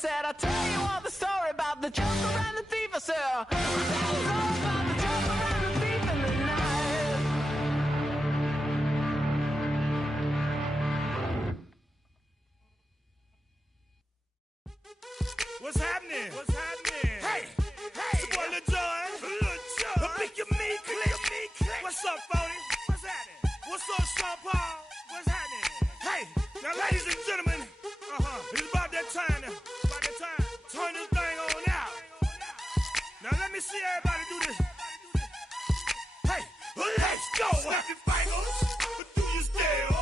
said, I'll tell you all the story about the joker and the thief. I said, that is all about the joker and the thief in the night. What's happening? What's happening? Hey, hey, it's your boy Lil Jon. Lil Jon. Pick your me click. What's up, Phony? What's happening? What's up, Sean Paul? What's happening? Hey, now ladies and gentlemen, it's about that time now. About that time. Turn this thing on out. Now let me see everybody do this. Hey, let's go. Snap your fingers, but do you still?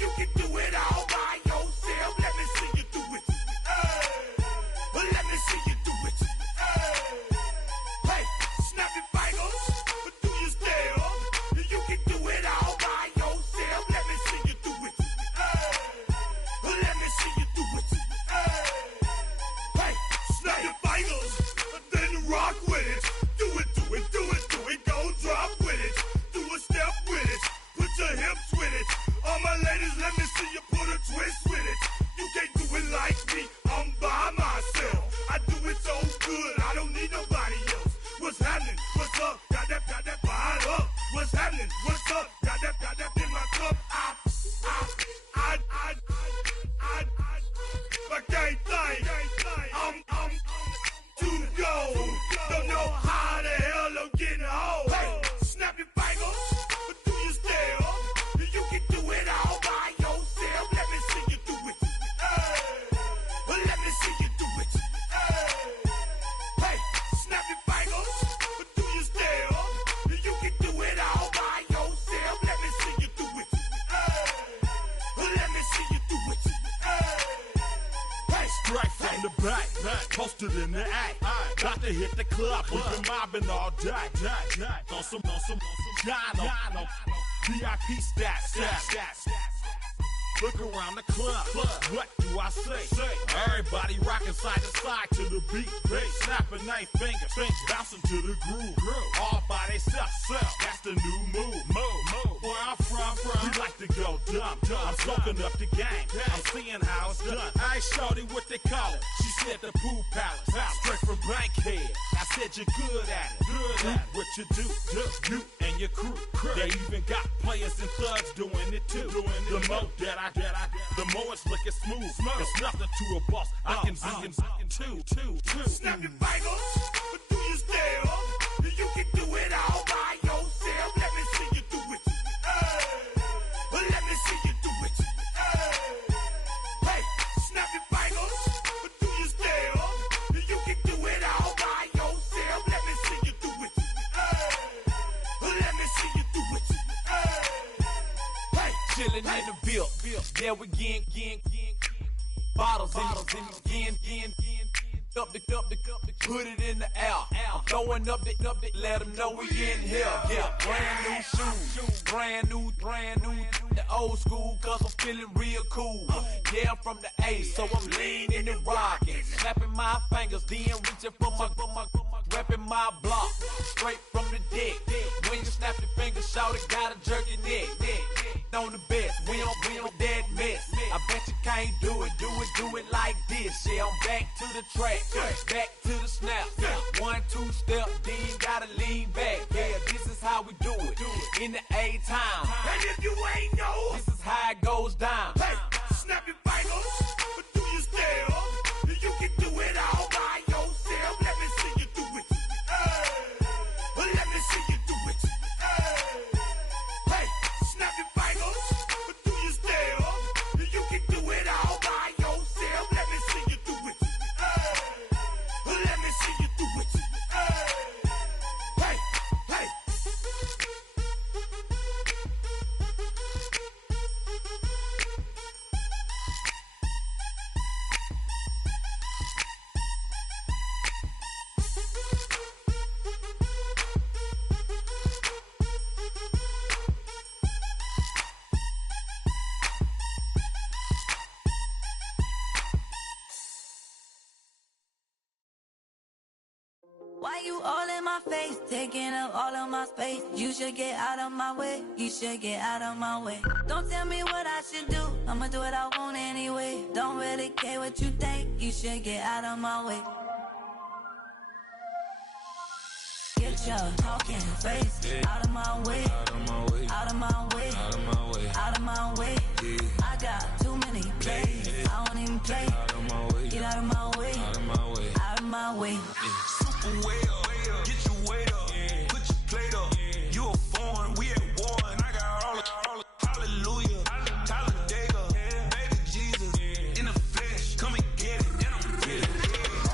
You can do it all by yourself. Let me see you do it. Let me see you do it. Hey, snap your fingers, but do you still? You can do it all by yourself. Let me see you do it. Let me see you do it. Hey, snap your fingers, then rock with it. Do it, do it, do it, do it. Go drop with it. Do a step with it. Put your hips with it. All my ladies, let me see you put a twist with it. You can't do it like me. I'm by myself. I do it so good. I don't need nobody else. What's happening? What's up? Got that fired up. What's happening? What's up? Got that in my cup. I can't think. I'm too gold. Don't know how the hell I'm getting home. Hey, snap your fingers, but do you still? You can do it all by yourself. Let me see you do it. Let me see you do it. Hey, snap your fingers, but do you still? You can do it all by yourself. Let me see you do it. Let me see you do it. Hey, Straight from the back, posted in the act. Got to hit the club, we've been mobbing all day. On some Jono, VIP stats. Look around the club, what do I say? Everybody rocking side to side to the beat. Snapping their fingers, bouncing to the groove. All by themselves, that's the new move. Where I'm from, we like to go dumb. I'm soaking up the game, I'm seeing how it's done. I ain't shorty what they call it. She said the pool palace, straight from Bankhead. I said you're good at it. What you do, you and your crew. They even got players and thugs doing it too. The more that the more it's looking smooth. It's nothing to a boss. I can see two. snap your fingers, but do you still? You can do it all by yourself. Let me see you do it. Let me see you do it. Hey, snap your fingers, but do you still? You can do it all by yourself. Let me see you do it. Let me see you do it. Hey, Chillin' in the bill. Yeah, we again. Bottles in again. Up the put it in the air. I'm throwing up the, let them know we in here. Yeah, brand new shoes, brand new. The old school, cause I'm feeling real cool. Yeah, I'm from the A, so I'm leaning and rocking. Snapping my fingers, then reaching for my repping my block. Straight from the deck. When you snap your fingers, shout it, gotta jerk your neck. On the best, we on that mess. I bet you can't do it like this. Yeah, I'm back to the track, back to the snap. 1, 2 step, then gotta lean back. Yeah, this is how we do it in the A-time. and if you ain't know, This is how it goes down. hey, snap your fingers, but do you still? You can do it all by yourself. Let me see you do it. Let me see you do it. Hey, snap your fingers, but do you still? You can do it all by yourself. Let me see you do it. Let me see you do it. Hey, hey. 'Cause my face, taking up all of my space. You should get out of my way, you should get out of my way. Don't tell me what I should do, I'ma do what I want anyway. Don't really care what you think, you should get out of my way. Get your talking face out of my way, out of my way, out of my way, out of my way, out of my way. I got too many plays, I don't even play. Out of my way, get out of my way, out of my way, out of my way. Super well, get your weight up, put your plate up. You a foreign, we at war, and I got all the hallelujah, Talladega, baby Jesus, in the flesh, come and get it, and I'm with it.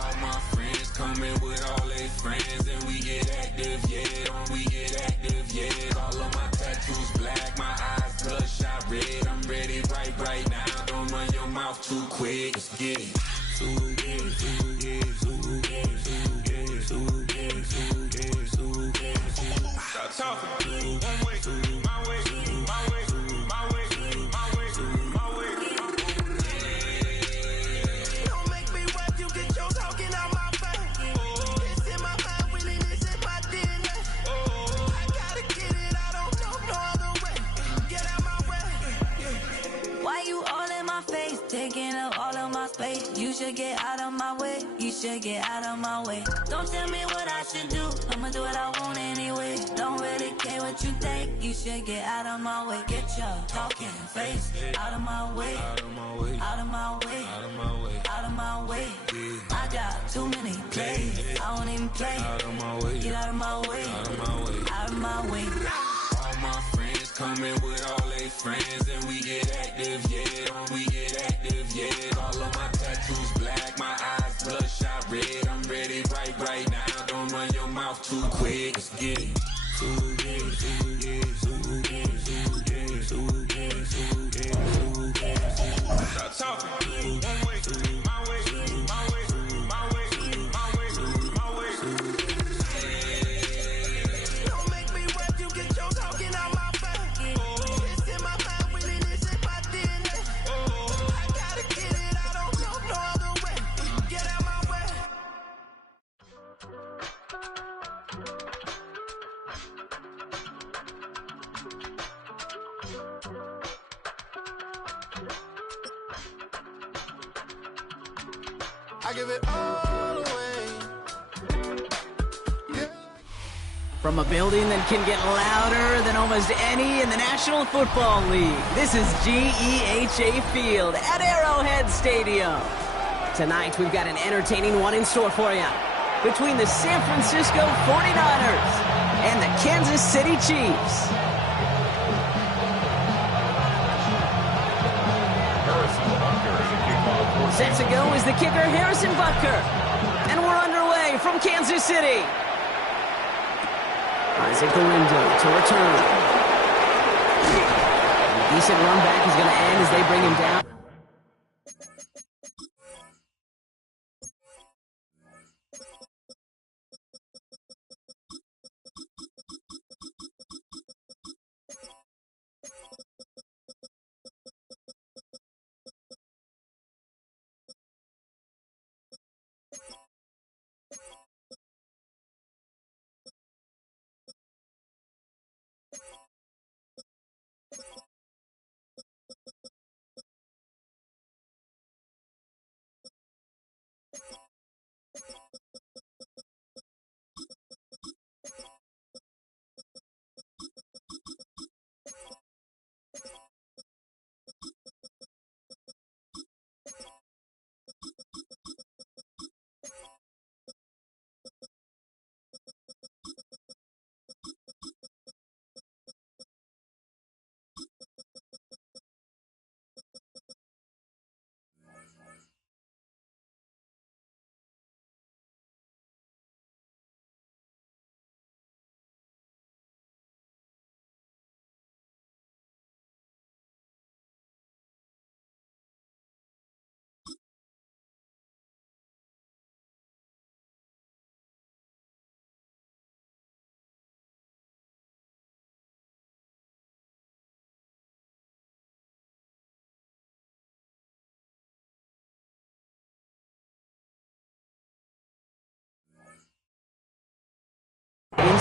All my friends coming with all their friends, and we get active, yeah, don't we get active, yeah. All of my tattoos black, my eyes bloodshot red. I'm ready right now. Don't run your mouth too quick. Let's get it. Stop talking. One way, my way, my way, my way, my way, my way. Don't make me watch you get your talking out my face. It's in my mind, really, this is my DNA. I gotta get it, I don't know no other way. Get out my way. Why you all in my face, taking up all of my space? You should get out of my way, you should get out of my way. Don't tell me what I should do, I'ma do what I want anyway. Don't really care what you think, you should get out of my way. Get your talking face out of my way, out of my way, out of my way, out of my way, out of my way. I got too many plays, I don't even play. Out of my way, get out of my way, out of my way, out of my way. All my friends coming with all their friends, and we get active, yeah, don't we get active, yeah. All of my tattoos black, my eyes bloodshot red. I'm ready right now. Don't run your mouth too quick. Let's get it. Stop talking. One way, my way, my way, my way, my way, my way. Don't make me watch you get your talking out my face. It's in my mind, really, this is my DNA. I gotta get it, I don't know no other way. Get out my way. I give it all away. Yeah. From a building that can get louder than almost any in the National Football League, this is GEHA Field at Arrowhead Stadium. Tonight, we've got an entertaining one in store for you between the San Francisco 49ers and the Kansas City Chiefs. Set to go is the kicker, Harrison Butker. And we're underway from Kansas City. Isaac Galindo to return. A decent run back is going to end as they bring him down.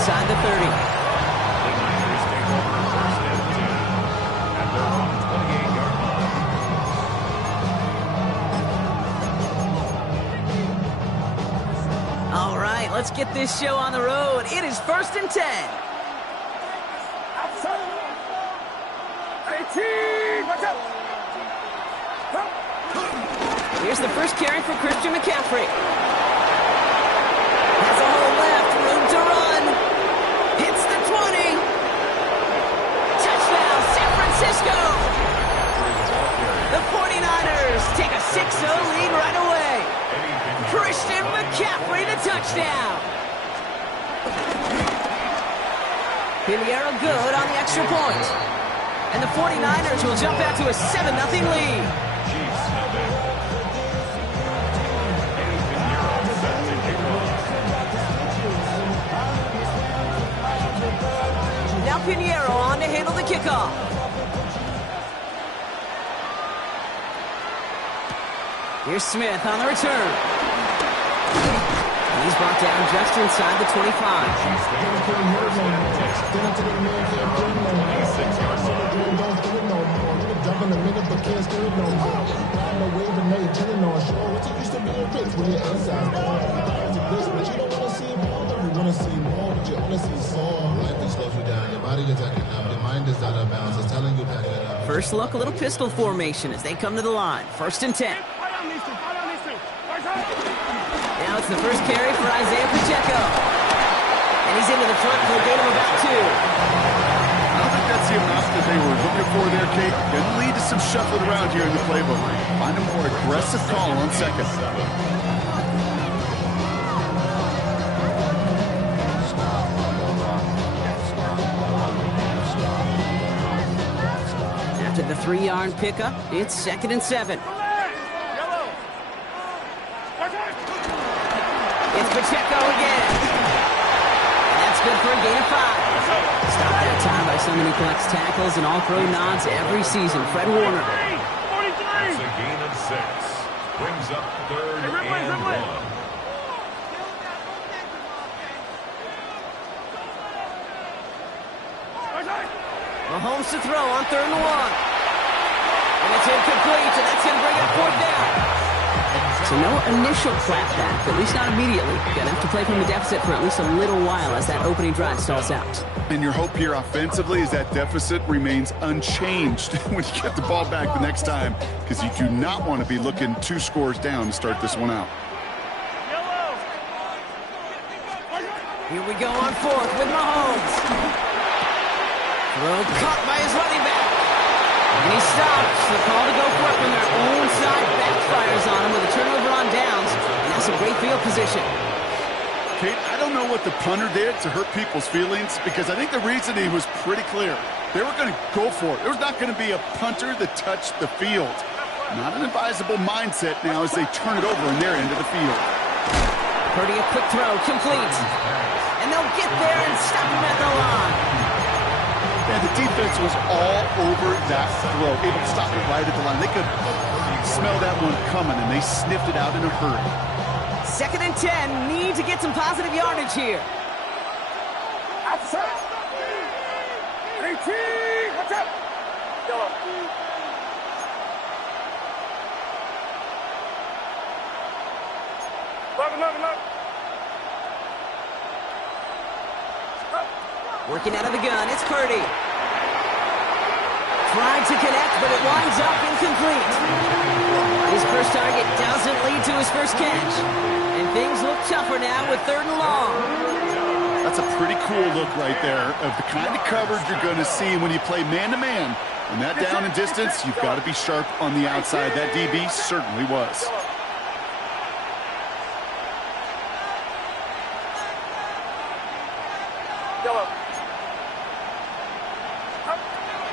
inside the 30. All right, let's get this show on the road. It is 1st and 10. Here's the first carry for Christian McCaffrey. Has a hole left, room to run. Hits the 20. Touchdown, San Francisco. The 49ers take a 6-0 lead right away. Christian McCaffrey to touchdown. Pinheiro good on the extra point. And the 49ers will jump out to a 7-0 lead. Now Pinheiro on to handle the kickoff. Here's Smith on the return. And he's brought down just inside the 25. First look, a little pistol formation as they come to the line. 1st and 10. Now it's the first carry for Isaiah Pacheco. And he's into the front for a gain of about 2. I don't think that's the amount that they were looking for there, Kate. Going to lead to some shuffling around here in the playbook. Find a more aggressive call on 2nd. After the 3-yard pickup, it's 2nd and 7. It's Pacheco again. And that's good for a gain of 5. Stopped that time by someone who collects tackles and all-pro nods every season, Fred Warner. That's a gain of 6. Brings up 3rd and 1. Mahomes to throw on 3rd and 1. And it's incomplete, and that's going to bring up 4th down. So no initial clapback, at least not immediately. Gonna have to play from a deficit for at least a little while as that opening drive stalls out. And your hope here offensively is that deficit remains unchanged when you get the ball back the next time, because you do not want to be looking 2 scores down to start this one out. Here we go on 4th with Mahomes. Throw caught by his running back. And he stops. The call to go for it when their own side backfires on him with a turnover on downs. And that's a great field position. Kate, I don't know what the punter did to hurt people's feelings, because I think the reasoning was pretty clear. They were going to go for it. There was not going to be a punter that touched the field. Not an advisable mindset now as they turn it over in their end of the field. Purdy, a quick throw, complete. And they'll get there and stop him at the line. Yeah, the defense was all over that throw, able to stop it right at the line. They could smell that one coming, and they sniffed it out in a hurry. 2nd and 10, need to get some positive yardage here. Outside. 18, watch out. Love. Working out of the gun, it's Purdy. Tried to connect, but it winds up incomplete. His first target doesn't lead to his first catch. And things look tougher now with 3rd and long. That's a pretty cool look right there of the kind of coverage you're going to see when you play man-to-man. And that down and distance, you've got to be sharp on the outside. That DB certainly was.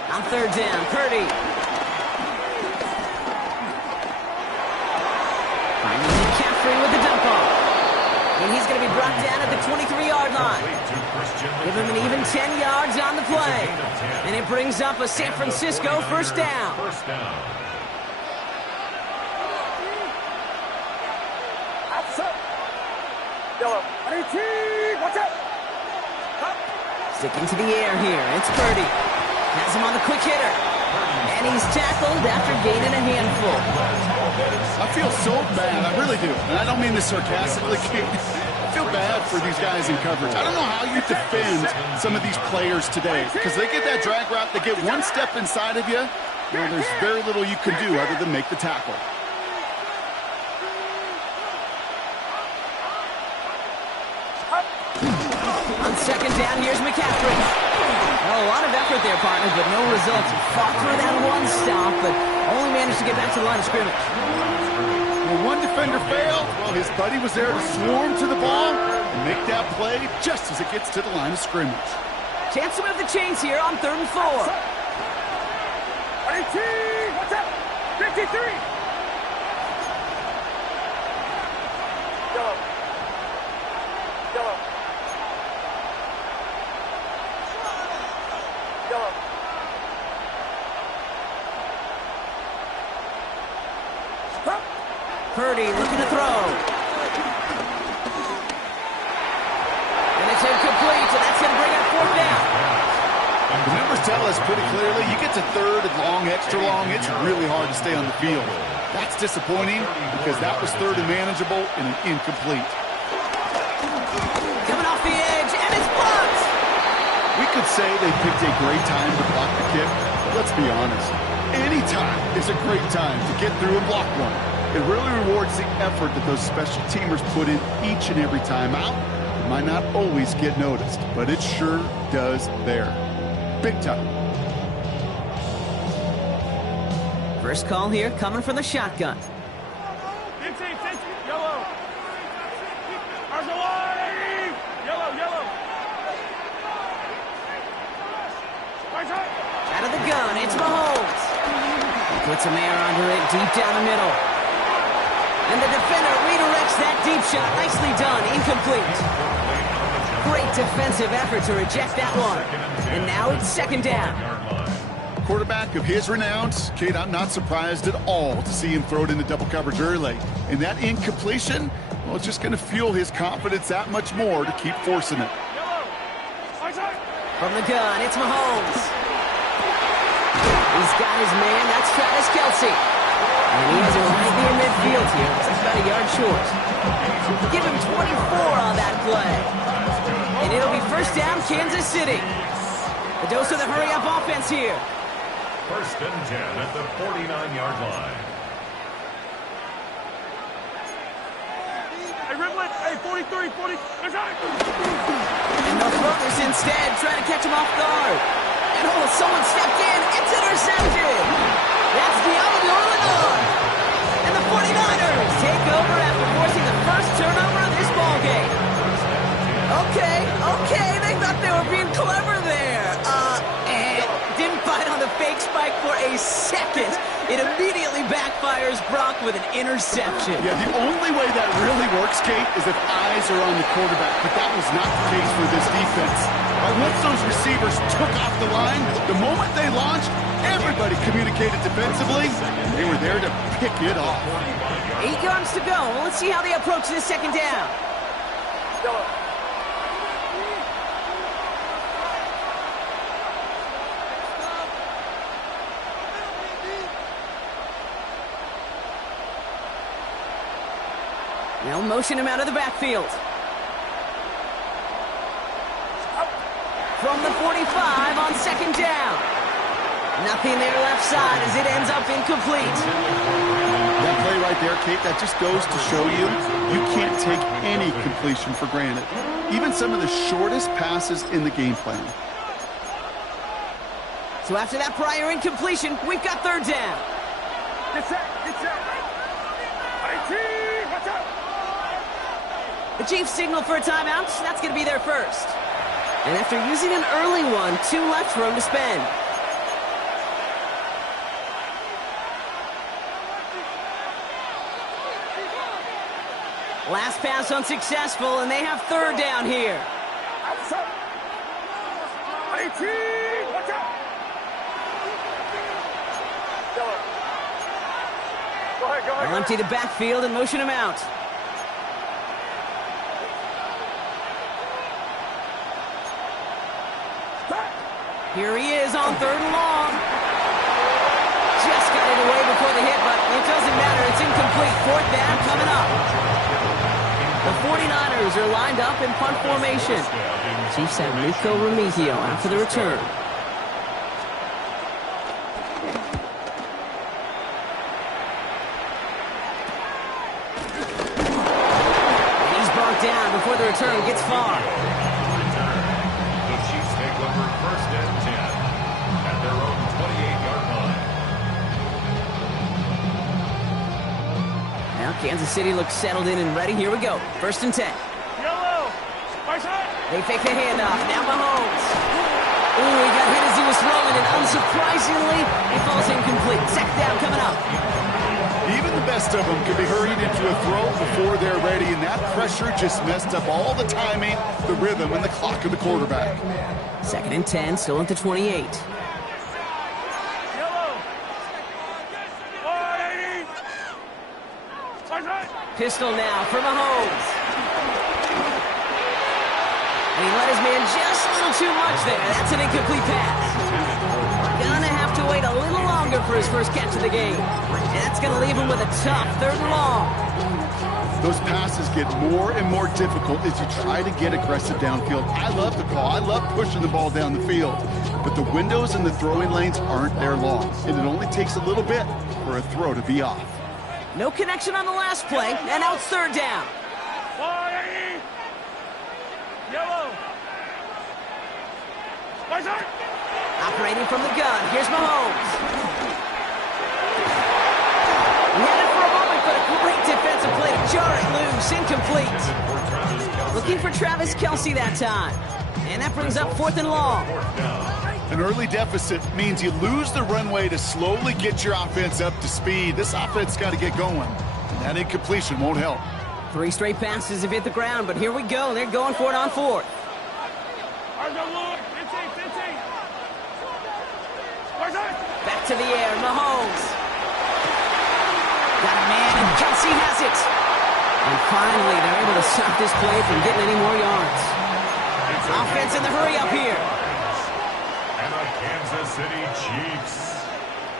On 3rd down, Purdy. Finding McCaffrey with the dump off. And he's going to be brought down at the 23-yard line. Give him an even 10 yards on the play. And it brings up a San Francisco 1st down. Outside. Yellow. 18, watch out. Sticking to the air here. It's Purdy. Has him on the quick hitter. And he's tackled after gaining a handful. I feel so bad. I really do. And I don't mean this sarcastically. I feel bad for these guys in coverage. I don't know how you defend some of these players today because they get that drag route, they get one step inside of you. Well, there's very little you can do other than make the tackle. On second down, here's McCaffrey. Oh, a lot of effort there, partner, but no results. Fought through that one stop, but only managed to get back to the line of scrimmage. Well, one defender failed. Well, his buddy was there to swarm to the ball and make that play just as it gets to the line of scrimmage. Chance to move the chains here on 3rd and 4. 18, what's up? 53. Go. Go. Go. Purdy looking to throw. And it's incomplete, and that's going to bring up 4th down. The numbers tell us pretty clearly, you get to 3rd and long, extra long, it's really hard to stay on the field. That's disappointing because that was 3rd and manageable and an incomplete. Coming off the edge, and it's blocked. We could say they picked a great time to block the kick, but let's be honest. Any time is a great time to get through and block one. It really rewards the effort that those special teamers put in each and every time out. It might not always get noticed, but it sure does there. Big time. First call here coming from the shotgun. Yellow. Arsenal, yellow. Out of the gun, it's Mahomes. He puts a man under it deep down the middle. And the defender redirects that deep shot. Nicely done. Incomplete. Great defensive effort to reject that one. And now it's 2nd down. Quarterback of his renown, Kate, I'm not surprised at all to see him throw it into double coverage early. And that incompletion, well, it's just going to fuel his confidence that much more to keep forcing it. From the gun, it's Mahomes. He's got his man. That's Travis Kelce. And he has it right near midfield here. Looks like about a yard short. Give him 24 on that play. And it'll be 1st down, Kansas City. The dose of the hurry-up offense here. 1st and 10 at the 49-yard line. Hey, Riplet. Hey, 43, 40. That's right. And they'll throw this instead, trying to catch him off guard. And someone stepped in. It's intercepted. That's Diallo Illinois. And the 49ers take over after forcing the first turnover of this ballgame. Okay, they thought they were being clever there. Didn't bite on the fake spike for a second. It immediately backfires Brock with an interception. Yeah, the only way that really works, Kate, is if eyes are on the quarterback, but that was not the case for this defense. Once those receivers took off the line, the moment they launched, everybody communicated defensively, and they were there to pick it off. 8 yards to go. Let's see how they approach this 2nd down. They'll motion him out of the backfield. From the 45 on 2nd down. Nothing there left side as it ends up incomplete. That play right there, Kate, that just goes to show you can't take any completion for granted. Even some of the shortest passes in the game plan. So after that prior incompletion, we've got 3rd down. Get set. 18, what's up? The Chiefs signal for a timeout. That's going to be their first. And after using an early one, 2 left for him to spend. Last pass unsuccessful, and they have 3rd down here. Outside. 18, what's up? Go ahead. They'll empty the backfield and motion him out. Here he is on 3rd and long. Just got it away before the hit, but it doesn't matter. It's incomplete. 4th down coming up. The 49ers are lined up in punt formation. Chiefs have Nico Remigio out for the return. He's brought down before the return gets far. The Chiefs take over 1st and 10 at their own 28-yard line. Now Kansas City looks settled in and ready. Here we go. 1st and 10. Yellow. Right side. They fake the handoff. Now Mahomes. Ooh, he got hit as he was throwing, and unsurprisingly, he falls incomplete. 2nd down coming up. Even the best of them can be hurried into a throw before they're ready, and that pressure just messed up all the timing, the rhythm, and the clock of the quarterback. 2nd and 10, still at the 28. Yellow. 180. Right side. Pistol now for Mahomes. And he let his man just a little too much there. That's an incomplete pass. Gonna have to wait a little longer for his first catch of the game. And that's gonna leave him with a tough 3rd and long. Those passes get more and more difficult as you try to get aggressive downfield. I love the call. I love pushing the ball down the field. But the windows in the throwing lanes aren't there long. And it only takes a little bit for a throw to be off. No connection on the last play, and now it's 3rd down. 180. Yellow. Right side. Operating from the gun, here's Mahomes. He had it for a moment, but a great defensive play to jar it loose, incomplete. Looking for Travis Kelce that time. And that brings up 4th and long. An early deficit means you lose the runway to slowly get your offense up to speed. This offense got to get going. And that incompletion won't help. 3 straight passes have hit the ground, but here we go. They're going for it on 4th. Back to the air, Mahomes. Got a man, and Kelce has it. And finally, they're able to stop this play from getting any more yards. Offense in the hurry up here. And the Kansas City Chiefs.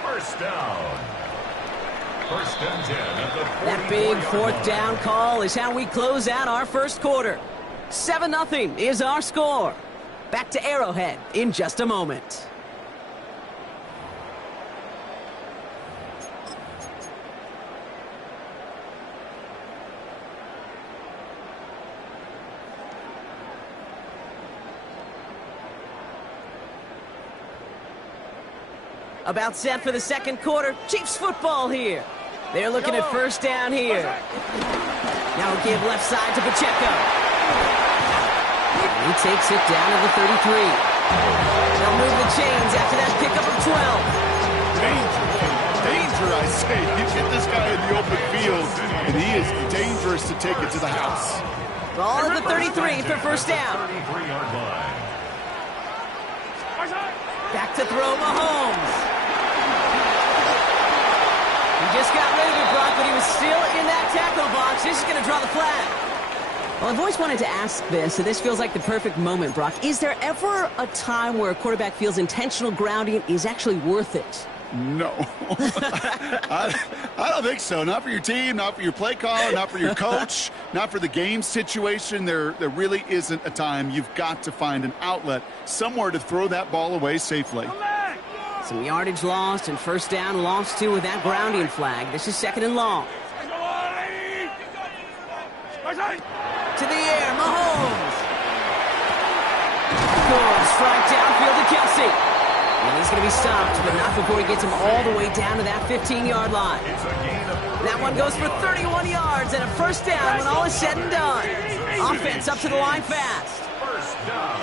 1st down. 1st and 10 at the 44-yard That big 4th line. down call is how we close out our first quarter. 7-0 is our score. Back to Arrowhead in just a moment. About set for the 2nd quarter. Chiefs football here. They're looking at 1st down here. Now we'll give left side to Pacheco. He takes it down to the 33. They'll move the chains after that pickup of 12. Danger, I say. You get this guy in the open field, and he is dangerous to take it to the house. Ball at the 33 for 1st down. 33-yard line. Back to throw Mahomes. He just got rid of it, Brock, but he was still in that tackle box. This is going to draw the flag. Well, I've always wanted to ask this, and this feels like the perfect moment, Brock. Is there ever a time where a quarterback feels intentional grounding is actually worth it? No. I don't think so. Not for your team, not for your play caller, not for your coach, not for the game situation. There really isn't a time. You've got to find an outlet, somewhere to throw that ball away safely. Some yardage lost and 1st down lost too with that grounding flag. This is 2nd and long. To the air, Mahomes. Good strike downfield to Kelce. And he's going to be stopped, but not before he gets him all the way down to that 15-yard line. That one goes for 31 yards and a 1st down when all is said and done. Offense up to the line fast. 1st down.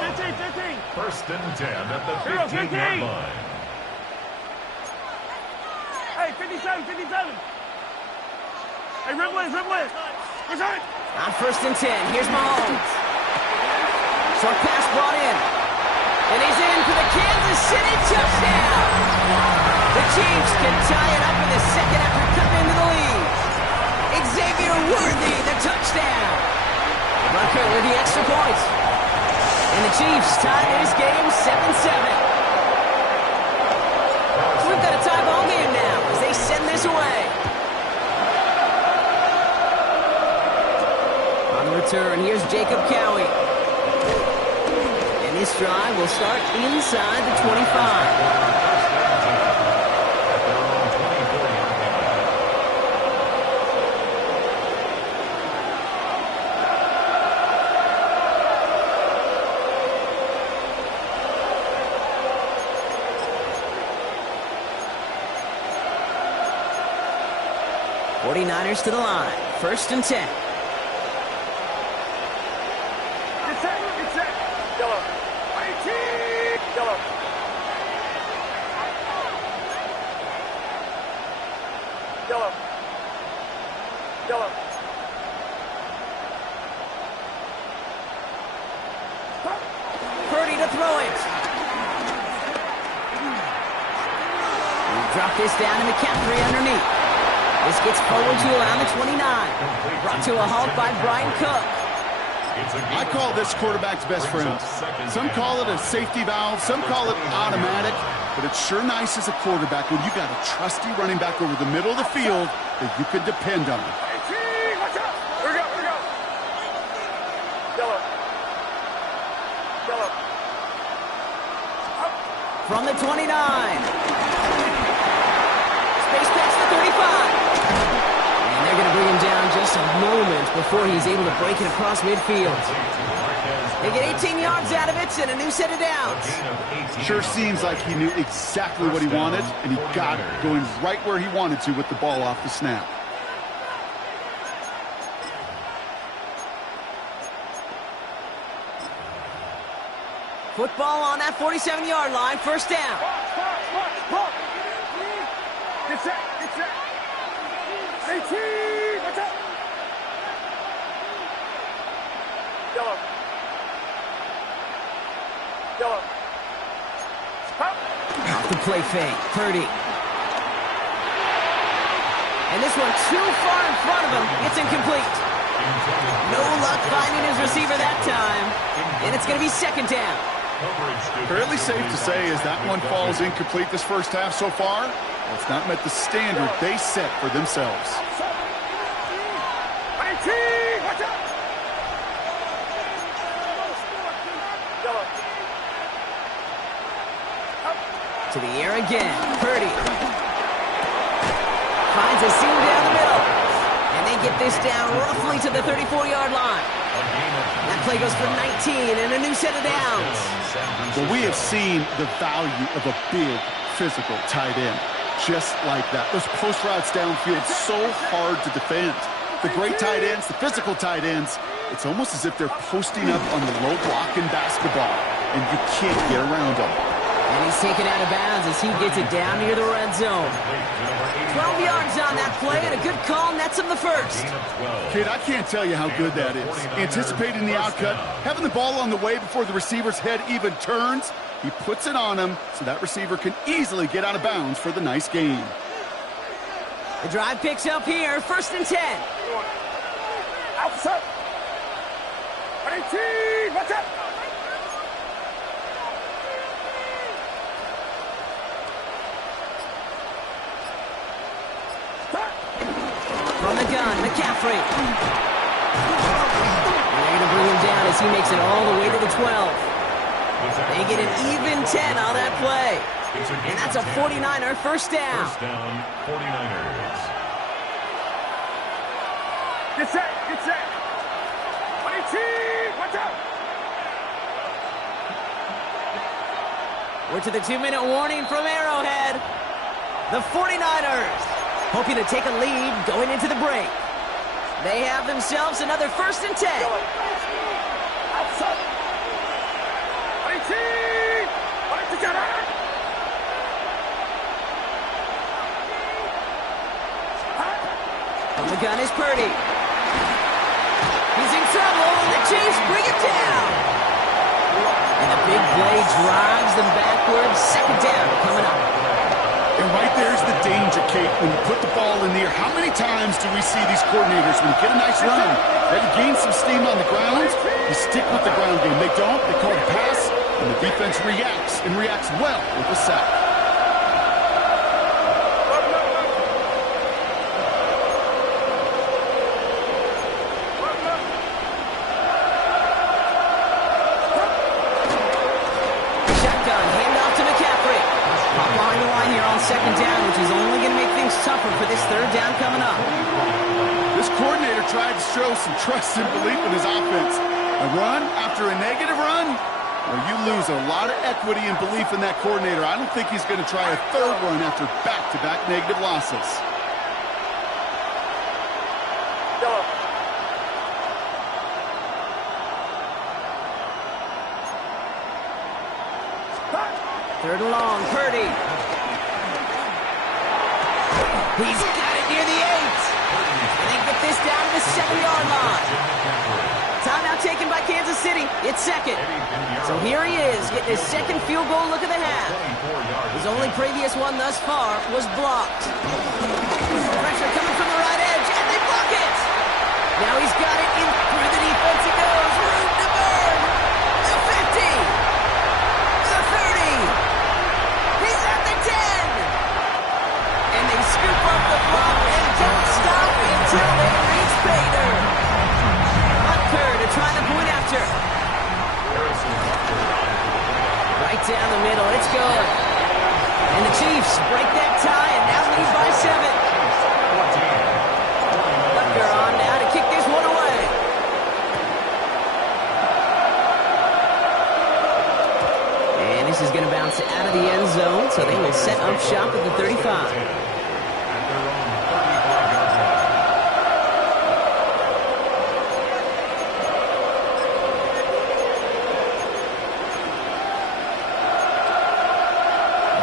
1st and 10 at the 15-yard line. Hey, 57. Hey, rip Liz. Return. On 1st and 10, here's Mahomes. Short pass brought in. And he's in for the Kansas City touchdown. The Chiefs can tie it up in the 2nd after coming into the lead. Xavier Worthy, the touchdown. Rucker with the extra point. And the Chiefs tie this game 7-7. send this away. On the return, here's Jacob Cowie. And this drive will start inside the 25. 49ers to the line. 1st and 10. Get set. Yellow. 18. Yellow. Yellow. Yellow. Purdy to throw it. Drop this down to McCaffrey underneath. This gets forward to around the 29. Brought to a halt by Brian Cook. I call this quarterback's best friend. Some call it a safety valve, some call it automatic, but it's sure nice as a quarterback when you got a trusty running back over the middle of the field that you can depend on. Watch out. Here we go. Yellow. Yellow. From the 29. Space past the 35. And they're going to bring him down just a moment before he's able to break it across midfield. They get 18 yards out of it and a new set of downs. Sure seems like he knew exactly what he wanted, and he got it, going right where he wanted to with the ball off the snap. Football on that 47-yard line, 1st down. Get set. 18. Watch out. Yellow. Off the play fake, Purdy. And this one too far in front of him. It's incomplete. No luck finding his receiver that time. And it's going to be 2nd down. Fairly safe to say as that one falls incomplete this first half so far, it's not met the standard they set for themselves. 18. Watch out. To the air again, Purdy. Finds a seam down the middle. And they get this down roughly to the 34-yard line. That play goes for 19 and a new set of downs. Well, we have seen the value of a big, physical tight end. Just like that. Those post routes downfield, so hard to defend. The great tight ends, the physical tight ends, it's almost as if they're posting up on the low block in basketball, and you can't get around them. And he's taken out of bounds as he gets it down near the red zone. 12 yards on that play, and a good call nets him the first. Kid, I can't tell you how good that is. Anticipating the outcut, having the ball on the way before the receiver's head even turns, he puts it on him so that receiver can easily get out of bounds for the nice gain. The drive picks up here, 1st and 10. Outside. 18. Watch out. From the gun, McCaffrey. And they're going to bring him down as he makes it all the way to the 12. They get an even 10 on that play. And that's a 49er 1st down. 49ers. Get set. 18. Watch out. We're to the 2-minute warning from Arrowhead. The 49ers hoping to take a lead going into the break. They have themselves another 1st and 10. Outside. 18. From the gun is Purdy. He's in trouble, and the Chiefs bring it down. And the big play drives them backwards. 2nd down coming up. And right there's the danger, Kate, when you put the ball in the air. How many times do we see these coordinators, when you get a nice run, that you gain some steam on the ground, you stick with the ground game. They don't, they call it a pass, and the defense reacts, and reacts well with a sack. tougher for this third down coming up. This coordinator tried to show some trust and belief in his offense. A run after a negative run? Well, you lose a lot of equity and belief in that coordinator. I don't think he's going to try a third run after back-to-back negative losses. Third and long, Purdy. He's got it near the 8. And they get this down to the 7-yard line. Timeout taken by Kansas City. It's second. So here he is, getting his second field goal look of the half. His only previous one thus far was blocked. Pressure coming from the right edge, and they block it. Now he's got it in through the defense. He goes, room to burn. The 50. The 30. He's at the 10. And they scoop up the block and don't stop until they reach pay dirt. To try the point after. Right down the middle. It's good. And the Chiefs break that tie and now lead by 7. Butker on now to kick this one away. And this is going to bounce out of the end zone, so they will set up shop at the 35.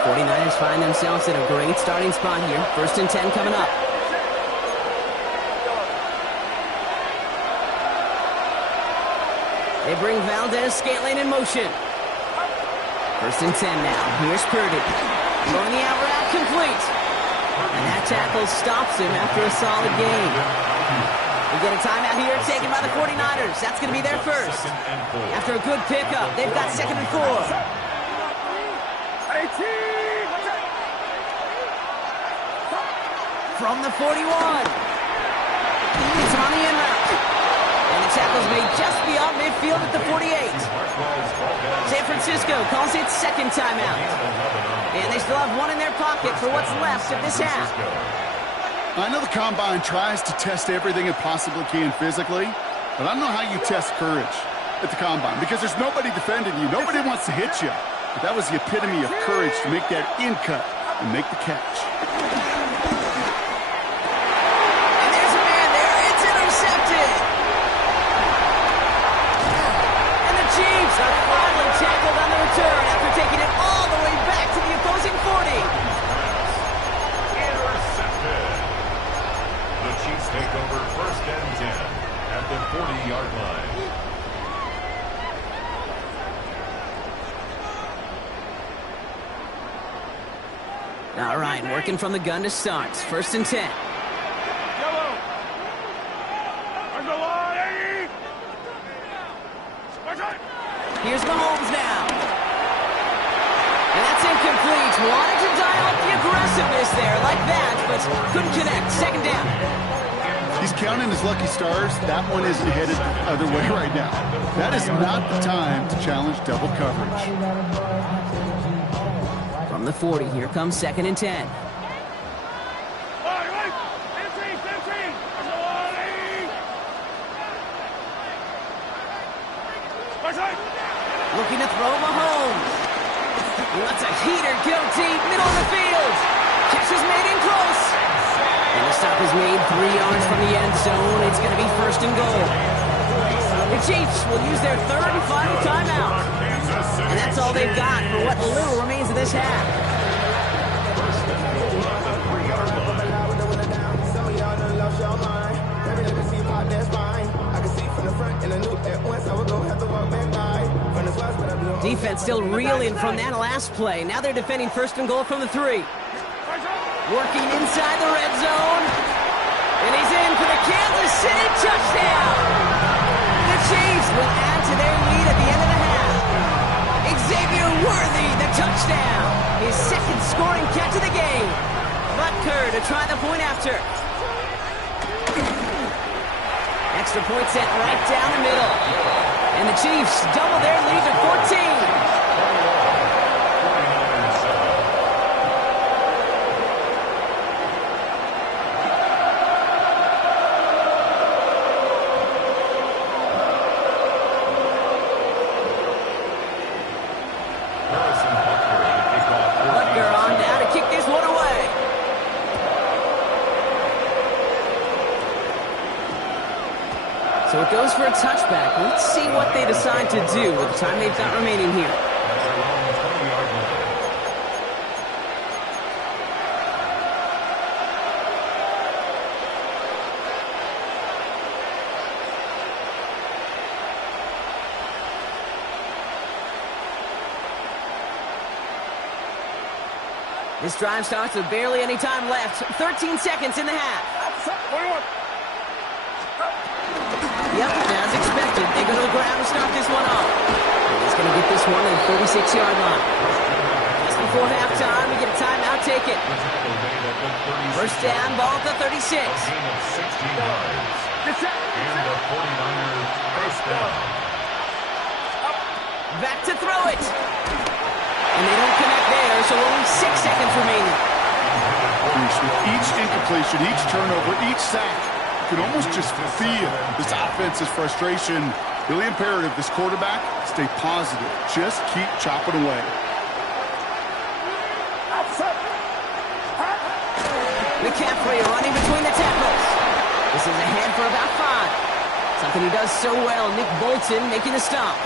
49ers find themselves in a great starting spot here. 1st and 10 coming up. They bring Valdez-Scantling in motion. 1st and 10 now. Here's Purdy. Throwing the out route complete. And that tackle stops him after a solid gain. We get a timeout here taken by the 49ers. That's going to be their first. After a good pickup, they've got 2nd and 4. From the 41. It's on the in route. And the tackle's made just beyond midfield at the 48. San Francisco calls it 2nd timeout. And they still have one in their pocket for what's left of this half. I know the Combine tries to test everything it possibly can physically, but I don't know how you test courage at the Combine because there's nobody defending you. Nobody wants to hit you. But that was the epitome of courage to make that in cut and make the catch. Tackled on the return after taking it all the way back to the opposing 40. Intercepted. The Chiefs take over 1st and 10 at the 40-yard line. All right, working from the gun to start. 1st and 10. Here's Mahomes now. And that's incomplete. Wanted to dial up the aggressiveness there like that, but couldn't connect. 2nd down. He's counting his lucky stars. That one isn't headed the other way right now. That is not the time to challenge double coverage. From the 40, here comes 2nd and 10. Looking to throw Mahomes. He lets a heater go deep, middle of the field. Catch is made in close. And the stop is made 3 yards from the end zone. It's going to be 1st and goal. The Chiefs will use their 3rd and final timeout. And that's all they've got for what little remains of this half. Defense still reeling from that last play. Now they're defending 1st and goal from the 3. Working inside the red zone. And he's in for the Kansas City touchdown. The Chiefs will add to their lead at the end of the half. Xavier Worthy, the touchdown. His 2nd scoring catch of the game. Butker to try the point after. Extra point set right down the middle. And the Chiefs double their lead to 14. So it goes for a touchback. Let's see what they decide to do with the time they've got remaining here. This drive starts with barely any time left. 13 seconds in the half. Yep, as expected, they go to the ground to start this one off. He's going to get this one at the 36-yard line. Just before halftime, we get a timeout taken. First down, ball at the 36. And the 49ers first down. Back to throw it. And they don't connect there, so only 6 seconds remaining. With each incompletion, each turnover, each sack, you can almost just feel this offense's frustration. Really imperative, this quarterback, stay positive. Just keep chopping away. McCaffrey running between the tackles. This is ahead for about 5. Something he does so well. Nick Bolton making the stop.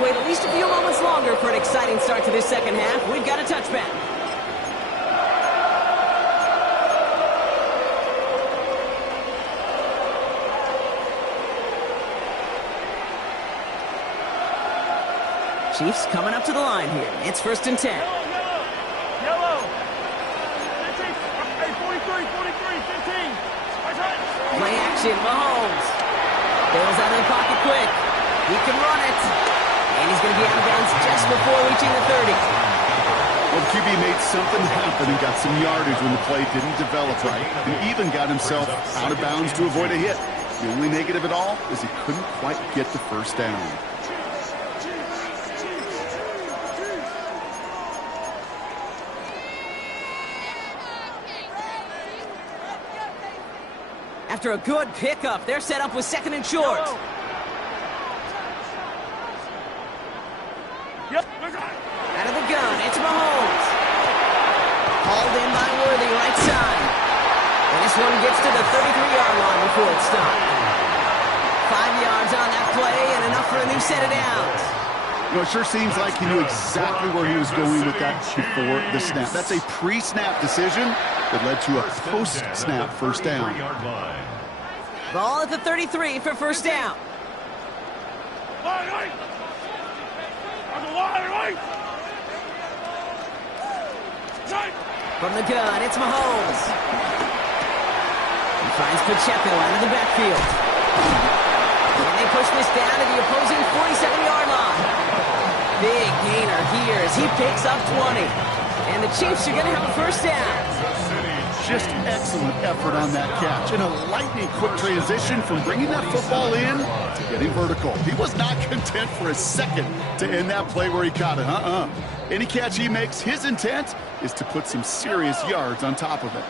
Wait at least a few moments longer for an exciting start to this second half. We've got a touchback. Chiefs coming up to the line here. It's 1st and 10. Yellow. 15. Hey, 43, 15. Play action, Mahomes. Bails out of the pocket quick. He can run it. And he's going to be out of bounds just before reaching the 30. Well, QB made something happen and got some yardage when the play didn't develop right. And even got himself out of bounds to avoid a hit. The only negative at all is he couldn't quite get the first down. After a good pickup, they're set up with 2nd and short. Out of the gun, it's Mahomes. Hauled in by Worthy, right side. And this one gets to the 33-yard line before it's stopped. 5 yards on that play and enough for a new set of downs. You know, it sure seems like he knew exactly where he was going with that before the snap. That's a pre-snap decision that led to a post-snap first down. Ball at the 33 for first down. From the gun, it's Mahomes. He finds Pacheco out of the backfield. And they push this down to the opposing 47-yard line. Big gainer here as he picks up 20. And the Chiefs are going to have a first down. Just excellent effort on that catch. And a lightning-quick transition from bringing that football in to getting vertical. He was not content for a second to end that play where he caught it. Any catch he makes, his intent is to put some serious yards on top of it.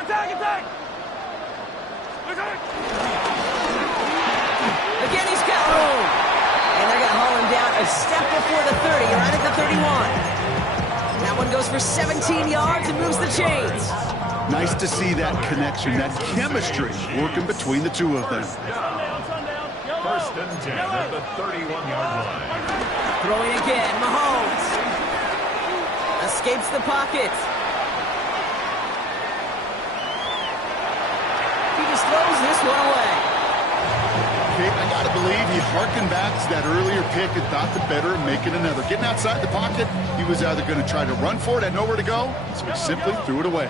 Attack! Again, he's got room. And they're going to haul him down a step before the 30, right at the 31. That one goes for 17 yards and moves the chains. Nice to see that connection, that chemistry working between the two of them. 1st and 10 at the 31-yard line. Throwing again, Mahomes. Escapes the pocket. He just throws this one away. Okay, I got to believe he harkened back to that earlier pick and thought the better of making another. Getting outside the pocket, he was either going to try to run for it, had nowhere to go, so he simply threw it away.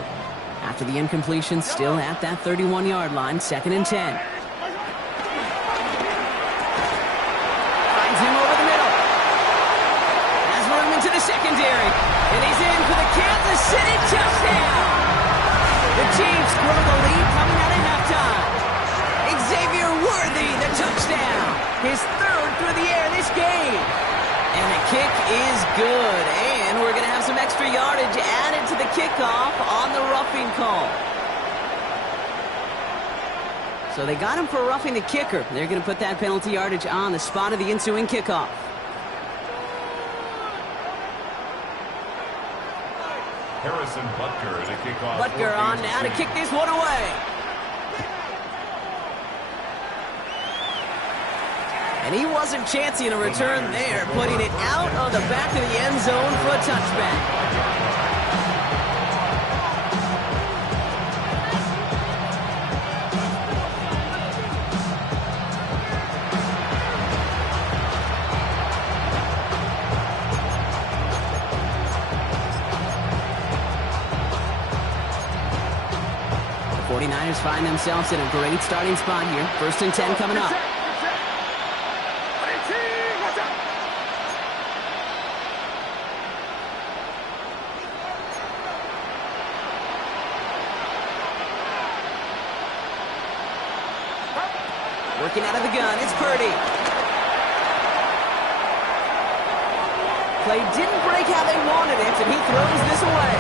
After the incompletion, still at that 31-yard line, 2nd and 10. Finds him over the middle. Has room into the secondary. And he's in for the Kansas City touchdown. His third through the air this game. And the kick is good. And we're going to have some extra yardage added to the kickoff on the roughing call. So they got him for roughing the kicker. They're going to put that penalty yardage on the spot of the ensuing kickoff. Harrison Butker to kick off. Butker on now to kick this one away. And he wasn't chancing a return there, putting it out of the back of the end zone for a touchback. The 49ers find themselves in a great starting spot here. 1st and 10 coming up. Working out of the gun, it's Purdy. Play didn't break how they wanted it, and he throws this away.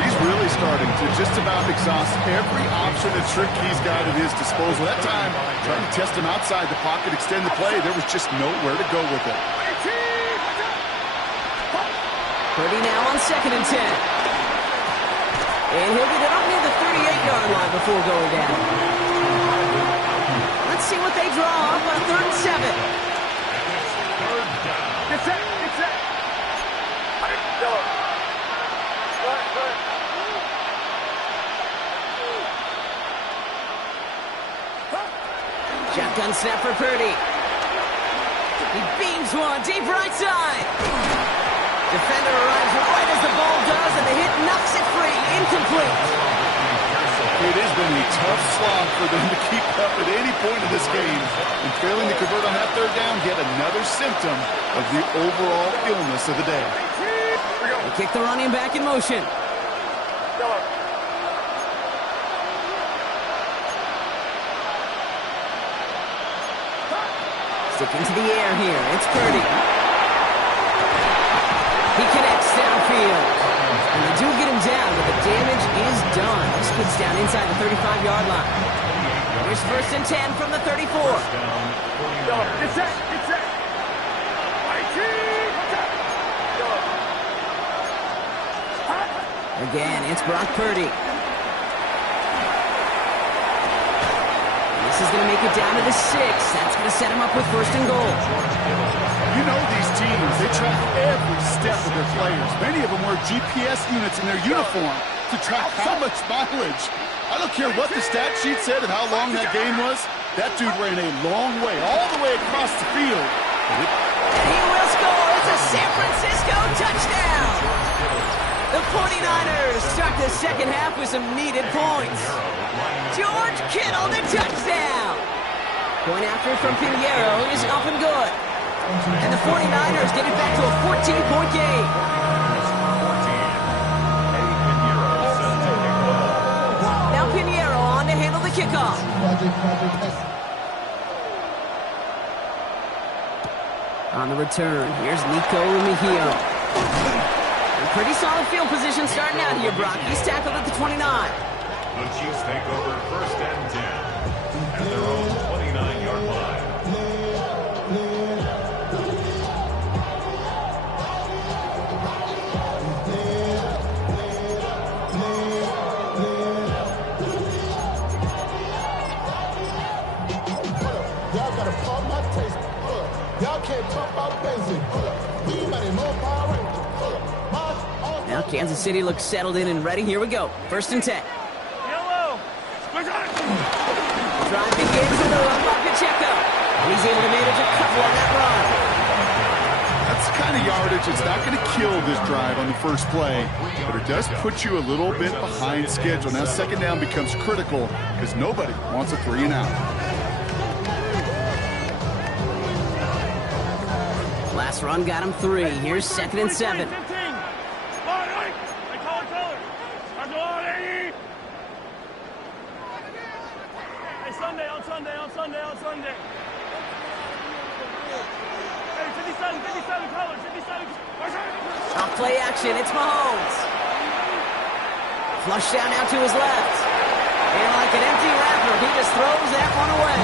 He's really starting to just about exhaust every option and trick he's got at his disposal. That time, trying to test him outside the pocket, extend the play, there was just nowhere to go with it. Purdy now on 2nd and 10. And he'll get it up near the 38-yard line before going down. Let's see what they draw up on 3rd and 7. It's it. Shotgun snap for Purdy. He beams one deep right side. Defender arrives right as the ball does, and the hit knocks it free. Incomplete. It has been a tough slog for them to keep up at any point in this game. And failing to convert on that 3rd down, yet another symptom of the overall illness of the day. They kick the running back in motion. Sticking to the air here, it's Purdy. He connects downfield. And they do get him down, but the damage is done. This kid's down inside the 35-yard line. Here's 1st and 10 from the 34. It's it. Again, it's Brock Purdy. And this is going to make it down to the 6. That's going to set him up with 1st and goal. You know these teams, they track every step of their players. Many of them wear GPS units in their uniform to track how much mileage. I don't care what the stat sheet said and how long that game was. That dude ran a long way, all the way across the field. And he will score. It's a San Francisco touchdown. The 49ers start the 2nd half with some needed points. George Kittle, the touchdown. Point after from Pinheiro is up and good. And the 49ers get it back to a 14-point game. Now Pinheiro on to handle the kickoff. On the return, here's Nico Mejio. Pretty solid field position starting out here, Brock. He's tackled at the 29. The Chiefs take over 1st and 10 at their own 29-yard line. Y'all gotta pump my taste. Y'all can't pump out basic. We money more Power Rangers. Now Kansas City looks settled in and ready. Here we go. 1st and 10. Yellow. Drive begins with a run by Pacheco. And he's able to manage a couple on that run. That's the kind of yardage that's not going to kill this drive on the first play, but it does put you a little bit behind schedule. Now 2nd down becomes critical because nobody wants a 3 and out. Last run got him 3. Here's 2nd and 7. On Sunday. Off play action, it's Mahomes. Flush down now to his left. And like an empty wrapper, he just throws that one away.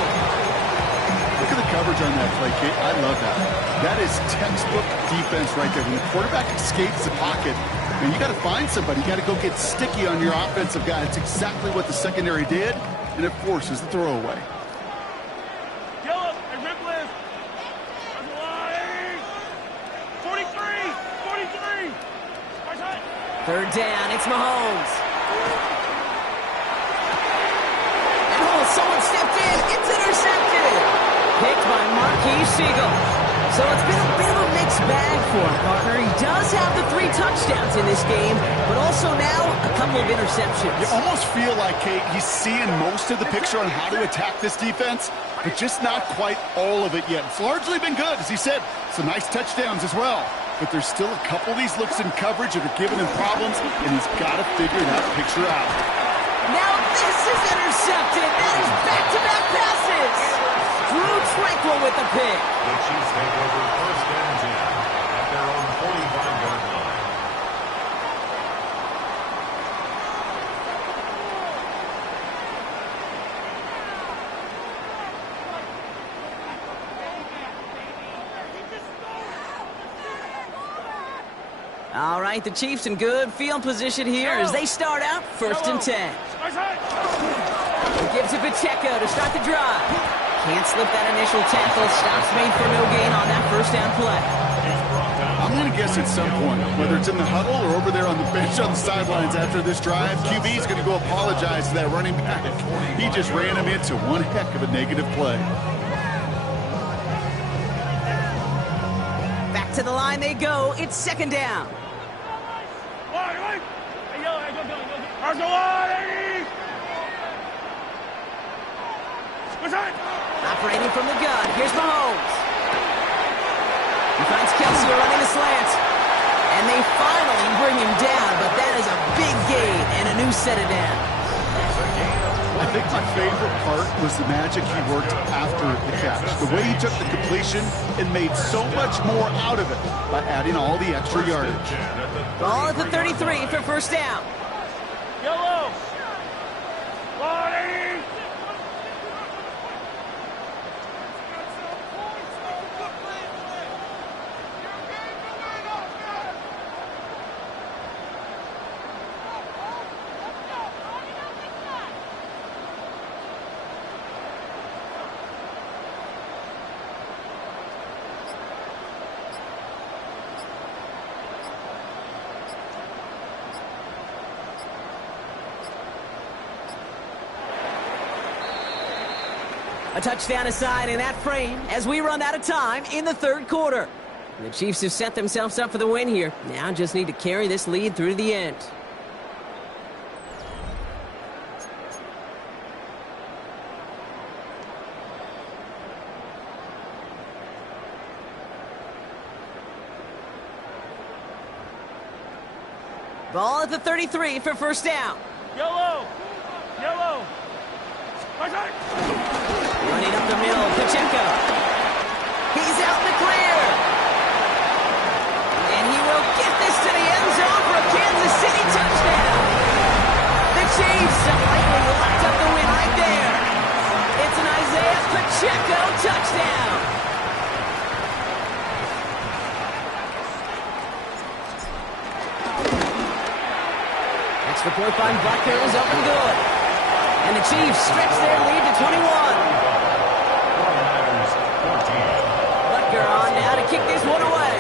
Look at the coverage on that play, Kate. I love that. That is textbook defense right there. When the quarterback escapes the pocket, and you got to find somebody. You got to go get sticky on your offensive guy. It's exactly what the secondary did, and it forces the throwaway. Third down, it's Mahomes. And someone stepped in. It's intercepted. Picked by Marquise Siegel. So it's been a bit of a mixed bag for him, partner. He does have the 3 touchdowns in this game, but also now a couple of interceptions. You almost feel like, Kate, he's seeing most of the picture on how to attack this defense, but just not quite all of it yet. It's largely been good, as he said. Some nice touchdowns as well. But there's still a couple of these looks in coverage that are giving him problems, and he's got to figure that picture out. Now this is intercepted. That is back-to-back passes. Drew Tranquil with the pick. The Chiefs take over first and 10 at their own 45-yard line. All right, the Chiefs in good field position here as they start out first and 10. He gives it Pacheco to start the drive. Can't slip that initial tackle. Stops made for no gain on that first down play. I'm going to guess at some point, whether it's in the huddle or over there on the bench on the sidelines after this drive, QB is going to go apologize to that running back. He just ran him into one heck of a negative play. Back to the line they go. It's second down. Operating from the gun. Here's Mahomes. He finds Kelsey running the slant. And they finally bring him down, but that is a big gain and a new set of downs. I think my favorite part was the magic he worked after the catch. The way he took the completion and made so much more out of it by adding all the extra yardage. Ball at the 33 for first down. Yellow. A touchdown aside in that frame as we run out of time in the third quarter. The Chiefs have set themselves up for the win here. Now just need to carry this lead through to the end. Ball at the 33 for first down. Yellow. Yellow. Running up the middle, Pacheco. He's out in the clear. And he will get this to the end zone for a Kansas City touchdown. The Chiefs have likely locked up the win right there. It's an Isaiah Pacheco touchdown. Extra point by Butker is up and good. And the Chiefs stretch their lead to 21. Butker on now to kick this one away.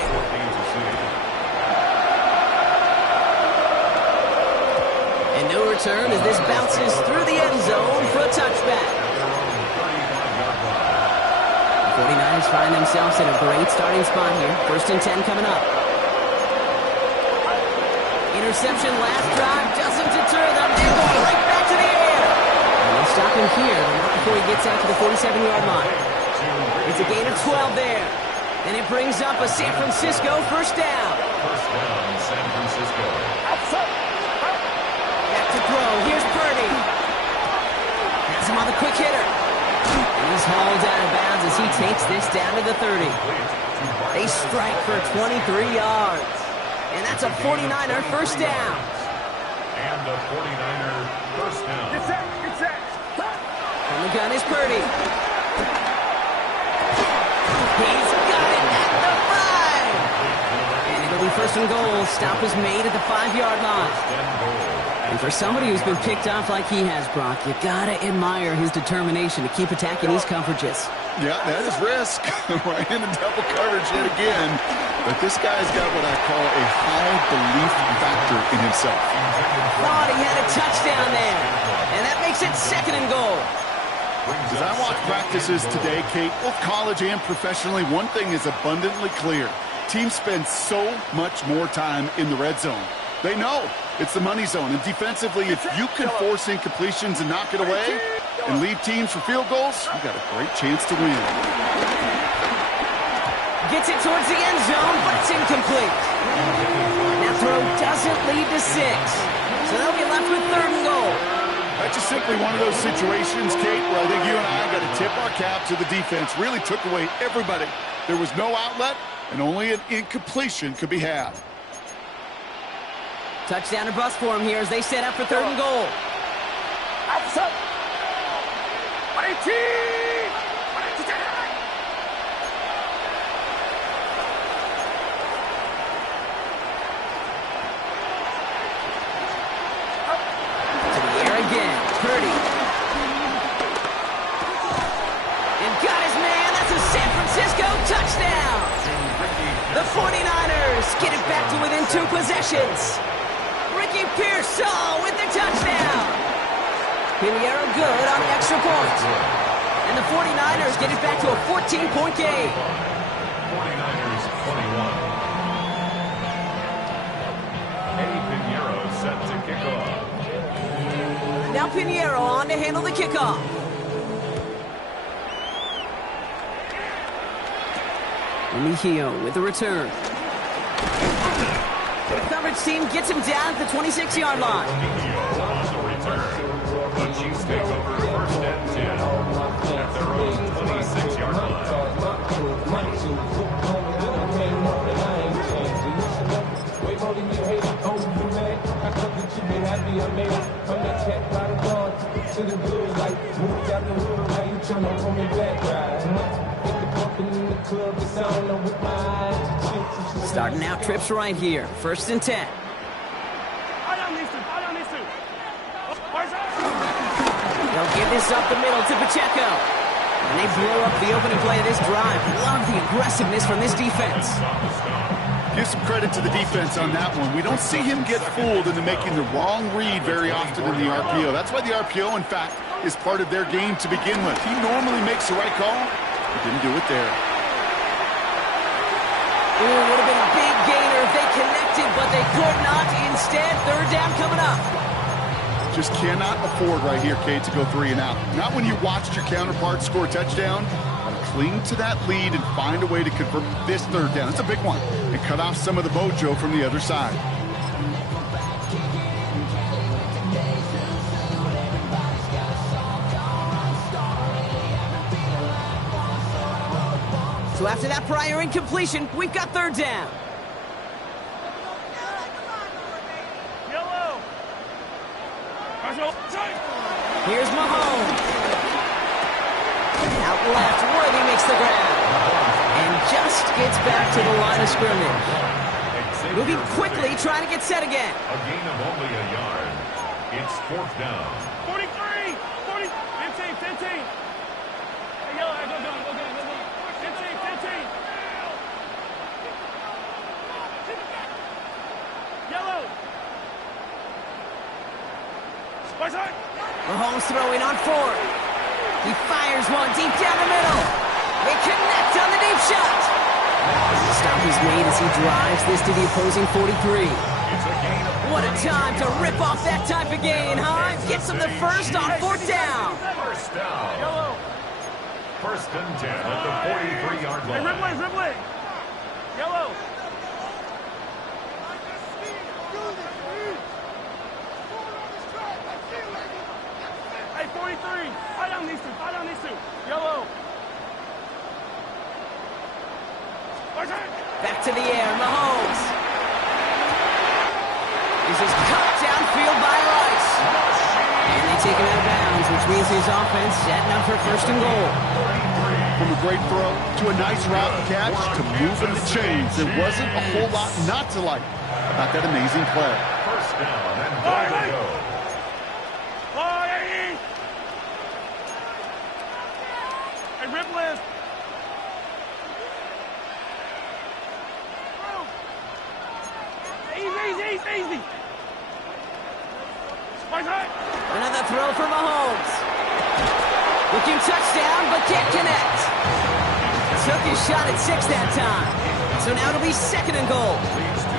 And no return as this bounces through the end zone for a touchback. The 49ers find themselves in a great starting spot here. First and 10 coming up. Interception last drive doesn't deter them. They go right back to the air. And they'll stop him here, but not before he gets out to the 47-yard line. It's a gain of 12 there. And it brings up a San Francisco first down. First down, San Francisco. Back to throw. Here's Purdy. Has him on the quick hitter. And he's hauled out of bounds as he takes this down to the 30. They strike for 23 yards. And that's a 49er first down. And a 49er first down. Get set, get set. From the gun is Purdy. He's got it at the 5. And it'll be first and goal. Stop is made at the 5-yard line. And for somebody who's been picked off like he has, Brock, you gotta admire his determination to keep attacking these coverages. Yeah, that is risk. Right into double coverage yet again. But this guy's got what I call a high belief factor in himself. Thought he had a touchdown there. And that makes it second and goal. As I watch practices today, Kate, both college and professionally, one thing is abundantly clear. Teams spend so much more time in the red zone. They know it's the money zone. And defensively, if you can force incompletions and knock it away and leave teams for field goals, you've got a great chance to win. Gets it towards the end zone, but it's incomplete. That throw doesn't lead to 6. So they'll be left with third and goal. That's just simply one of those situations, Kate, where I think you and I got to tip our cap to the defense. Really took away everybody. There was no outlet, and only an incompletion could be had. Touchdown or bust for him here as they set up for third and goal. Outside. 18. Purdy. And got his man. That's a San Francisco touchdown. The 49ers get it back to within 2 possessions. Ricky Pearsall with the touchdown. Pinheiro good on the extra point. And the 49ers get it back to a 14-point game. 49ers 21. Eddie Pinheiro set to kick off. Now Pinheiro on to handle the kickoff. Mejio with the return. The coverage team gets him down at the 26-yard line. Mejio on the return. The Chiefs take over first and 10 at their own 26-yard line. Starting out trips right here. First and 10. They'll give this up the middle to Pacheco. And they blow up the opening play of this drive. Love the aggressiveness from this defense. Give some credit to the defense on that one. We don't see him get fooled into making the wrong read very often in the RPO. That's why the RPO, in fact, is part of their game to begin with. He normally makes the right call, but didn't do it there. Ooh, would have been a big gainer if they connected, but they could not. Instead, third down coming up. Just cannot afford right here, Kate, to go 3 and out. Not when you watched your counterpart score a touchdown. Cling to that lead and find a way to convert this third down. It's a big one. And cut off some of the mojo from the other side. So after that prior incompletion, we've got third down. Here's Mahomes. Out left, Worthy makes the grab. And just gets back to the line of scrimmage. Moving quickly, trying to get set again. A gain of only a yard. It's fourth down. 43, 40, 15, 15. Hey, yo, go. 15, 15. Yellow. Mahomes throwing on 4. He fires one deep down the middle. They connect on the deep shot. Stop is made as he drives this to the opposing 43. What a time to rip off that type of gain, huh? Gets him the first on fourth down. First down. First and 10 at the 43-yard line. Hey, Ripley. Yellow. Hey, 43. down these two. Yellow. Back to the air, Mahomes. This is cut downfield by Rice. And they take him out of bounds, which means his offense setting up for first and goal. From a great throw to a nice route catch to moving the chains, there wasn't a whole lot not to like about that amazing play. First down and goal to go. Hey, Ripley. Easy. Another throw for Mahomes. Looking touchdown, but can't connect. Took his shot at 6 that time. So now it'll be second and goal.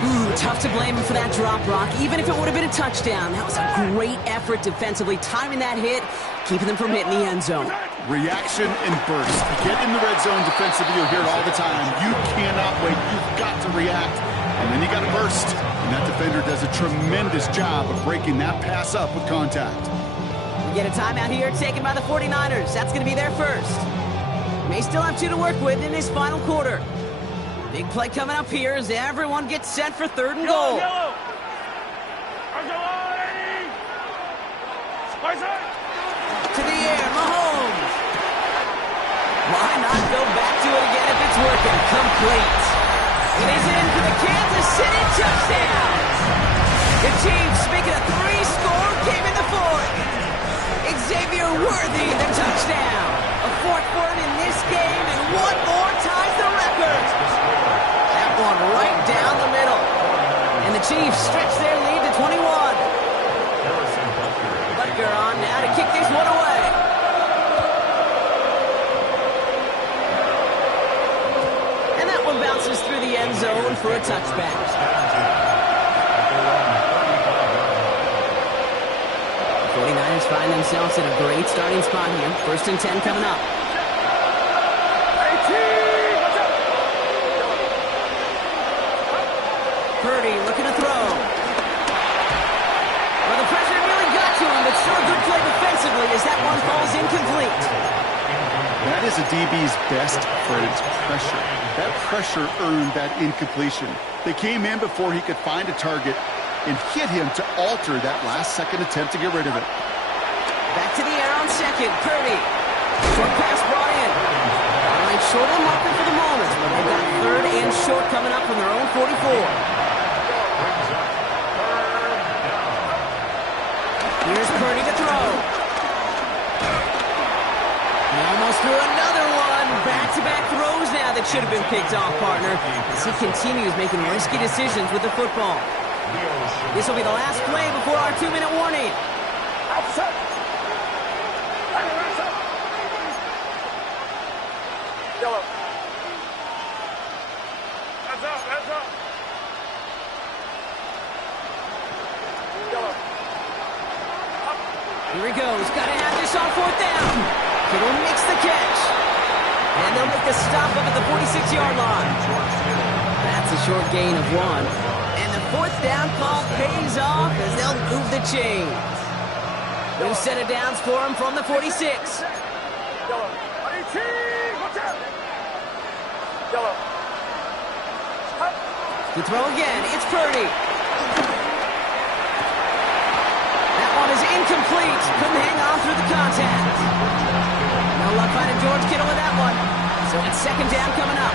Ooh, tough to blame him for that drop, Brock. Even if it would have been a touchdown, that was a great effort defensively, timing that hit, keeping them from hitting the end zone. Reaction and burst. You get in the red zone defensively, you'll hear it all the time. You cannot wait. You've got to react. And then you got to burst. And that defender does a tremendous job of breaking that pass up with contact. We get a timeout here taken by the 49ers. That's going to be their first. May still have 2 to work with in this final quarter. Big play coming up here as everyone gets set for third and goal. To the air, Mahomes. Why not go back to it again if it's working? Complete. It is in for the Kansas City touchdown. The Chiefs making a 3-score game in the fourth. Xavier Worthy, the touchdown. A fourth word in this game, and one more ties the record. That one right down the middle. And the Chiefs stretch their lead to 21. Butker on now to kick this one away. And that one bounces through the end zone for a touchback. The 49ers find themselves in a great starting spot here. First and 10 coming up. Purdy looking to throw. Well, the pressure really got to him, but still a good play defensively as that one falls incomplete. That is a DB's best friend, pressure. That pressure earned that incompletion. They came in before he could find a target and hit him to alter that last-second attempt to get rid of it. Back to the air on second. Purdy. Short pass brought in. All right, short on marker for the moment, but they've got third and short coming up from their own 44. Here's Purdy to throw. He almost threw another one. Back-to-back throws now that should have been picked off, partner, as he continues making risky decisions with the football. This will be the last play before our 2-minute warning. Yellow. Heads up. Yellow. Here he goes. Got to have this on fourth down. Kittle makes the catch. And they'll make the stop up at the 46-yard line. That's a short gain of 1. And the fourth down call pays off as they'll move the chains. New set of downs for him from the 46. Yellow. Watch out. Yellow. To throw again, it's Purdy. That one is incomplete. Couldn't hang on through the contact. No luck finding George Kittle with that one. So it's second down coming up.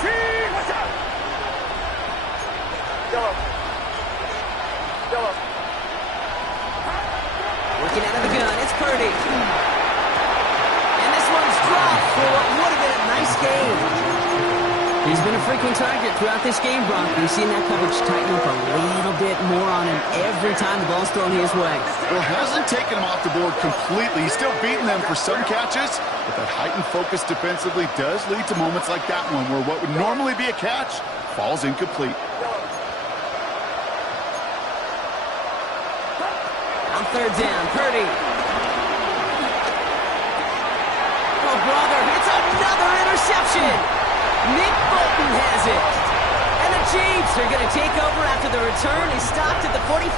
Watch out. Yellow. Working out of the gun, it's Purdy. And this one's dropped for what would have been a nice game. He's been a frequent target throughout this game, Brock. We've seen that coverage tighten up a little bit more on him every time the ball's thrown his way. Well, hasn't taken him off the board completely. He's still beating them for some catches, but that heightened focus defensively does lead to moments like that one where what would normally be a catch falls incomplete. On third down, Purdy. Oh, brother, it's another interception. Nick Bolton has it. And the Chiefs are going to take over after the return is stopped at the 45.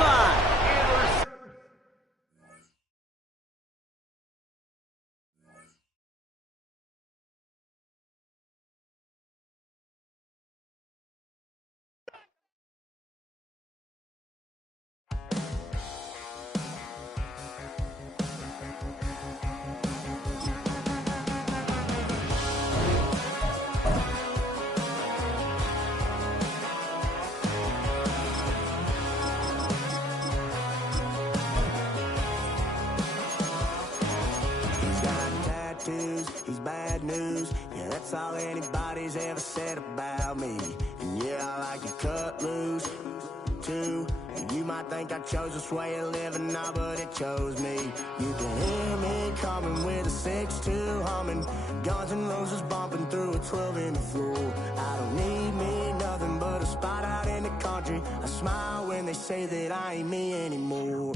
You might think I chose this way of living now, but it chose me. You can hear me coming with a 6-2 humming, Guns N' Roses bumping through a 12 in the floor. I don't need me nothing but a spot out in the country. I smile when they say that I ain't me anymore.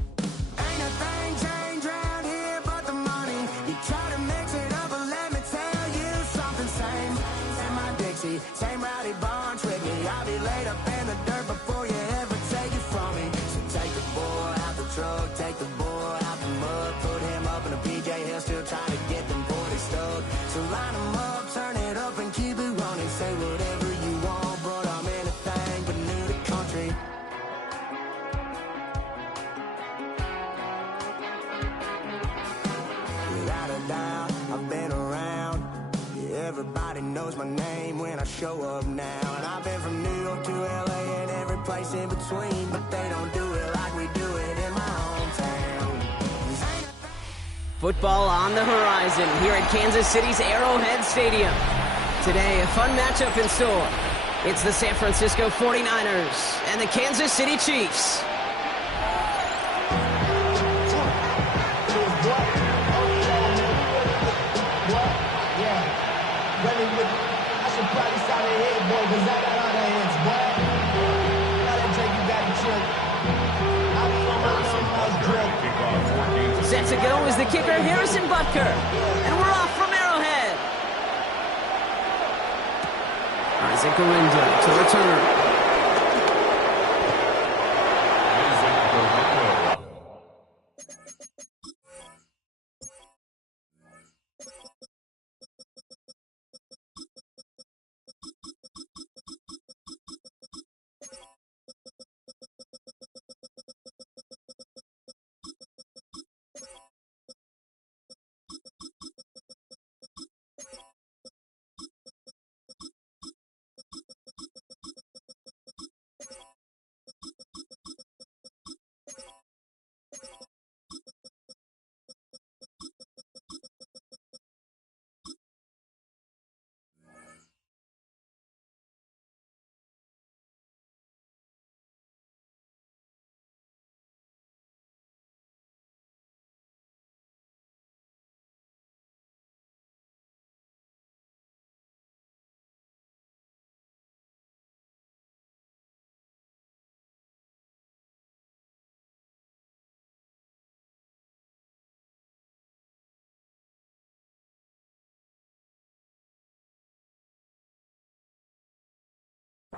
Ain't a thing changed around here but the money. You try to mix it up, but let me tell you something. Same my Dixie, same rowdy barn trick me. I'll be laid up in the dirt before you ever take it from me. So take the boy out the truck, take the boy out the mud, put him up in a PJ Hill, still trying to get them 40 stuck. So line them up, turn it up and keep it running. Say whatever you want, but I'm anything but new to country. Without a doubt, I've been around. Yeah, everybody knows my name when I show up now. And I've been from New York to LA and every place in between, but they don't do it like we do it in my hometown. Football on the horizon here at Kansas City's Arrowhead Stadium. Today, a fun matchup in store. It's the San Francisco 49ers and the Kansas City Chiefs. I should probably stop your head, boy, because I got other heads, boy. Now that Drake, you got the trick. I'll be on my little mouse grip. Set to go is the kicker, Harrison Butker. And we're off from Arrowhead. Isaac Gorindo to return.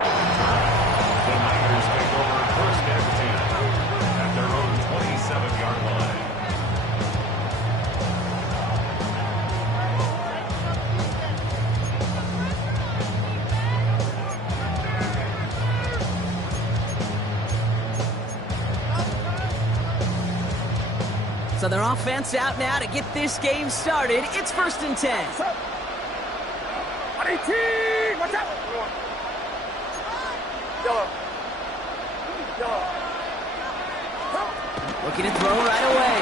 The Niners take over first and 10 at their own 27-yard line. So their offense out now to get this game started. It's first and 10. Watch out! Looking to throw right away.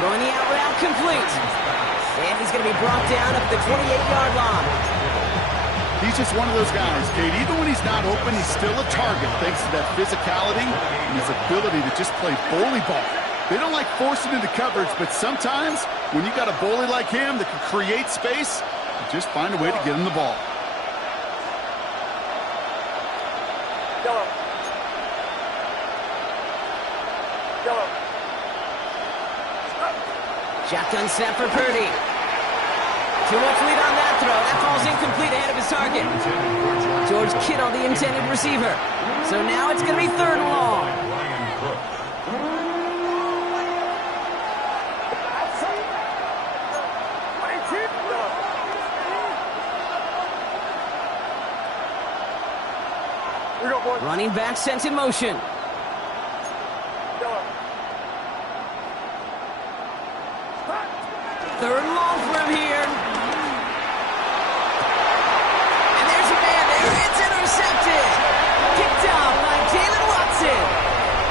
Throwing the out route complete. And he's going to be brought down at the 28-yard line. He's just one of those guys, Kate. Even when he's not open, he's still a target thanks to that physicality and his ability to just play bully ball. They don't like forcing into coverage, but sometimes when you got a bully like him that can create space, you just find a way to get him the ball. Shotgun snap for Purdy. Too much lead on that throw. That ball's incomplete ahead of his target. George Kittle, the intended receiver. So now it's going to be third and long. Running back sent in motion. Third and long for him here. And there's a man there. It's intercepted. Kicked out by Jalen Watson.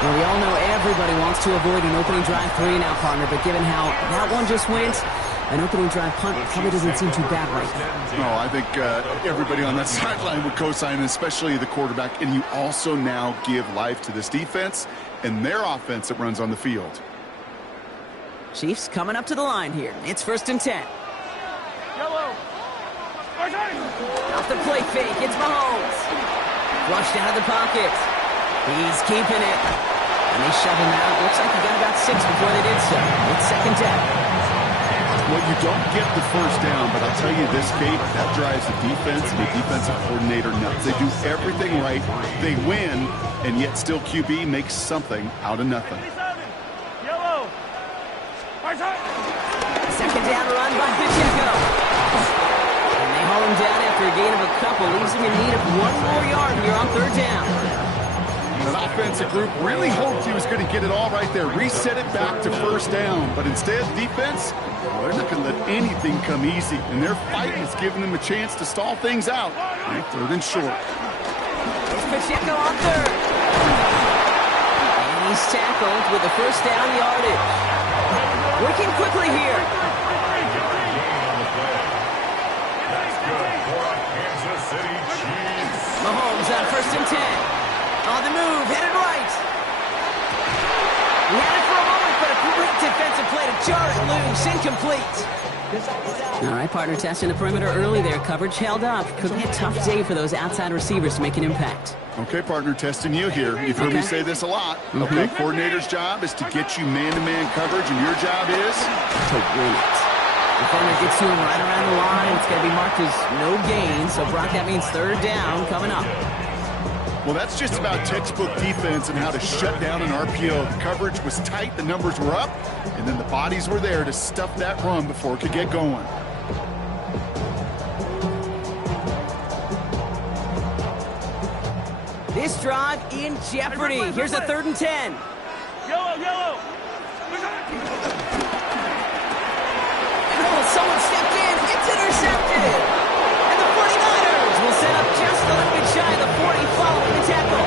Well, we all know everybody wants to avoid an opening drive 3 now, partner, but given how that one just went, An opening drive punt probably doesn't seem too bad right now. No, I think everybody on that sideline would co-sign, especially the quarterback. And you also now give life to this defense and their offense that runs on the field. Chiefs coming up to the line here. It's 1st and 10. Off the play fake, it's Mahomes. Flushed out of the pocket. He's keeping it. And they shove him out. Looks like he got about 6 before they did so. It's 2nd down. Well, you don't get the first down, but I'll tell you this, Kate, that drives the defense and the defensive coordinator nuts. They do everything right. They win, and yet still QB makes something out of nothing. 2nd down run by Pacheco. And they haul him down after a gain of a couple. Leaves him in need of 1 more yard here on 3rd down. An offensive group really hoped he was going to get it all right there. Reset it back to 1st down. But instead, defense, well, they're not going to let anything come easy. And their fight is giving them a chance to stall things out. 3rd and short. It's Pacheco on 3rd. And he's tackled with the 1st down yardage. Working quickly here. Mahomes on 1st and 10. On the move, headed right. He had it for a moment, but a great defensive play to jar it loose. Incomplete. All right, partner, testing the perimeter early there. Coverage held up. Could be a tough day for those outside receivers to make an impact. Okay, partner, testing you here. You've heard me say this a lot. Okay, coordinator's job is to get you man-to-man coverage, and your job is to win it. Defender gets to him right around the line. It's going to be marked as no gain. So, Brock, that means 3rd down coming up. Well, that's just about textbook defense and how to shut down an RPO. The coverage was tight, the numbers were up, and then the bodies were there to stuff that run before it could get going. This drive in jeopardy. Here's a 3rd and 10. Yellow. Oh, someone stepped in. It's intercepted. And the 49ers will set up just a little bit shy of the 40 following the tackle.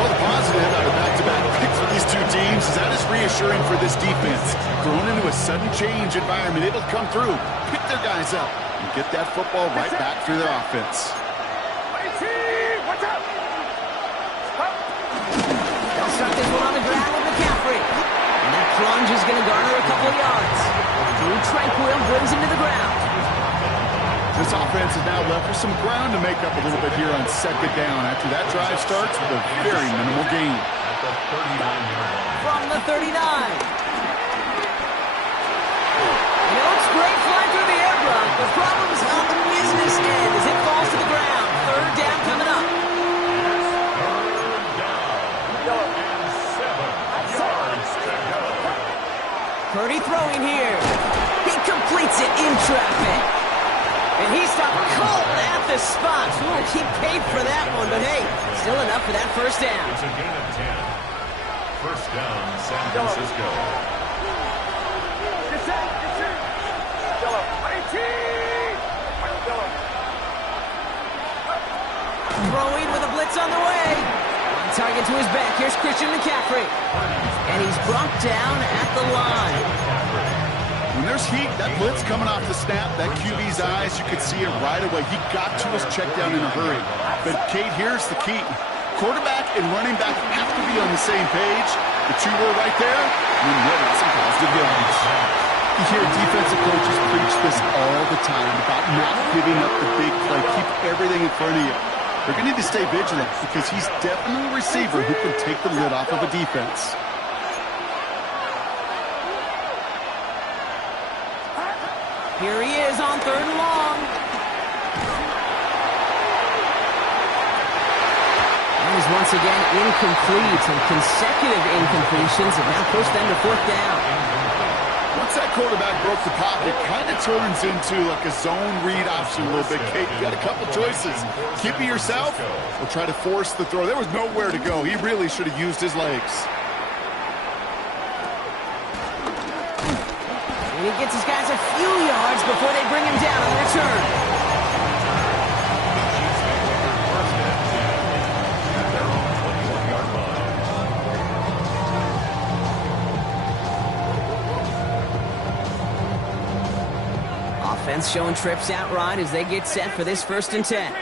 Well, the positive out of back-to-back picks for these two teams is that is reassuring for this defense. Thrown into a sudden change environment, able to come through, pick their guys up, and get that football right back through their offense. Watch out! They'll start this one on the ground with McCaffrey. And that plunge is going to garner a couple of yards. Drew Tranquil brings him to the ground. This offense is now left with some ground to make up a little bit here on 2nd down after that drive starts with a very minimal gain. From the 39. You know, it's great flying through the air, Brock. The problem's on the business end as it falls to the ground. 3rd down coming up. Purdy throwing here. He completes it in traffic. And he stopped cold at the spot. He paid for that one, but hey, still enough for that 1st down. It's a gain of 10. 1st down, San Francisco. Throwing with a blitz on the way. On target to his back. Here's Christian McCaffrey. And he's brought down at the line. When there's heat, that blitz coming off the snap, that QB's eyes, you could see it right away. He got to his check down in a hurry. But, Kate, here's the key. Quarterback and running back have to be on the same page. The two were right there, and then getting some positive yards. You hear defensive coaches preach this all the time about not giving up the big play. Keep everything in front of you. They're going to need to stay vigilant because he's definitely a receiver who can take the lid off of a defense. Here he is on 3rd and long. And he's once again incomplete, and consecutive incompletions have now pushed them to 4th down. Once that quarterback broke the pocket, it kind of turns into like a zone read option a little bit. Kate, you got a couple choices. Keep it yourself or try to force the throw. There was nowhere to go. He really should have used his legs. And he gets his guys a few yards before they bring him down on the return. Offense showing trips outright as they get set for this 1st and 10.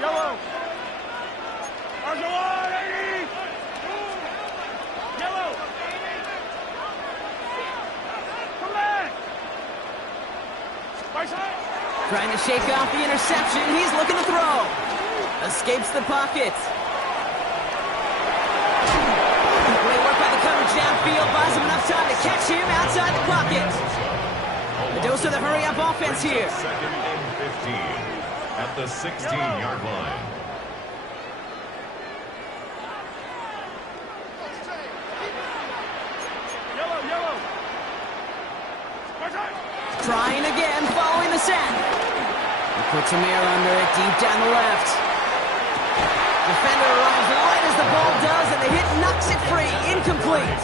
Yellow. Yellow. Come back. Right side. Trying to shake off the interception. He's looking to throw. Escapes the pocket. Great work by the coverage downfield. Buys him enough time to catch him outside the pocket. The dose of the hurry-up offense here. 2nd and 15 at the 16-yard line. Yellow. Trying again, following the sack. He puts him air under it, deep down the left. Defender arrives right as the ball does, and the hit knocks it free. Incomplete.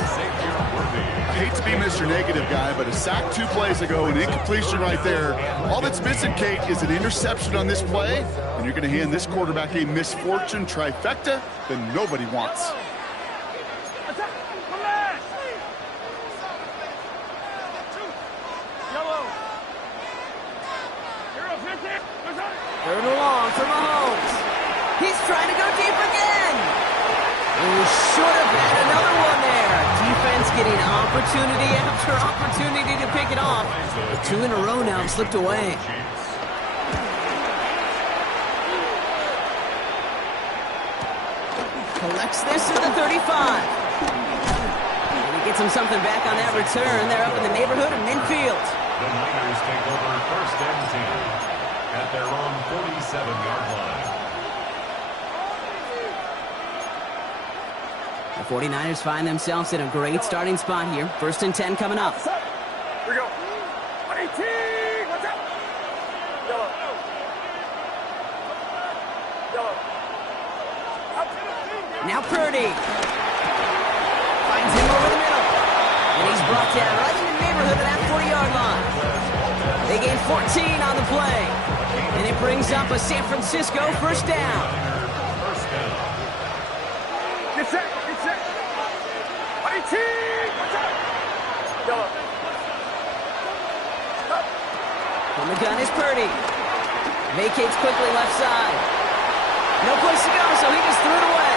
I hate to be Mr. Negative guy, but a sack 2 plays ago, an incompletion right there. All that's missing, Kate, is an interception on this play, and you're going to hand this quarterback a misfortune trifecta that nobody wants. Third and long for Mahomes. He's trying to go deep again. Oh, should have had another one there. Defense getting opportunity after opportunity to pick it off. But 2 in a row now have slipped away. Collects this at the 35. And he gets him something back on that return. They're up in the neighborhood of midfield. The Niners take over 1st and 10 at their own 47-yard line. The 49ers find themselves in a great starting spot here. 1st and 10 coming up. Here we go. 118. Watch out. Yellow. Now Purdy. Finds him over the middle. And he's brought down right in the neighborhood of that 40-yard line. They gain 14 on the play. And it brings up a San Francisco 1st down. Get set. 118. Watch out. Yellow. From the gun is Purdy. Vacates quickly left side. No place to go, so he just threw it away.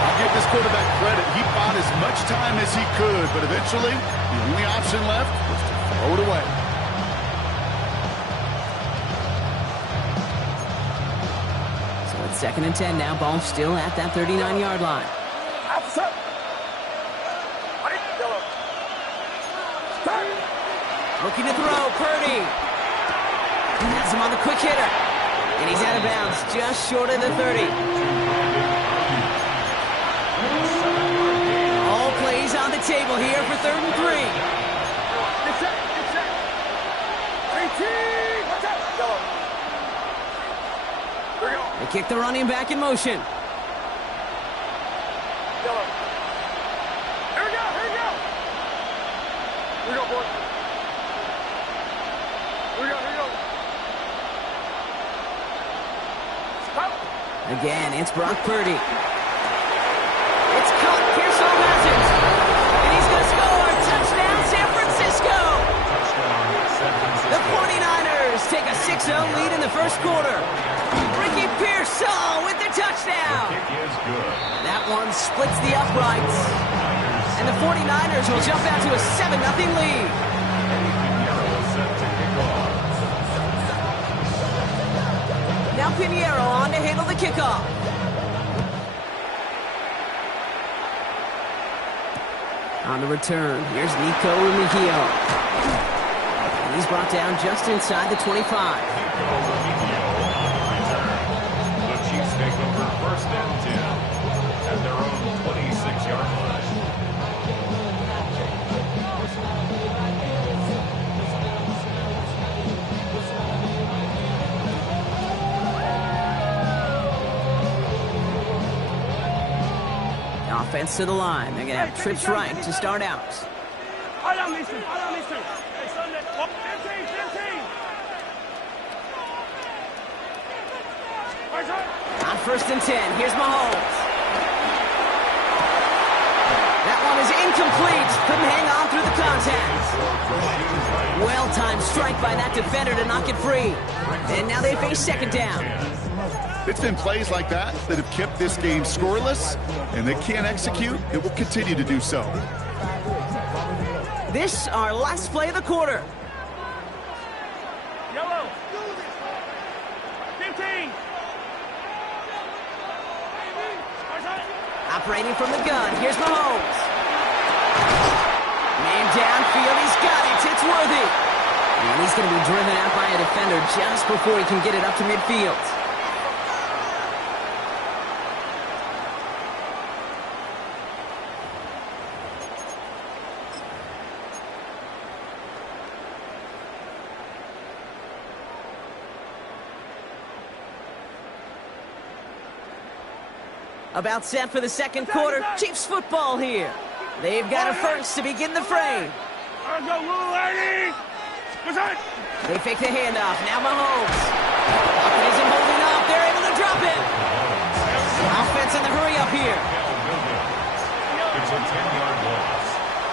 I'll give this quarterback credit. He bought as much time as he could, but eventually, the only option left was to throw it away. So it's 2nd and 10 now. Ball still at that 39-yard line. Outside. Yellow. Start. Looking to throw, Purdy. Has him on the quick hitter. And he's out of bounds, just short of the 30. All plays on the table here for 3rd and 3. Get set. 18. Watch out. Yellow. Here we go. They kick the running back in motion. Yellow. Here we go. Here we go, boy. Here we go. Stop. Again, it's Brock Purdy. It's caught. Pearson has it. And he's going to score. Touchdown, San Francisco. The 49ers take a 6-0 lead in the 1st quarter. Ricky Pearson with the touchdown. That one splits the uprights. And the 49ers will jump out to a 7-0 lead. Now Pinheiro on to handle the kickoff. On the return, here's Nico Remigio. And he's brought down just inside the 25. The Chiefs take over 1st and 10 at their own 26-yard line. Offense to the line. They're going to have trips right to start out. Hold on, mister. Hey, Sunday. 15. On 1st and 10, here's Mahomes. That one is Incomplete. Couldn't hang on through the contact. Well-timed strike by that defender to knock it free. And now they face second down. It's been plays like that that have kept this game scoreless, and they can't execute. It will continue to do so. This our last play of the quarter. Yellow. 15. Operating from the gun, here's Mahomes. Man downfield, he's got it, it's worthy. And he's going to be driven out by a defender just before he can get it up to midfield. About set for the second quarter. Chiefs football here. They've got a first to begin the fray. They fake the handoff. Now Mahomes. Pocket isn't holding up. They're able to drop it. Offense in the hurry up here. It's a 10-yard loss.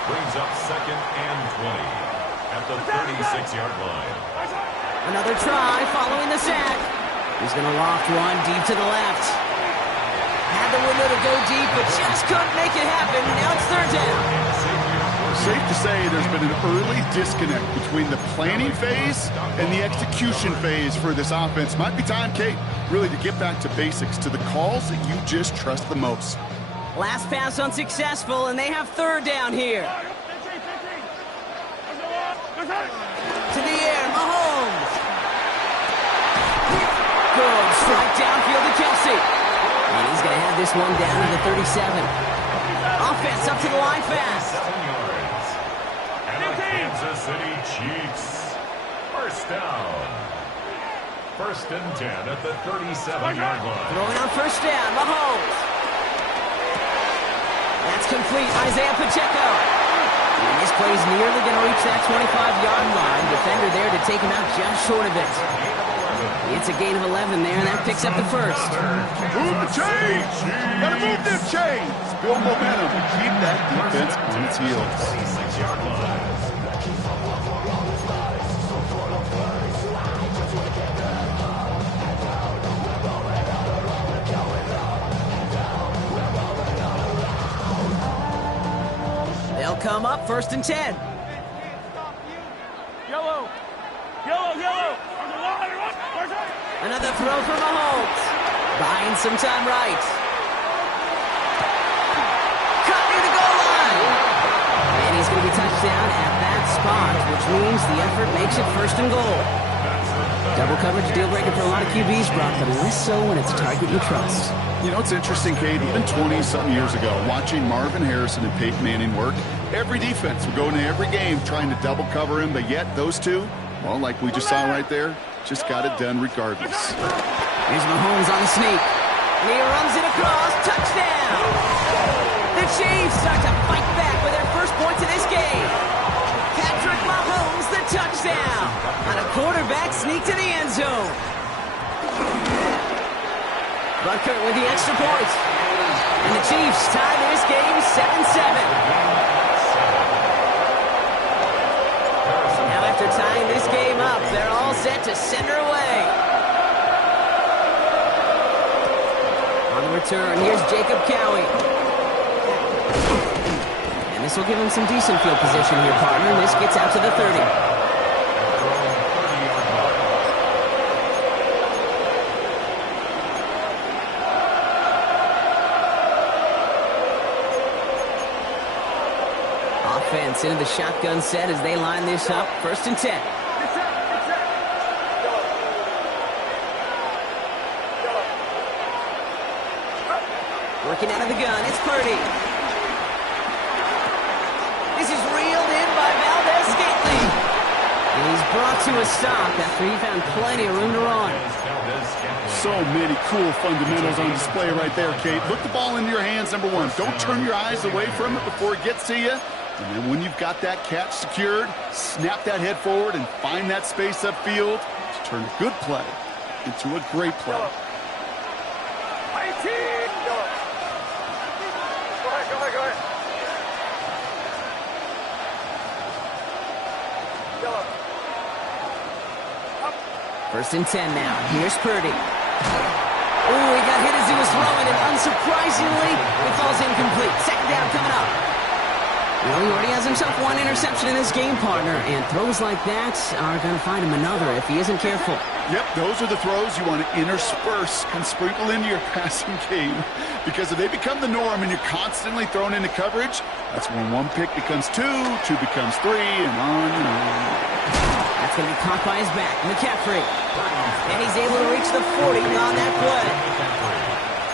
Brings up second and 20 at the 36-yard line. Another try following the sack. He's going to loft one deep to the left. Had the window to go deep, but just couldn't make it happen. Now it's third down. Safe to say there's been an early disconnect between the planning phase and the execution phase for this offense. Might be time, Kate, really to get back to basics, to the calls that you just trust the most. Last pass unsuccessful, and they have third down here. To the air, Mahomes. Good strike downfield to Kelsey. And he's going to have this one down to the 37. Offense up to the line fast. 7 yards. And the Kansas City Chiefs. First down. First and 10 at the 37-yard line. Throwing on first down, Mahomes. That's complete, Isaiah Pacheco. And this play's nearly going to reach that 25-yard line. Defender there to take him out just short of it. It's a gain of 11 there, and that picks up the first. Move the chains! Gotta move them chains! Build momentum and keep that defense on its heels. 26-yard line. They'll come up first and 10. Yellow. Yellow, yellow. Another throw for Mahomes. Buying some time right. Cut near the goal line. And he's going to be touched down at that spot, which means the effort makes it first and goal. Double coverage deal breaker for a lot of QBs, Brock, but less so when it's a target you trust. You know, it's interesting, Kate, even 20-something years ago, watching Marvin Harrison and Peyton Manning work, every defense would go into every game trying to double cover him, but yet those two, well, like we just saw right there, just got it done regardless. Here's Mahomes on the sneak. And he runs it across. Touchdown! The Chiefs start to fight back with their first points of this game. Patrick Mahomes, the touchdown. On a quarterback sneak to the end zone. Butker with the extra point. And the Chiefs tie this game 7-7. Now after tying this game up, they're all set to send her away. On the return, here's Jacob Cowie. And this will give him some decent field position here, partner. And this gets out to the 30. Offense into the shotgun set as they line this up. First and 10. Working out of the gun, it's Purdy. This is reeled in by Valdez-Scantling. And he's brought to a stop after he found plenty of room to run. So many cool fundamentals on display right there, Kate. Look the ball into your hands, number one. Don't turn your eyes away from it before it gets to you. And then when you've got that catch secured, snap that head forward and find that space upfield to turn a good play into a great play. First and 10 now. Here's Purdy. Oh, he got hit as he was throwing, and unsurprisingly, it falls incomplete. Second down coming up. Well, he already has himself one interception in this game, partner, and throws like that are going to find him another if he isn't careful. Yep, those are the throws you want to intersperse and sprinkle into your passing game, because if they become the norm and you're constantly thrown into coverage, that's when one pick becomes two becomes three, and on and on. That's going to be caught by his back, McCaffrey. And he's able to reach the 40 on that play.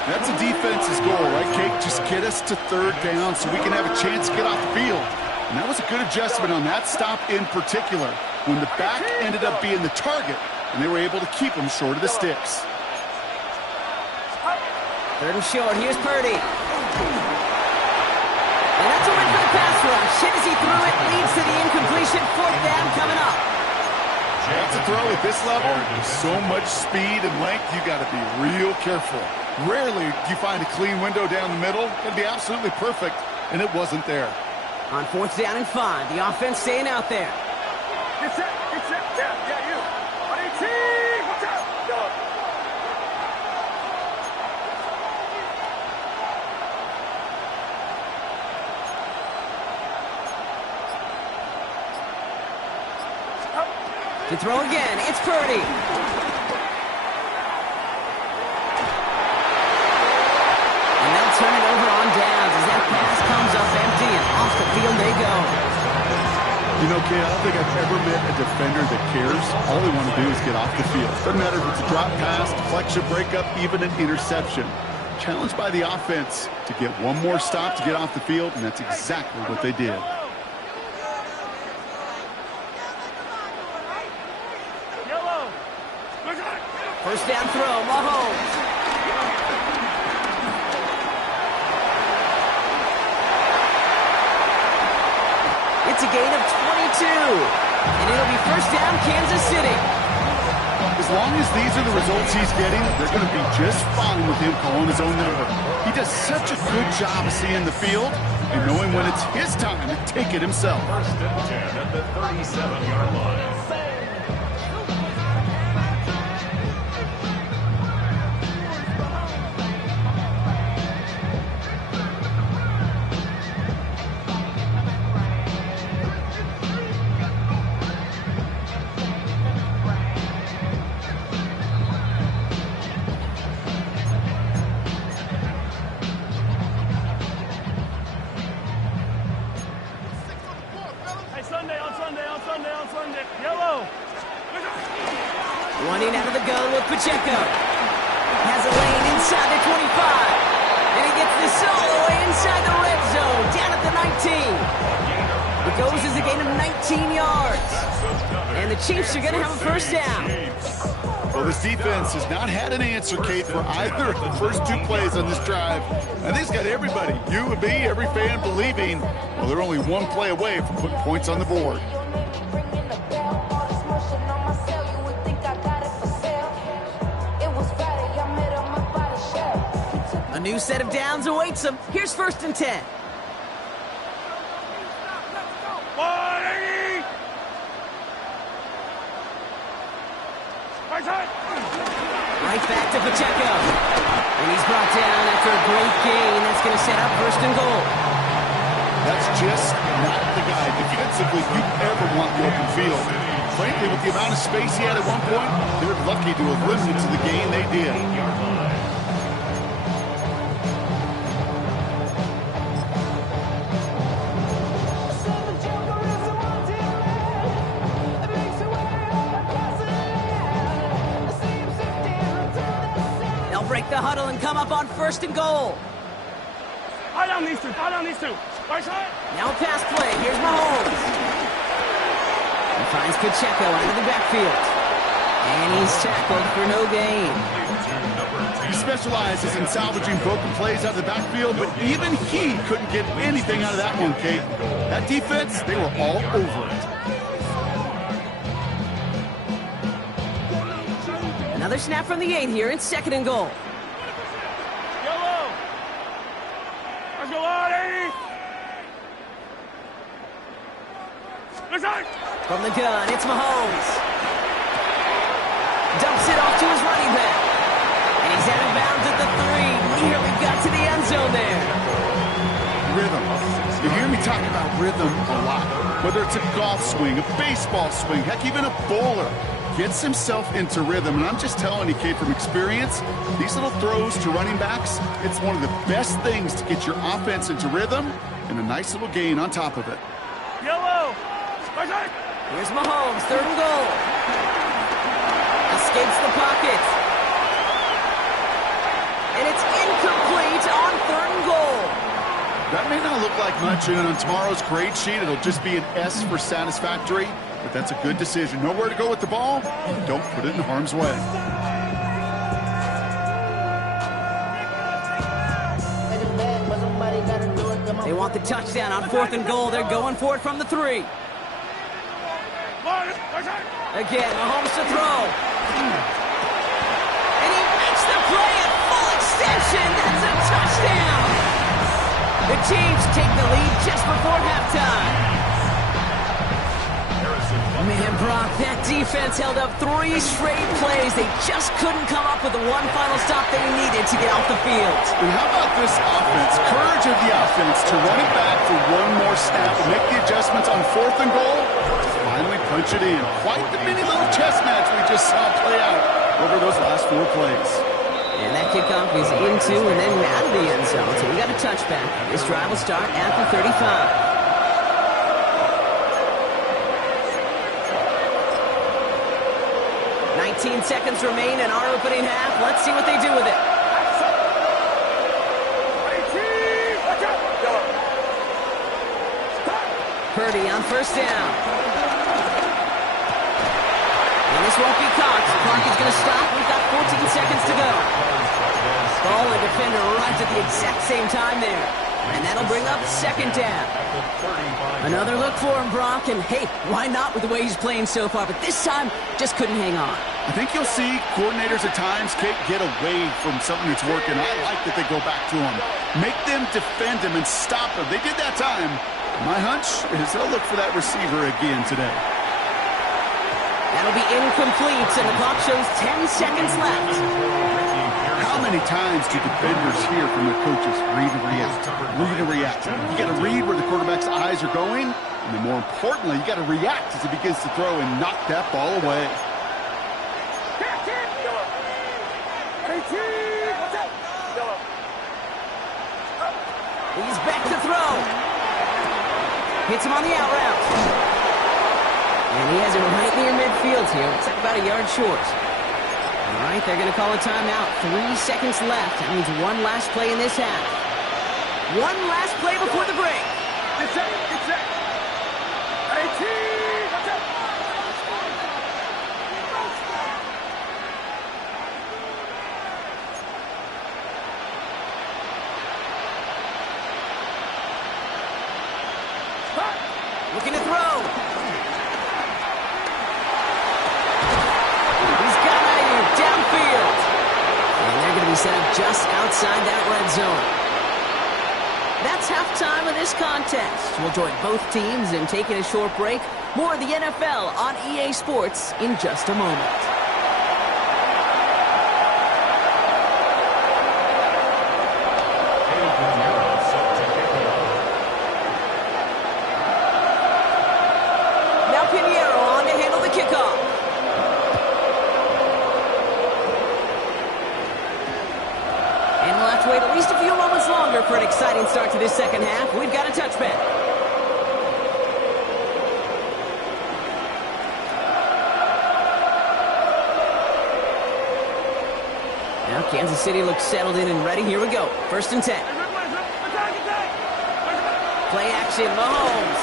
That's a defense's goal, right, Kate? Just get us to third down so we can have a chance to get off the field. And that was a good adjustment on that stop in particular, when the back ended up being the target, and they were able to keep him short of the sticks. Third and short, here's Purdy. And that's a win for the pass rush. Hit as he threw it, leads to the incompletion. Fourth down coming up. That's a throw at this level. With so much speed and length, you got to be real careful. Rarely do you find a clean window down the middle. It'd be absolutely perfect, and it wasn't there. On fourth down and 5, the offense staying out there. Get set, yeah, you. On 18, watch out, go. To throw again, it's Purdy. And they'll turn it over on downs as that pass comes up empty and off the field they go. You know, Kay, I don't think I've ever met a defender that cares. All they want to do is get off the field. Doesn't matter if it's a drop pass, deflection, breakup, even an interception. Challenged by the offense to get one more stop to get off the field, and that's exactly what they did. First down throw, Mahomes. It's a gain of 22. And it'll be first down, Kansas City. As long as these are the results he's getting, they're going to be just fine with him calling his own number. He does such a good job of seeing the field and knowing when it's his time to take it himself. First and 10 at the 37-yard line. Sunday. Yellow. Running out of the gun with Pacheco. Has a lane inside the 25. And he gets this all the way inside the red zone. Down at the 19. It goes as a gain of 19 yards. And the Chiefs are going to have a first down. Well, this defense has not had an answer, Kate, for either of the first two plays on this drive. I think it's got everybody, you and me, every fan believing, well, they're only one play away from putting points on the board. A new set of downs awaits them. Here's first and 10. Right back to Pacheco. And he's brought down after a great gain. That's going to set up first and goal. That's just not the guy defensively you ever want the open field. Frankly, with the amount of space he had at one point, they're lucky to have listened to the game they did. Break the huddle and come up on first and goal. Eye down these two. Right side. Now a pass play. Here's Mahomes. He finds Pacheco out of the backfield. And he's tackled for no gain. He specializes in salvaging broken plays out of the backfield, but even he couldn't get anything out of that one, Kate. That defense, they were all over it. Another snap from the 8 here. It's second and goal. Yellow. Let's go out, 80. Let's go. From the gun, it's Mahomes. Dumps it off to his running back. And he's out of bounds at the 3. Nearly got to the end zone there. Rhythm. You hear me talk about rhythm a lot. Whether it's a golf swing, a baseball swing, heck, even a bowler. Gets himself into rhythm. And I'm just telling you, Kate, from experience, these little throws to running backs, it's one of the best things to get your offense into rhythm and a nice little gain on top of it. Yellow. Here's Mahomes, 3rd and goal. Escapes the pocket. And it's incomplete on 3rd and goal. That may not look like much, and on tomorrow's grade sheet, it'll just be an S for satisfactory, but that's a good decision. Nowhere to go with the ball, and don't put it in harm's way. They want the touchdown on 4th and goal. They're going for it from the 3. Again, Mahomes to throw. And he makes the play at full extension. That's a touchdown. The Chiefs take the lead just before halftime. Man, Brock, that defense held up 3 straight plays. They just couldn't come up with the one final stop they needed to get off the field. And how about this offense? Courage of the offense to run it back for one more snap and make the adjustments on 4th and goal. Finally punch it in. Quite the mini little chess match we just saw play out over those last 4 plays. And that kickoff is into and then out of the end zone. So we got a touchback. This drive will start at the 35. 19 seconds remain in our opening half. Let's see what they do with it. Purdy on 1st down. And this won't be caught. Clock is going to stop. We've got 14 seconds to go. Ball and defender arrives at the exact same time there. And that'll bring up 2nd down. Another look for him, Brock. And hey, why not with the way he's playing so far? But this time, just couldn't hang on. I think you'll see coordinators at times get away from something that's working. I like that they go back to him. Make them defend him and stop him. They did that time. My hunch is they'll look for that receiver again today. That'll be incomplete, and the clock shows 10 seconds left. How many times do defenders hear from their coaches, read and react, read and react? You got to read where the quarterback's eyes are going, and then more importantly, you got to react as he begins to throw and knock that ball away. He's back to throw. Hits him on the out route. And he has it right near midfield here. Looks like about a yard short. All right, they're going to call a timeout. 3 seconds left. That means one last play in this half. One last play before the break. Looking to throw. He's got it downfield. And they're going to be set up just outside that red zone. That's halftime of this contest. We'll join both teams in taking a short break. More of the NFL on EA Sports in just a moment. For an exciting start to this second half, we've got a touchback. Now Kansas City looks settled in and ready. Here we go. 1st and 10. Play action, Mahomes.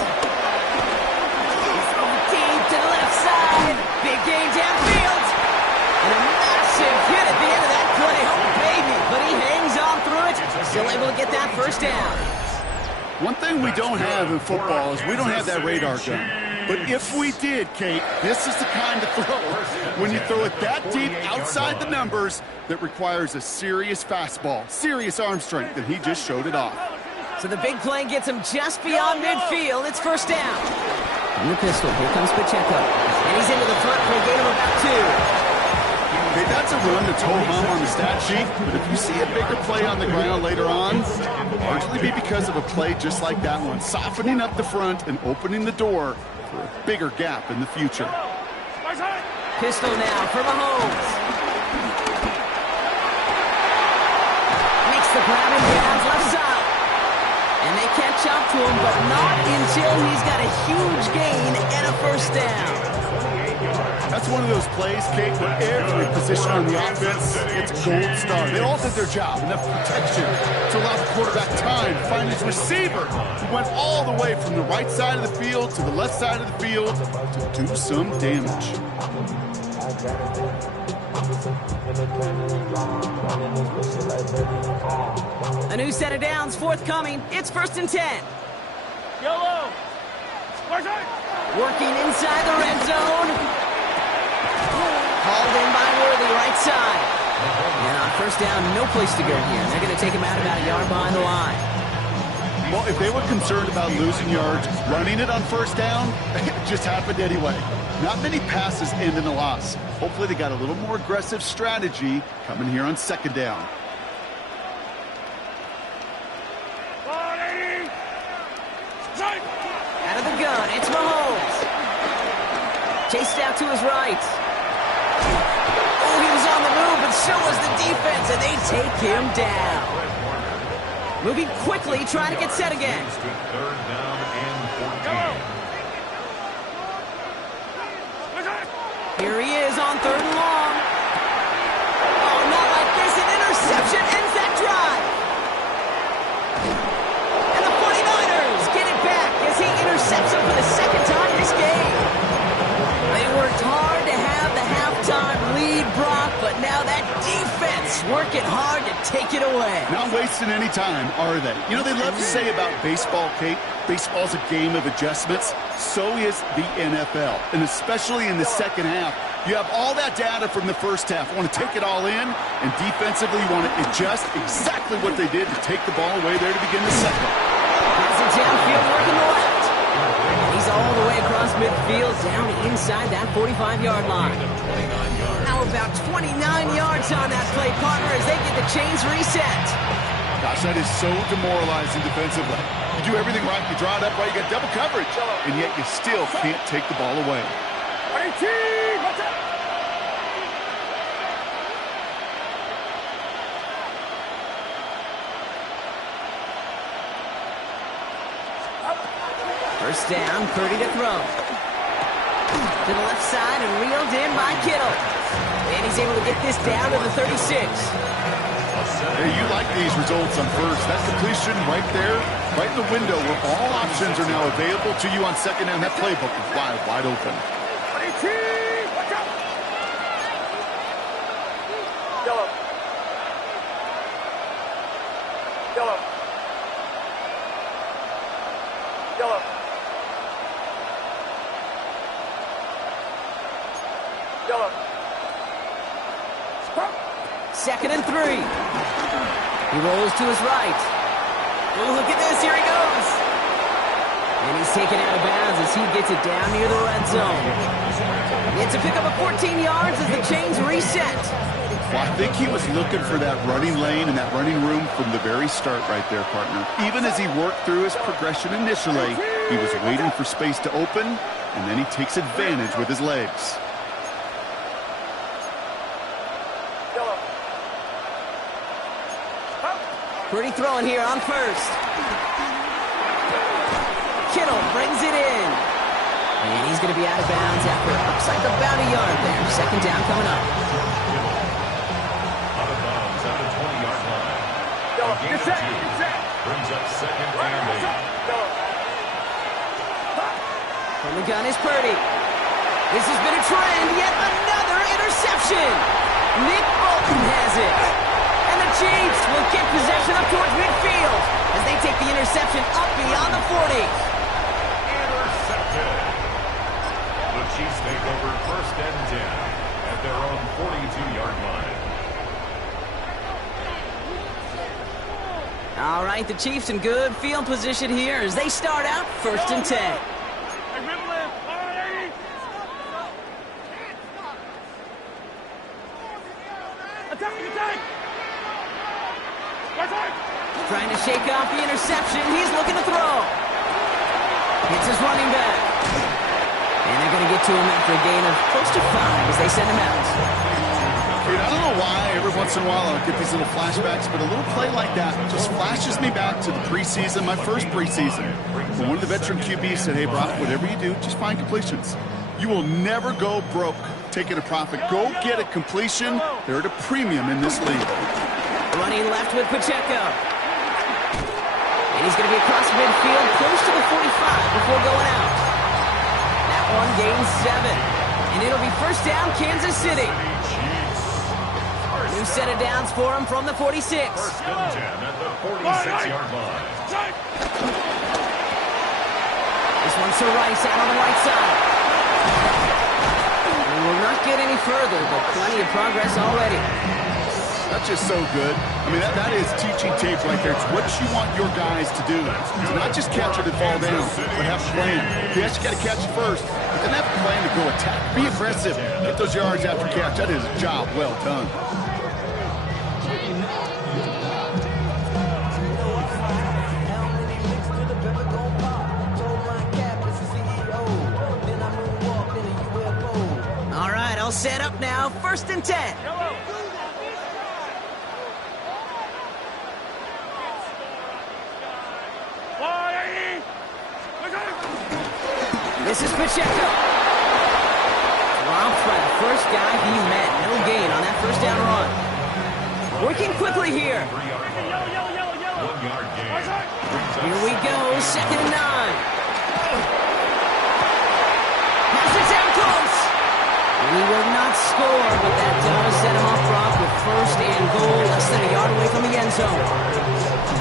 He's throwing deep to the left side. Big gain downfield. And a massive hit at the end of that play. Oh, baby. But he hangs on through it. Still able to get that 1st down. One thing we don't have in football is we don't have that radar gun. But if we did, Kate, this is the kind of throw when you throw it that deep outside the numbers that requires a serious fastball, serious arm strength, and he just showed it off. So the big play gets him just beyond midfield. It's 1st down. In the pistol, here comes Pacheco. And he's into the front for a gain of about 2. Okay, that's a run that's ho-hum on the stat sheet, but if you see a bigger play on the ground later on, largely be because of a play just like that one, softening up the front and opening the door for a bigger gap in the future. Pistol now for Mahomes. Makes the grab and grabs left side. And they catch up to him, but not until he's got a huge gain and a first down. That's one of those plays, Kate, where every position on the offense gets a gold star. They all did their job, enough protection to allow the quarterback time to find his receiver, who went all the way from the right side of the field to the left side of the field to do some damage. A new set of downs forthcoming. It's 1st and 10. Yellow. Working inside the red zone. Hauled in by Worthy, right side. And on first down, no place to go here. They're going to take him out about a yard behind the line. Well, if they were concerned about losing yards, running it on first down, it just happened anyway. Not many passes end in a loss. Hopefully they got a little more aggressive strategy coming here on second down. Out of the gun, it's Mahomes. Chased out to his right. Oh, he was on the move, but so was the defense, and they take him down. Moving quickly, trying to get set again. Third down and 14. Here he is on 3rd and long. Oh, not like this. An interception ends that drive. And the 49ers get it back as he intercepts him for the second time this game. They worked hard to have the halftime lead, Brock, but now that defense working hard to take it away. Not wasting any time, are they? You know, they love to say about baseball, Kate, baseball's a game of adjustments. So is the NFL. And especially in the second half, you have all that data from the first half. You want to take it all in, and defensively you want to adjust exactly what they did to take the ball away there to begin the second. Passes downfield, working the left. And he's all the way across midfield, down inside that 45-yard line. Now about 29 yards on that play, partner, as they get the chains reset. Gosh, that is so demoralizing defensively. You do everything right, you draw it up right, you got double coverage, and yet you still can't take the ball away. First down, Purdy to throw. To the left side and reeled in by Kittle. And he's able to get this down to the 36. Hey, you like these results on first. That completion right there, right in the window where all options are now available to you on second down. That playbook is wide open. Second and 3. He rolls to his right. Oh, look at this. Here he goes. And he's taken out of bounds as he gets it down near the red zone. It's a pickup of 14 yards as the chains reset. Well, I think he was looking for that running lane and that running room from the very start right there, partner. Even as he worked through his progression initially, he was waiting for space to open, and then he takes advantage with his legs. Purdy throwing here on first. Kittle brings it in. And he's going to be out of bounds after looks like about a yard there. Second down coming up. Out of bounds at the 20-yard line. Gain of 2. Brings up second and 8. From the gun is Purdy. This has been a trend. Yet another interception. Nick Bolton has it. And the Chiefs will get possession up towards midfield as they take the interception up beyond the 40. Intercepted. The Chiefs take over first and 10 at their own 42-yard line. All right, the Chiefs in good field position here as they start out first and 10. Trying to shake off the interception. He's looking to throw. It's his running back. And they're going to get to him after a gain of close to 5 as they send him out. Dude, I don't know why every once in a while I'll get these little flashbacks, but a little play like that just flashes me back to the preseason, my first preseason. When one of the veteran QBs said, hey, Brock, whatever you do, just find completions. You will never go broke taking a profit. Go get a completion. They're at a premium in this league. Running left with Pacheco. And he's going to be across midfield, close to the 45 before going out. That one gains 7. And it'll be first down, Kansas City. New set of downs for him from the 46. First and 10 at the 46-yard line. This one's to Rice out on the right side. We will not get any further, but plenty of progress already. That's just so good. I mean, that is teaching tape right there. It's what you want your guys to do. To not just catch it and fall down, but have a plan. Yes, you got to catch it first, but then have a plan to go attack. Be aggressive. Get those yards after catch. That is a job well done. All right, all set up now. First and 10. This is Pacheco. Dropped by the first guy he met. No gain on that first down run. Working quickly here. 1-yard gain. Here we go. Second and 9. Has it down close. And he will not score, but that does set him off Brock with first and goal, less than a yard away from the end zone.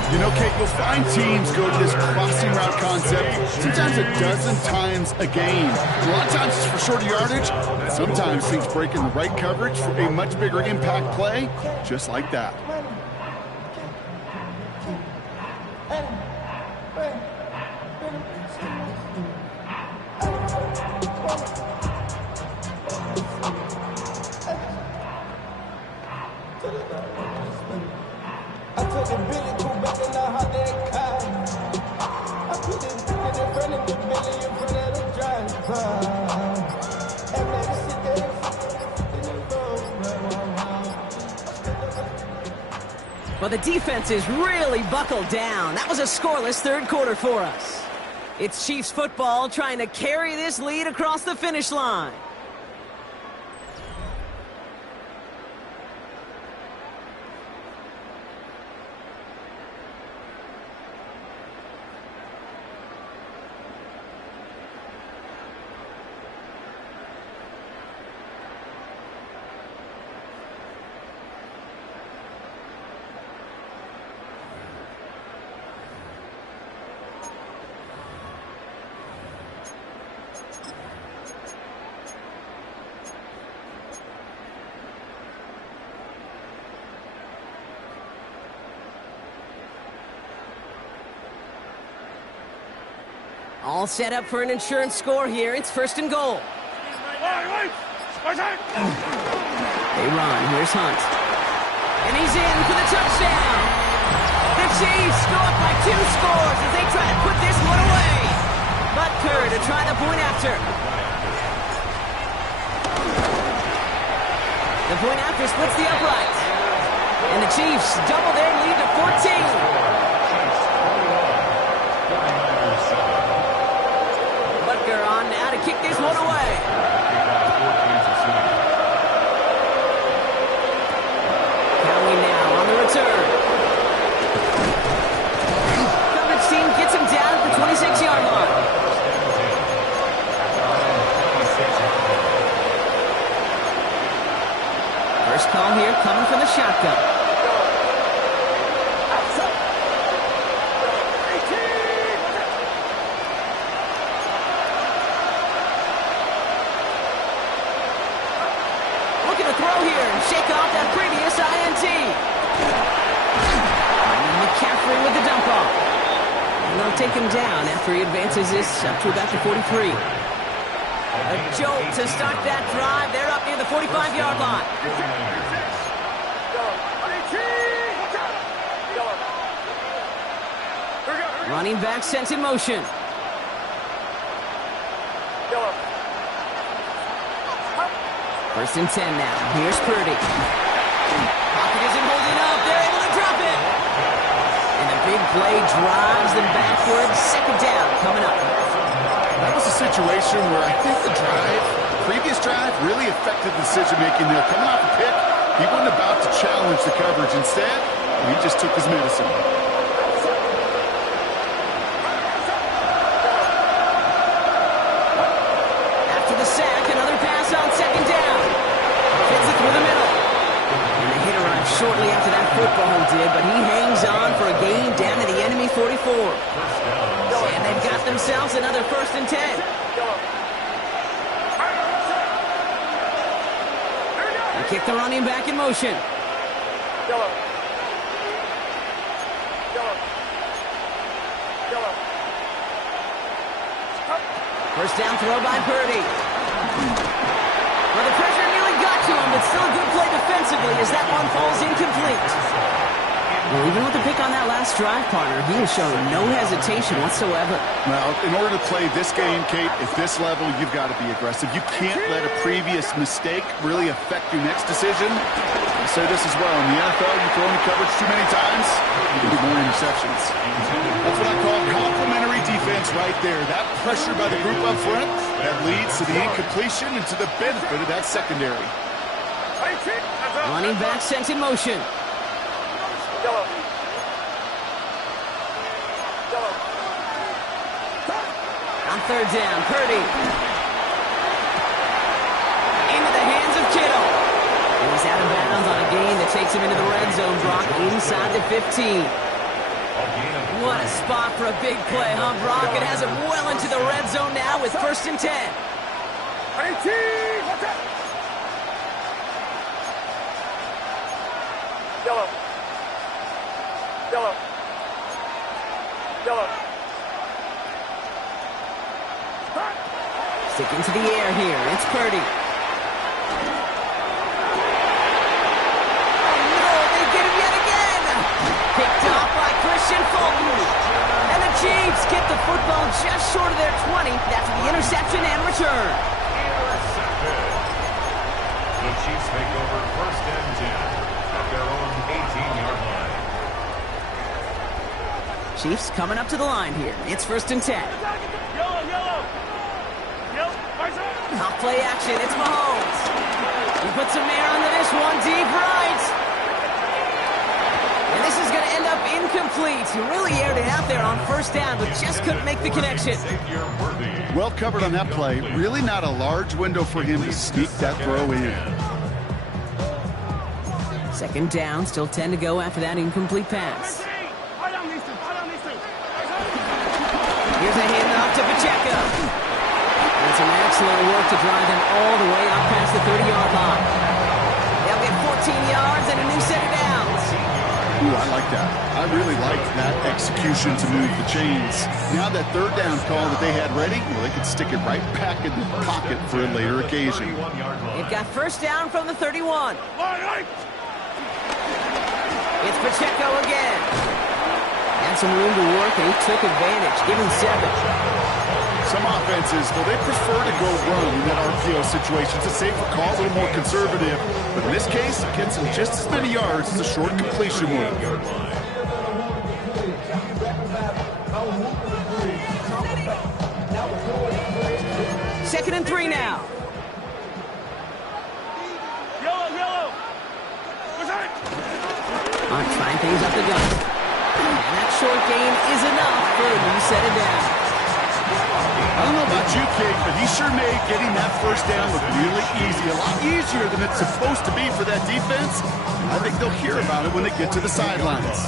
You know, Kate, you'll find teams go to this crossing route concept sometimes a dozen times a game. A lot of times it's for shorter yardage. Sometimes things break in the right coverage for a much bigger impact play, just like that. Well, the defense is really buckled down. That was a scoreless third quarter for us. It's Chiefs football trying to carry this lead across the finish line. All set up for an insurance score here. It's first and goal. They run. Here's Hunt. And he's in for the touchdown. The Chiefs go up by 2 scores as they try to put this one away. Butker to try the point after. The point after splits the upright. And the Chiefs double their lead to 14. Butker on now to kick this one away. Cowie now on the return. Coverage team gets him down at the 26-yard line. First call here coming from the shotgun. Shake off that previous INT. And McCaffrey with the dump off. And they'll take him down after he advances this up to about the 43. A jolt to start that drive. They're up near the 45-yard line. Running back sent in motion. First and 10 now. Here's Purdy. Pocket isn't holding up. They're able to drop it. And the big play drives them backwards. Second down coming up. That was a situation where I think the previous drive, really affected the decision-making there. Coming off a pick, he wasn't about to challenge the coverage. Instead, he just took his medicine. After the sack, another pass on second down. Fits it through the middle. And the hit arrived shortly after that football did, but he hangs on for a gain down to the enemy 44. And they've got themselves another first and 10. They kick the running back in motion. First down throw by Purdy. Well, the pressure nearly got to him, but still a good play defensively as that one falls incomplete. Well, even with the pick on that last drive, partner, he has shown no hesitation whatsoever. Well, in order to play this game, Kate, at this level, you've got to be aggressive. You can't let a previous mistake really affect your next decision. I say this as well. In the NFL, you throw into coverage too many times, you get more interceptions. That's what I call complementary defense right there. That pressure by the group up front, that leads to the incompletion and to the benefit of that secondary. Running back sent in motion. On third down, Purdy. Into the hands of Kittle. And he's out of bounds on a gain that takes him into the red zone, Brock, inside the 15. What a spot for a big play, huh, Brock? It has him well into the red zone now with first and 10. Sticking to the air here. It's Purdy. Oh, no, they get him yet again. Picked off by Christian Fulton. And the Chiefs get the football just short of their 20 after the interception and return. Intercepted. The Chiefs make over first and 10 at their own 18-yard line. Chiefs coming up to the line here. It's first and 10. Off play action, it's Mahomes. He puts some air onto this one, deep right. And this is going to end up incomplete. He really aired it out there on first down, but just couldn't make the connection. Well covered on that play. Really not a large window for him to sneak that throw in. Second down, still 10 to go after that incomplete pass. Here's a handoff to Pacheco. And some excellent work to drive them all the way up past the 30-yard line. They'll get 14 yards and a new set of downs. Ooh, I like that. I really liked that execution to move the chains. Now that third down call that they had ready, well, they could stick it right back in the pocket for a later occasion. They've got first down from the 31. It's Pacheco again. Had some room to work, and he took advantage. Give him 7. Some offenses, well, they prefer to go run in that RPO situation. It's a safer call, a little more conservative. But in this case, it gets him just as many yards as a short completion would. Second and 3 now. On trying things up the gun. And that short gain is enough for a new set of downs. I don't know about you, Kate, but he sure made getting that first down look really easy. A lot easier than it's supposed to be for that defense. I think they'll hear about it when they get to the sidelines.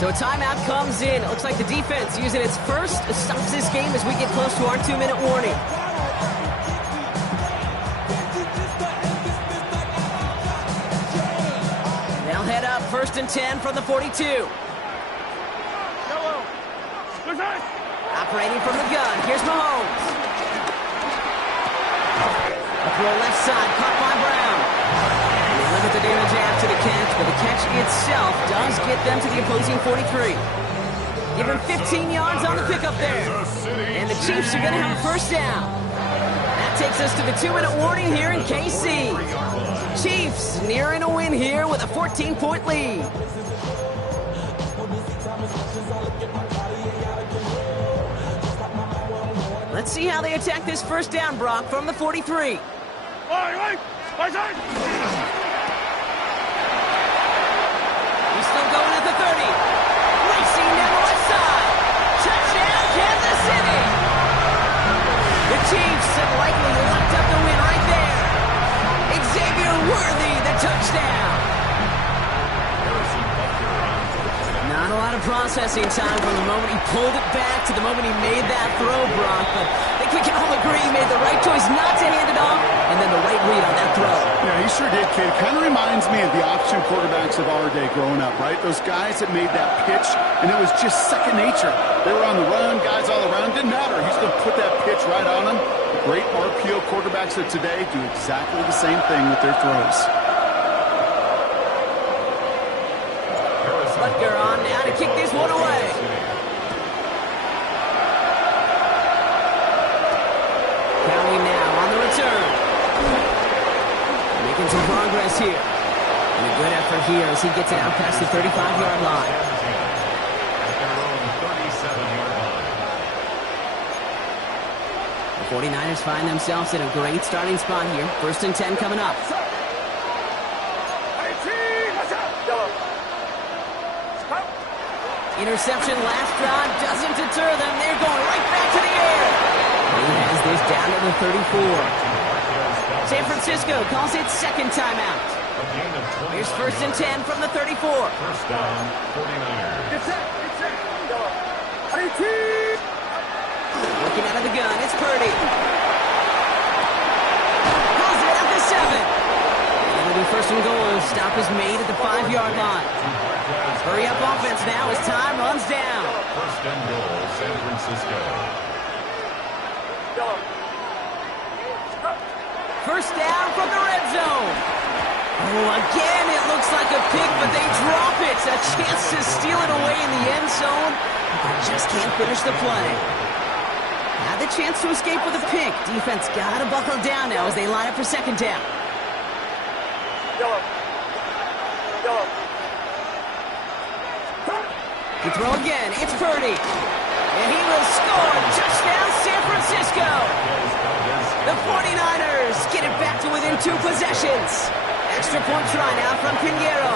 So a timeout comes in. It looks like the defense using its first stops this game as we get close to our 2-minute warning. They'll head up first and 10 from the 42. Operating from the gun, here's Mahomes. A throw left side, caught by Brown. And they limit the damage after the catch, but the catch itself does get them to the opposing 43. Give him 15 yards on the pickup there. And the Chiefs are going to have a first down. That takes us to the 2-minute warning here in KC. Chiefs nearing a win here with a 14-point lead. Let's see how they attack this first down, Brock, from the 43. He's still going at the 30. Racing down the left side. Touchdown, Kansas City. The Chiefs have likely locked up the win right there. Xavier Worthy, the touchdown. Not a lot of processing time from the moment he pulled it back to the moment he made that throw, Brock. But I think we can all agree he made the right choice not to hand it off, and then the right read on that throw. Yeah, he sure did, kid. Kind of reminds me of the option quarterbacks of our day growing up, right? Those guys that made that pitch, and it was just second nature. They were on the run, guys all around. Didn't matter. He's going to put that pitch right on them. The great RPO quarterbacks of today do exactly the same thing with their throws. Butker on now to kick this one away. Cowie now on the return. Making some progress here. And a good effort here as he gets it out past the 35-yard line. The 49ers find themselves in a great starting spot here. 1st and 10 coming up. Interception last drive doesn't deter them. They're going right back to the air. He has this down to the 34. San Francisco calls it second timeout. Here's 1st and 10 from the 34. First down, 49ers. Looking out of the gun, it's Purdy. Calls it at the 7. And it'll be 1st and goal. Stop is made at the 5-yard line. Hurry up offense now as time runs down. 1st and goal, San Francisco. 1st down from the red zone. Oh, again, it looks like a pick, but they drop it. A chance to steal it away in the end zone. But just can't finish the play. Had the chance to escape with a pick. Defense got to buckle down now as they line up for 2nd down. The throw again, it's Purdy. And he will score. Touchdown, San Francisco. The 49ers get it back to within 2 possessions. Extra point try now from Pinheiro.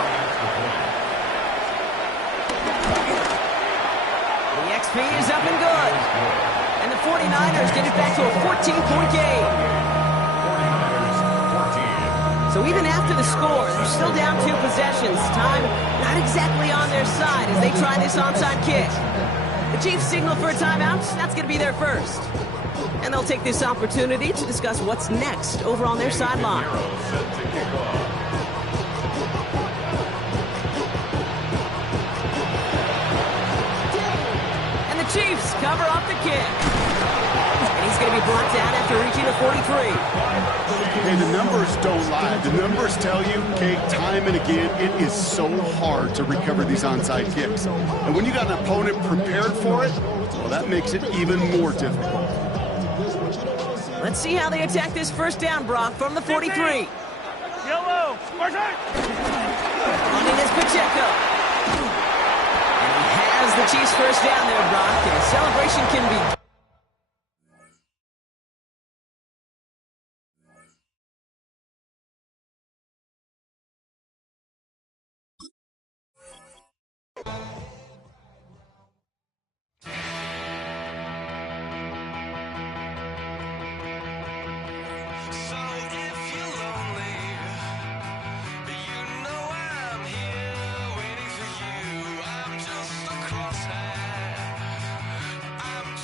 The XP is up and good. And the 49ers get it back to a 14-point game. So even after the score, they're still down 2 possessions. Time not exactly on their side as they try this onside kick. The Chiefs signal for a timeout. That's going to be their first. And they'll take this opportunity to discuss what's next over on their sideline. And the Chiefs cover up the kick. And he's going to be blocked out after reaching the 43. Hey, the numbers don't lie. The numbers tell you, Kate, time and again, it is so hard to recover these onside kicks. And when you got an opponent prepared for it, well, that makes it even more difficult. Let's see how they attack this 1st down, Brock, from the 43. Yellow, Running is Pacheco. And he has the Chiefs' 1st down there, Brock. And a celebration can be...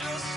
Just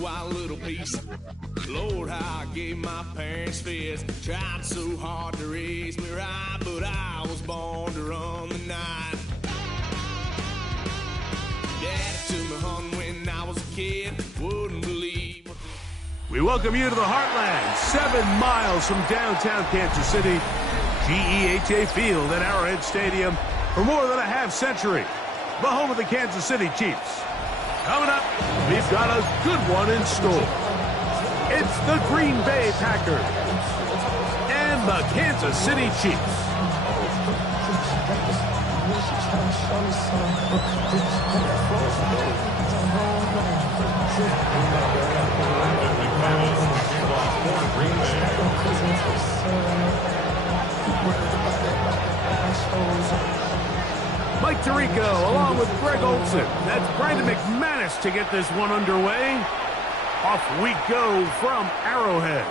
Wild little piece. Lord, how I gave my parents fist. Tried so hard to raise me right, but I was born to run the night. Daddy took me home when I was a kid. Wouldn't believe. We welcome you to the Heartland, 7 miles from downtown Kansas City. GEHA Field at Arrowhead Stadium for more than a half century. The home of the Kansas City Chiefs. Coming up, we've got a good one in store. It's the Green Bay Packers and the Kansas City Chiefs. Mike Tirico along with Greg Olson. That's Brandon McManus to get this one underway. Off we go from Arrowhead.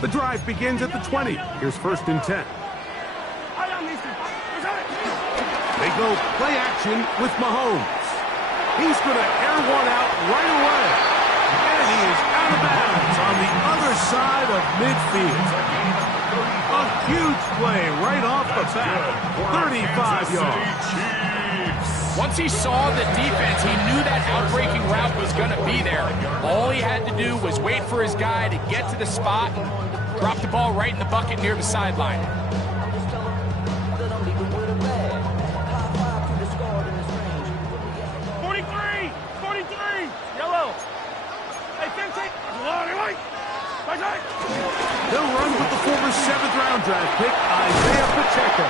The drive begins at the 20. Here's 1st and 10. They go play action with Mahomes. He's going to air one out right away. And he is out of bounds on the other side of midfield. A huge play right off the bat. 35 yards. Once he saw the defense, he knew that outbreaking route was going to be there. All he had to do was wait for his guy to get to the spot and drop the ball right in the bucket near the sideline. 43! Yellow! Hey, 50! They'll run with the former 7th-round draft pick, Isaiah Pacheco.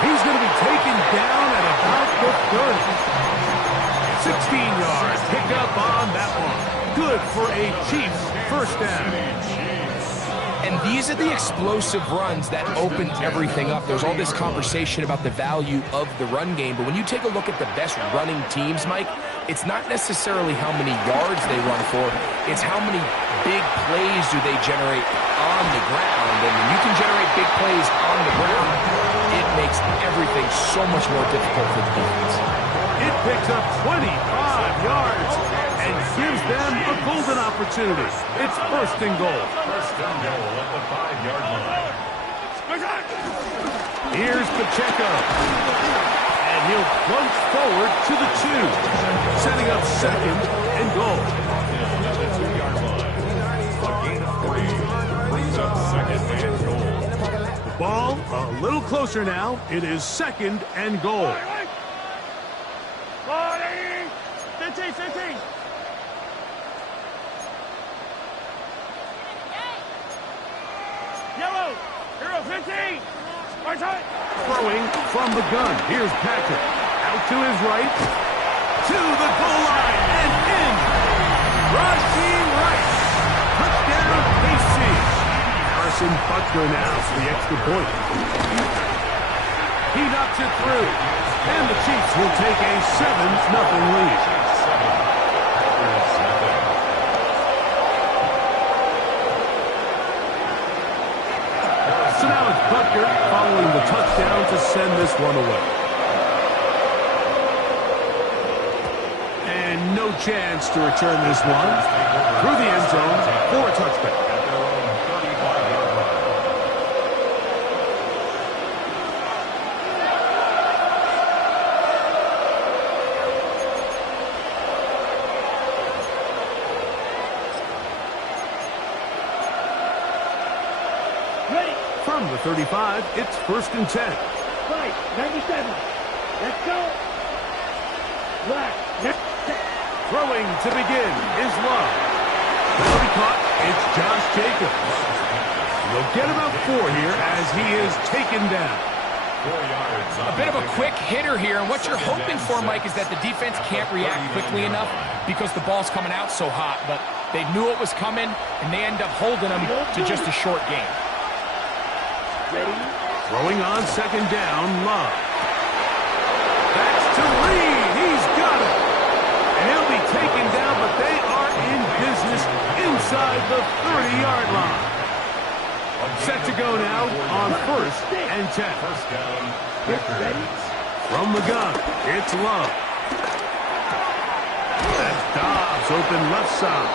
He's going to be taken down at about the 30. 16-yard pickup on that one. Good for a Chiefs first down. And these are the explosive runs that open everything up. There's all this conversation about the value of the run game, but when you take a look at the best running teams, Mike, it's not necessarily how many yards they run for, it's how many big plays do they generate on the ground. And when you can generate big plays on the ground, it makes everything so much more difficult for the defense. It picks up 25 yards, and gives them a golden opportunity. It's first and goal. First and goal at the 5-yard line. Here's Pacheco. And he'll plunge forward to the 2, setting up second and goal. At the 2-yard line. A gain of 3 brings up second and goal. The ball a little closer now. It is second and goal. 15. Yellow, hero 15. Throwing from the gun. Here's Patrick. Out to his right. To the goal line and in. Rasheed Rice. Touchdown, KC. Harrison Butker now for the extra point. He knocks it through. And the Chiefs will take a 7-0 lead. So now it's Butker following the touchdown to send this one away. And no chance to return this one through the end zone for a touchback. From the 35, it's first and 10. Right, 97. Let's go. Black. Throwing to begin is Love. That'll be caught. It's Josh Jacobs. They'll get about 4 here as he is taken down. 4 yards. A bit of a quick hitter here, and what you're hoping for, Mike, is that the defense can't react quickly enough because the ball's coming out so hot, but they knew it was coming, and they end up holding them to just a short game. Ready? Throwing on second down, Love. That's to Reed. He's got it. And he'll be taken down, but they are in business inside the 30-yard line. Set to go now on first and 10. First down. Ready? From the gun, it's Love. That's Dobbs open left side.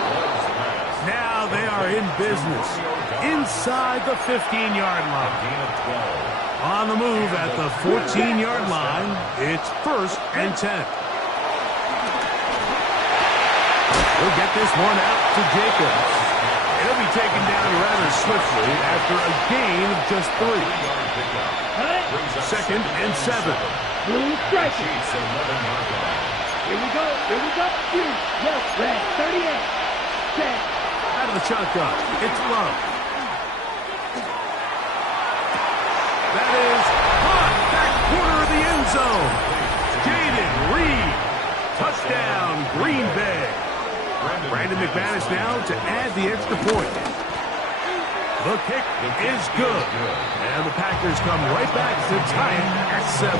Now they are in business inside the 15-yard line. On the move at the 14-yard line, it's first and 10. We'll get this one out to Jacobs. It'll be taken down rather swiftly after a gain of just 3. Second and 7. Blue strike. Here we go. Yes, red, 38. Set. Out of the shotgun, it's Love. That is caught back corner of the end zone. Jaden Reed. Touchdown, Green Bay. Brandon McManus now to add the extra point. The kick is good. And the Packers come right back to tie it at 7.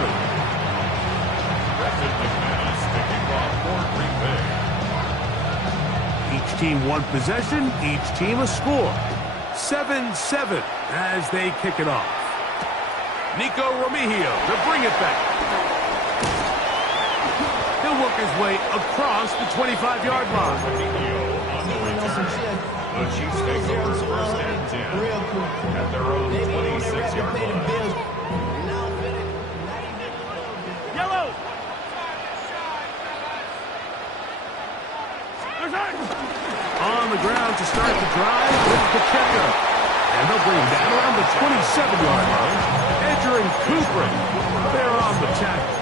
Brandon McManus kicking off for Green Bay. Each team one possession, each team a score. 7-7 as they kick it off. Nico Remigio to bring it back. He'll work his way across the 25-yard line. The Chiefs take over first and 10 at their own 26-yard line. Yellow. On the ground to start the drive with Pacheco. And they'll bring him down around the 27-yard line. Edger and Cooper, they're on the tackle.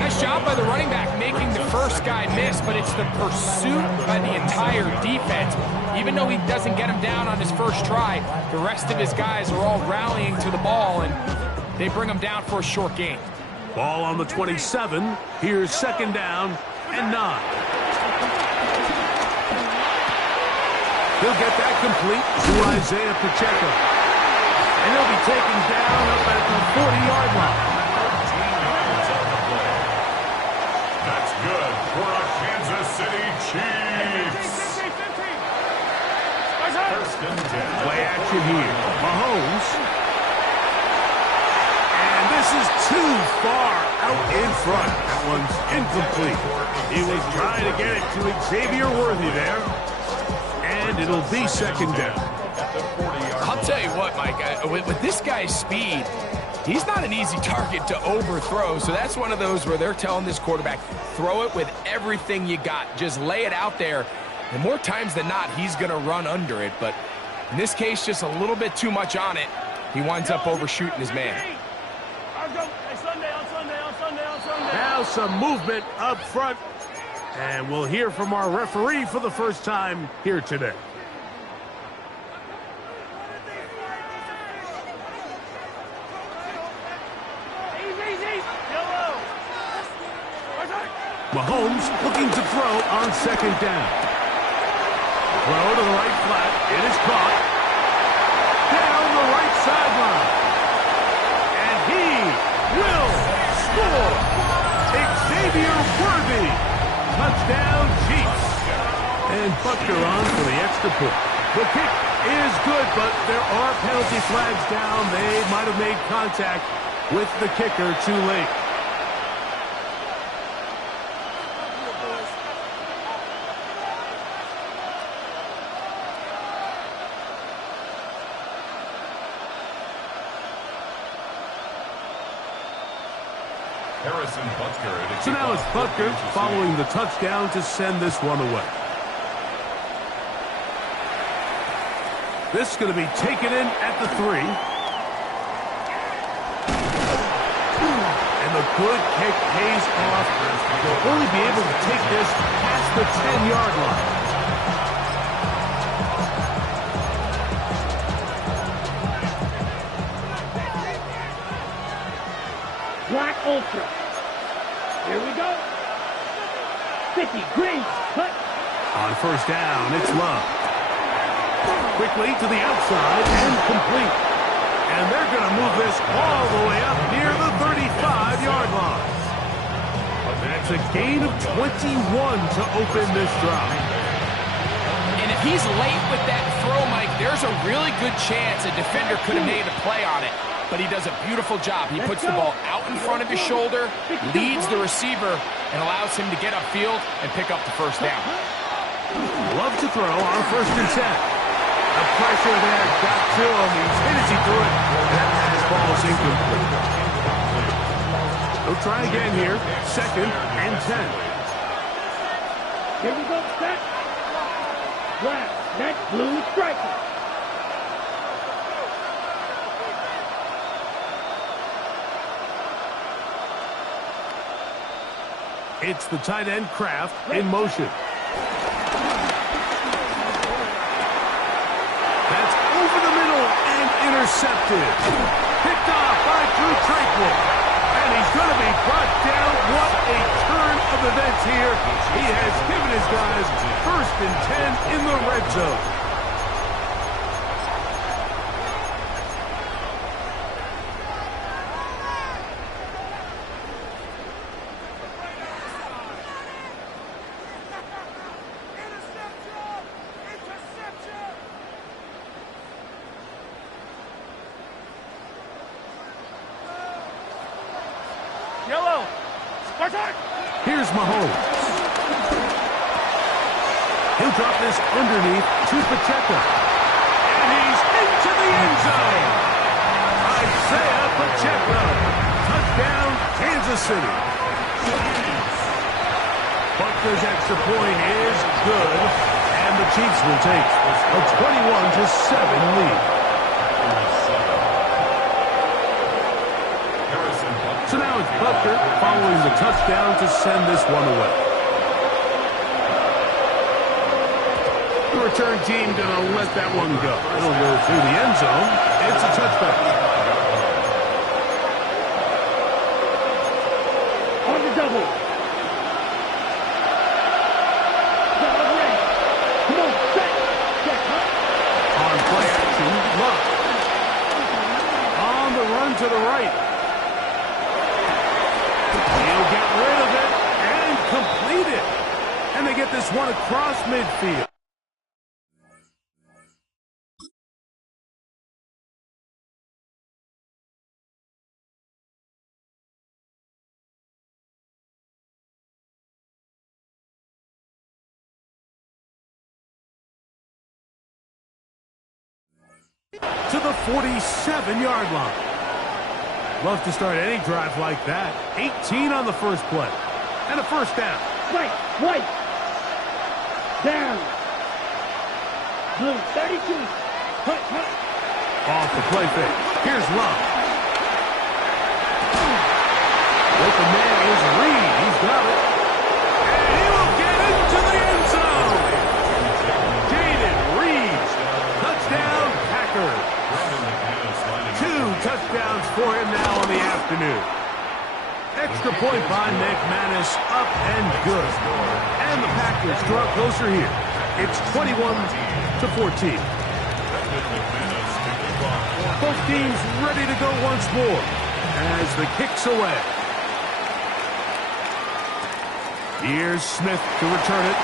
Nice job by the running back making the first guy miss, but it's the pursuit by the entire defense. Even though he doesn't get him down on his first try, the rest of his guys are all rallying to the ball, and they bring him down for a short gain. Ball on the 27. Here's second down and 9. He'll get that complete to Isaiah Pacheco. And he'll be taken down up at the 40-yard line. That's good for a Kansas City Chiefs. First and 10. Play action here. Mahomes. And this This is too far out in front. That one's incomplete. He was trying to get it to Xavier Worthy there. And it'll be second down. I'll tell you what, Mike, with this guy's speed, he's not an easy target to overthrow. So that's one of those where they're telling this quarterback, throw it with everything you got. Just lay it out there. And more times than not, he's going to run under it. But in this case, just a little bit too much on it. He winds up overshooting his man. Now some movement up front. And we'll hear from our referee for the first time here today. Mahomes looking to throw on second down. Throw to the right flat. It is caught. Down the right sideline. And he will score. Xavier Worthy. Touchdown, Chiefs. And Butker on for the extra point. The kick is good, but there are penalty flags down. They might have made contact with the kicker too late. So now it's Butker following the touchdown to send this one away. This is going to be taken in at the 3. And the good kick pays off. They'll only be able to take this past the 10-yard line. Black Ultra. Here we go. 50 green. Cut. On first down, it's Love. Quickly to the outside and complete. And they're going to move this all the way up near the 35-yard line. That's a gain of 21 to open this drive. And if he's late with that throw, Mike, there's a really good chance a defender could have made a play on it. But he does a beautiful job. He puts the ball out in front of his shoulder, leads the receiver, and allows him to get upfield and pick up the first down. Love to throw on first and 10. The pressure there got to him. He's hit as he threw it. That pass ball is incomplete. They'll try again here. Second and 10. Here we go. Set. Black. Next blue striker. It's the tight end Kraft in motion. That's over the middle and intercepted. Picked off by Drew Tranquil. And he's going to be brought down. What a turn of events here. He has given his guys first and 10 in the red zone. Yellow. Here's Mahomes. He'll drop this underneath to Pacheco. And he's into the end zone. Isaiah Pacheco. Touchdown, Kansas City. Butker's extra point is good. And the Chiefs will take a 21-7 lead. So now it's Butker following the touchdown to send this one away. The return team going to let that one go. It'll go through the end zone. It's a touchback. On the double. Come on, set. On play action, Love. On the run to the right. He'll get rid of it and complete it. And they get this one across midfield. to the 47-yard line. Love to start any drive like that. 18 on the first play. And a first down. White. Down. Blue, 32. Hut. Off the play fake. Here's Love. Open man is Reed. He's got it. And he will get into the end zone. Jaden Reed. Touchdown, Packers. 2 touchdowns for him now in the afternoon. Extra point by McManus, up and good. And the Packers draw closer here. It's 21-14. Both teams ready to go once more as the kick's away. Here's Smith to return it.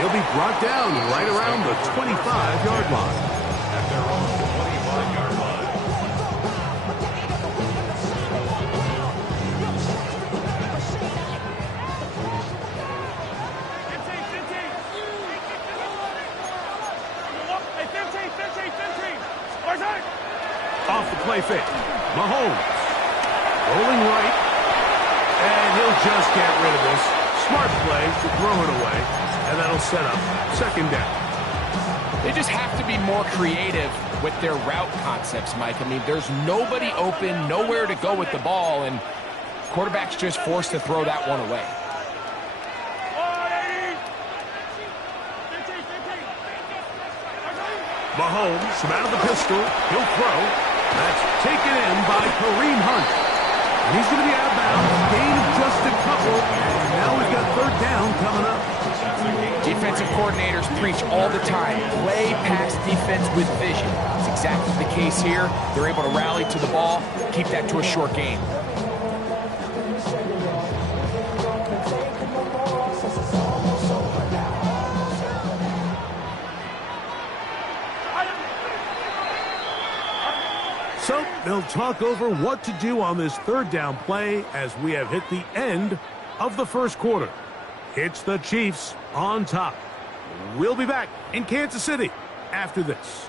He'll be brought down right around the 25-yard line. At their own 25-yard line. Off the play fake. Mahomes. Rolling right. And he'll just get rid of this. Smart play to throw it away. And that'll set up second down. They just have to be more creative with their route concepts, Mike. I mean, there's nobody open, nowhere to go with the ball, and quarterback's just forced to throw that one away. Mahomes from out of the pistol. He'll throw. That's taken in by Kareem Hunt. And he's going to be out of bounds. Gain of just a couple. And now we've got third down coming up. Defensive coordinators preach all the time. Play pass defense with vision. It's exactly the case here. They're able to rally to the ball, keep that to a short game. So they'll talk over what to do on this third down play as we have hit the end of the first quarter. It's the Chiefs on top. We'll be back in Kansas City after this.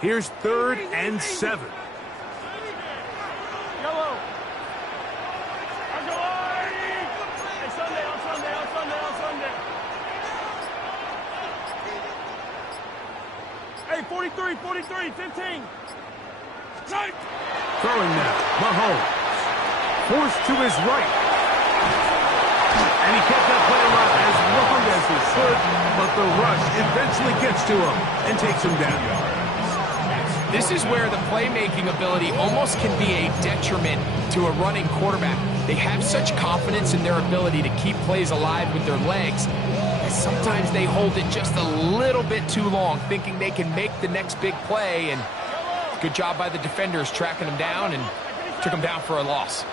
Here's 3rd and 7. Yellow. Hey, Sunday, on Sunday. Hey, 43, 15. Strike. Throwing now, Mahomes. Forced to his right. And he kept that play alive as long as he could, but the rush eventually gets to him and takes him down. This is where the playmaking ability almost can be a detriment to a running quarterback. They have such confidence in their ability to keep plays alive with their legs, and sometimes they hold it just a little bit too long, thinking they can make the next big play, and good job by the defenders tracking them down and took them down for a loss.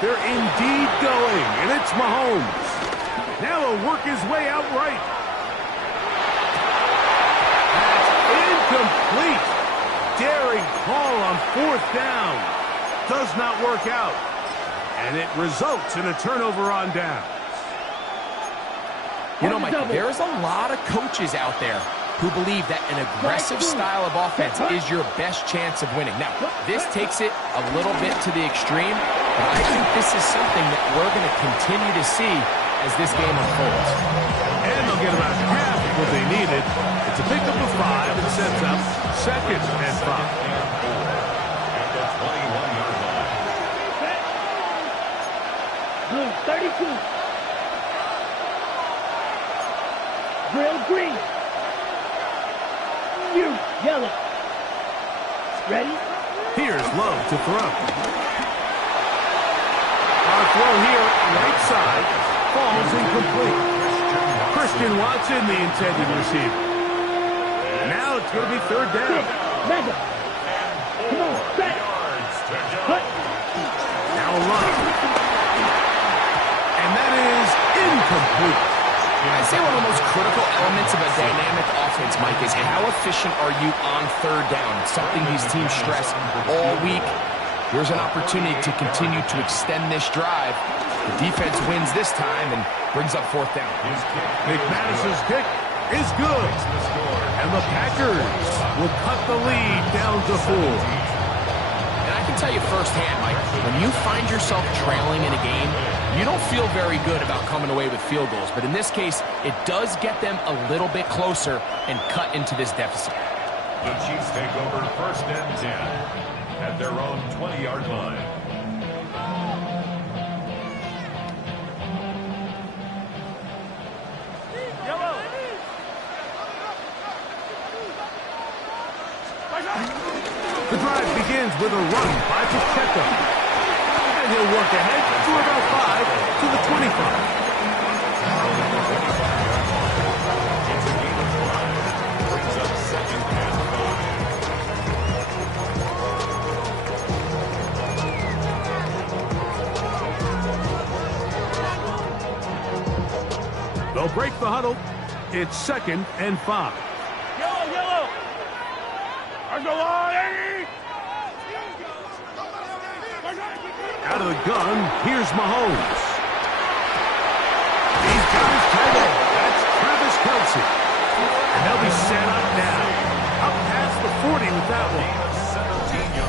They're indeed going, and it's Mahomes. Now he'll work his way out right. That's incomplete. Daring call on 4th down. Does not work out. And it results in a turnover on downs. You know, Mike, there's a lot of coaches out there who believe that an aggressive style of offense is your best chance of winning. Now, this takes it a little bit to the extreme, but I think this is something that we're going to continue to see as this game unfolds. And they'll get about half of what they needed. It's a pickup of 5 and sets up 2nd and 5. At the 21-yard line. Blue, 32. Grill, green. You, yellow. Ready? Here's Love to throw. A throw here, right side, falls incomplete. Christian Watson, the intended receiver. Now it's going to be third down. Back up. Come on, back. Now a run. And that is incomplete. I'd say one of the most critical elements of a dynamic offense, Mike, is how efficient are you on third down? It's something these teams stress all week. Here's an opportunity to continue to extend this drive. The defense wins this time and brings up fourth down. McManus's kick is good. And the Packers will cut the lead down to 4. And I can tell you firsthand, Mike, when you find yourself trailing in a game, you don't feel very good about coming away with field goals. But in this case, it does get them a little bit closer and cut into this deficit. The Chiefs take over first and 10 at their own 20-yard line. The drive begins with a run by Pacheco. And he'll work ahead to about 5 to the 25. Brings up second and 5. They'll break the huddle. It's second and 5. Yellow! Let's go on, Eddie! Out of the gun, here's Mahomes. He's got his tight end. That's Travis Kelce. And they'll be set up now. Up past the 40 with that one.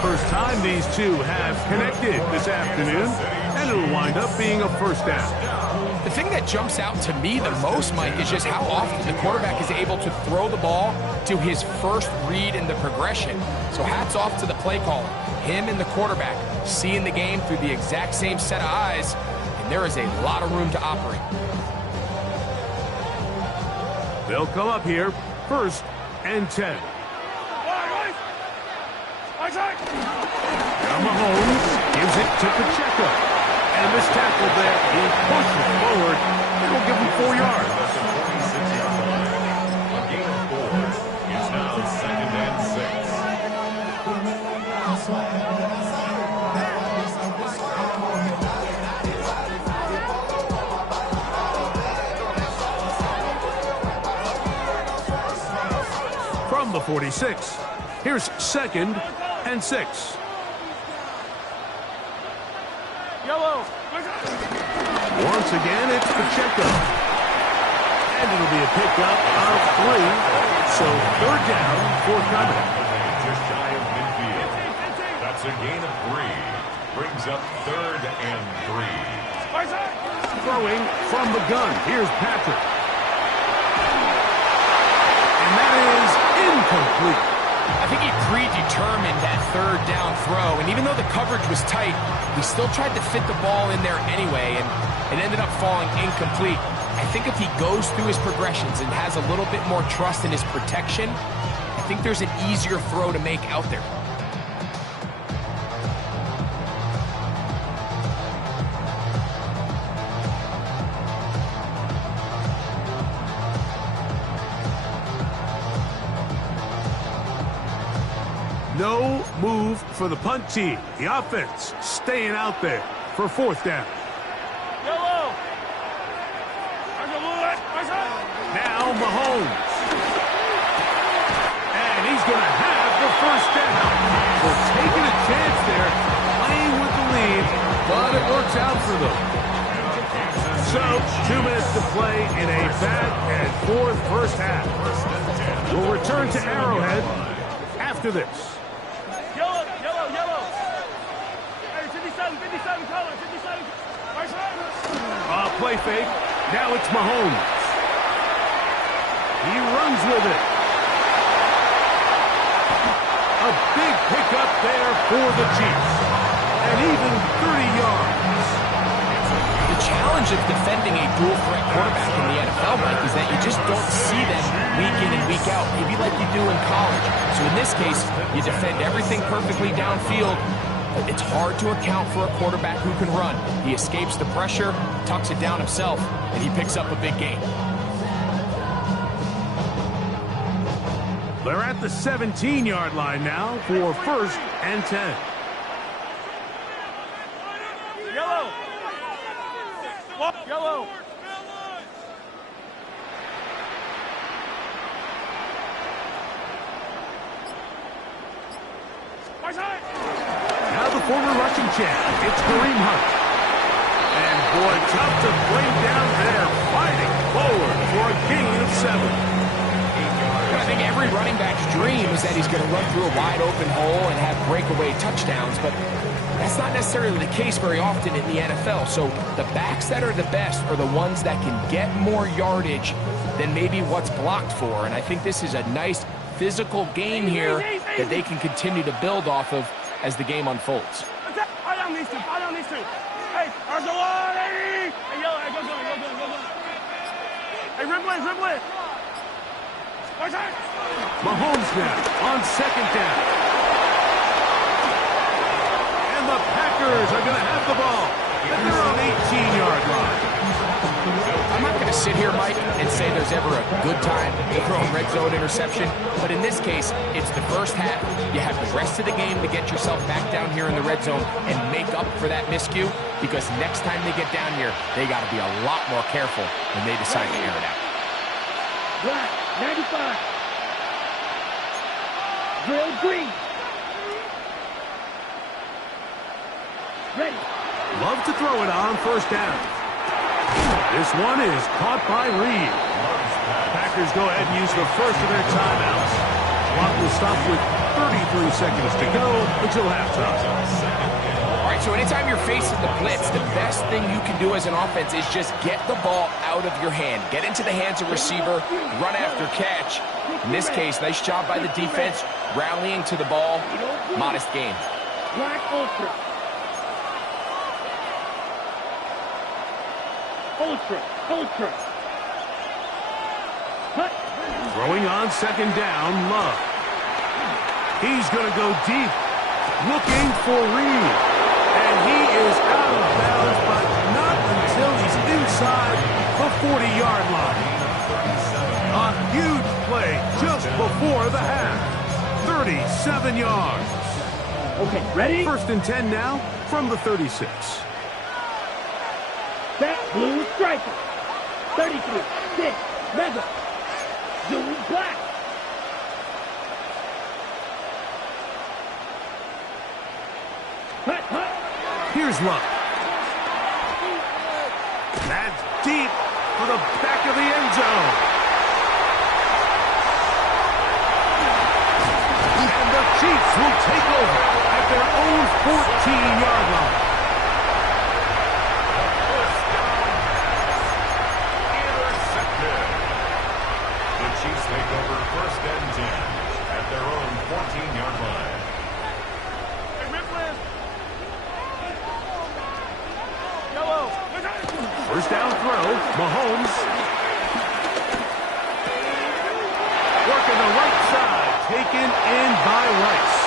First time these two have connected this afternoon, and it'll wind up being a first down. The thing that jumps out to me the most, Mike, is just how often the quarterback is able to throw the ball to his first read in the progression. So hats off to the play caller. Him and the quarterback seeing the game through the exact same set of eyes, and there is a lot of room to operate. They'll come up here, first and 10. Now Mahomes gives it to Pacheco. And this tackle there, he pushes forward. It'll give him 4 yards. A gain of 4. It's now second and 6. From the 46, here's second and 6. Once again, it's Pacheco. And it'll be a pickup of 3. So third down, forthcoming. Just shy of midfield. That's a gain of 3. Brings up third and 3. Throwing from the gun. Here's Patrick. And that is incomplete. I think he predetermined that third down throw, and even though the coverage was tight, he still tried to fit the ball in there anyway, and it ended up falling incomplete. I think if he goes through his progressions and has a little bit more trust in his protection, I think there's an easier throw to make out there. No move for the punt team. The offense staying out there for fourth down. Now Mahomes. And he's going to have the first down. They're taking a chance there, playing with the lead, but it works out for them. So, 2 minutes to play in a back-and-forth first half. We'll return to Arrowhead after this. Yellow. Hey, 57 color, 57. Play fake. Now it's Mahomes. He runs with it. A big pickup there for the Chiefs. And even 30 yards. The challenge of defending a dual-threat quarterback in the NFL, Mike, is that you just don't see them week in and week out, maybe like you do in college. So in this case, you defend everything perfectly downfield, but it's hard to account for a quarterback who can run. He escapes the pressure, tucks it down himself, and he picks up a big gain. They're at the 17-yard line now for 1st and 10. Yellow. Yellow. Now the former Russian champ, it's Kareem Hunt. And boy, tough to bring down there, fighting forward for a gain of 7. I think every running back's dream is that he's going to run through a wide open hole and have breakaway touchdowns, but that's not necessarily the case very often in the NFL. So the backs that are the best are the ones that can get more yardage than maybe what's blocked for. And I think this is a nice physical game here that they can continue to build off of as the game unfolds. I don't need to. Hey, there's a one, hey! Hey, yellow, hey, go. Hey, ribble it. Mahomes now on 2nd down. And the Packers are going to have the ball at their own 18-yard line. I'm not going to sit here, Mike, and say there's ever a good time to throw a red zone interception, but in this case, it's the first half. You have the rest of the game to get yourself back down here in the red zone and make up for that miscue, because next time they get down here, they got to be a lot more careful when they decide to air it out. Black, 95. Drill green. Ready. Love to throw it on 1st down. This one is caught by Reed. Packers go ahead and use the first of their timeouts. Clock will stop with 33 seconds to go until halftime. All right, so anytime you're facing the blitz, the best thing you can do as an offense is just get the ball out of your hand. Get into the hands of receiver, run after catch. In this case, nice job by the defense, rallying to the ball. Modest gain. Black ultra. Ultra. Cut. Throwing on 2nd down, Love. He's going to go deep, looking for Reed. And he is out of bounds, but not until he's inside the 40-yard line. A huge play just before the half. 37 yards. Okay, ready? 1st and 10 now from the 36. That blue striker. 33, 6, mega. Zoom black. Hut. Here's Love. That's deep for the back of the end zone. And the Chiefs will take over at their own 14-yard line. Chiefs take over 1st and 10 at their own 14-yard line. First down throw, Mahomes. Working the right side, taken in by Rice.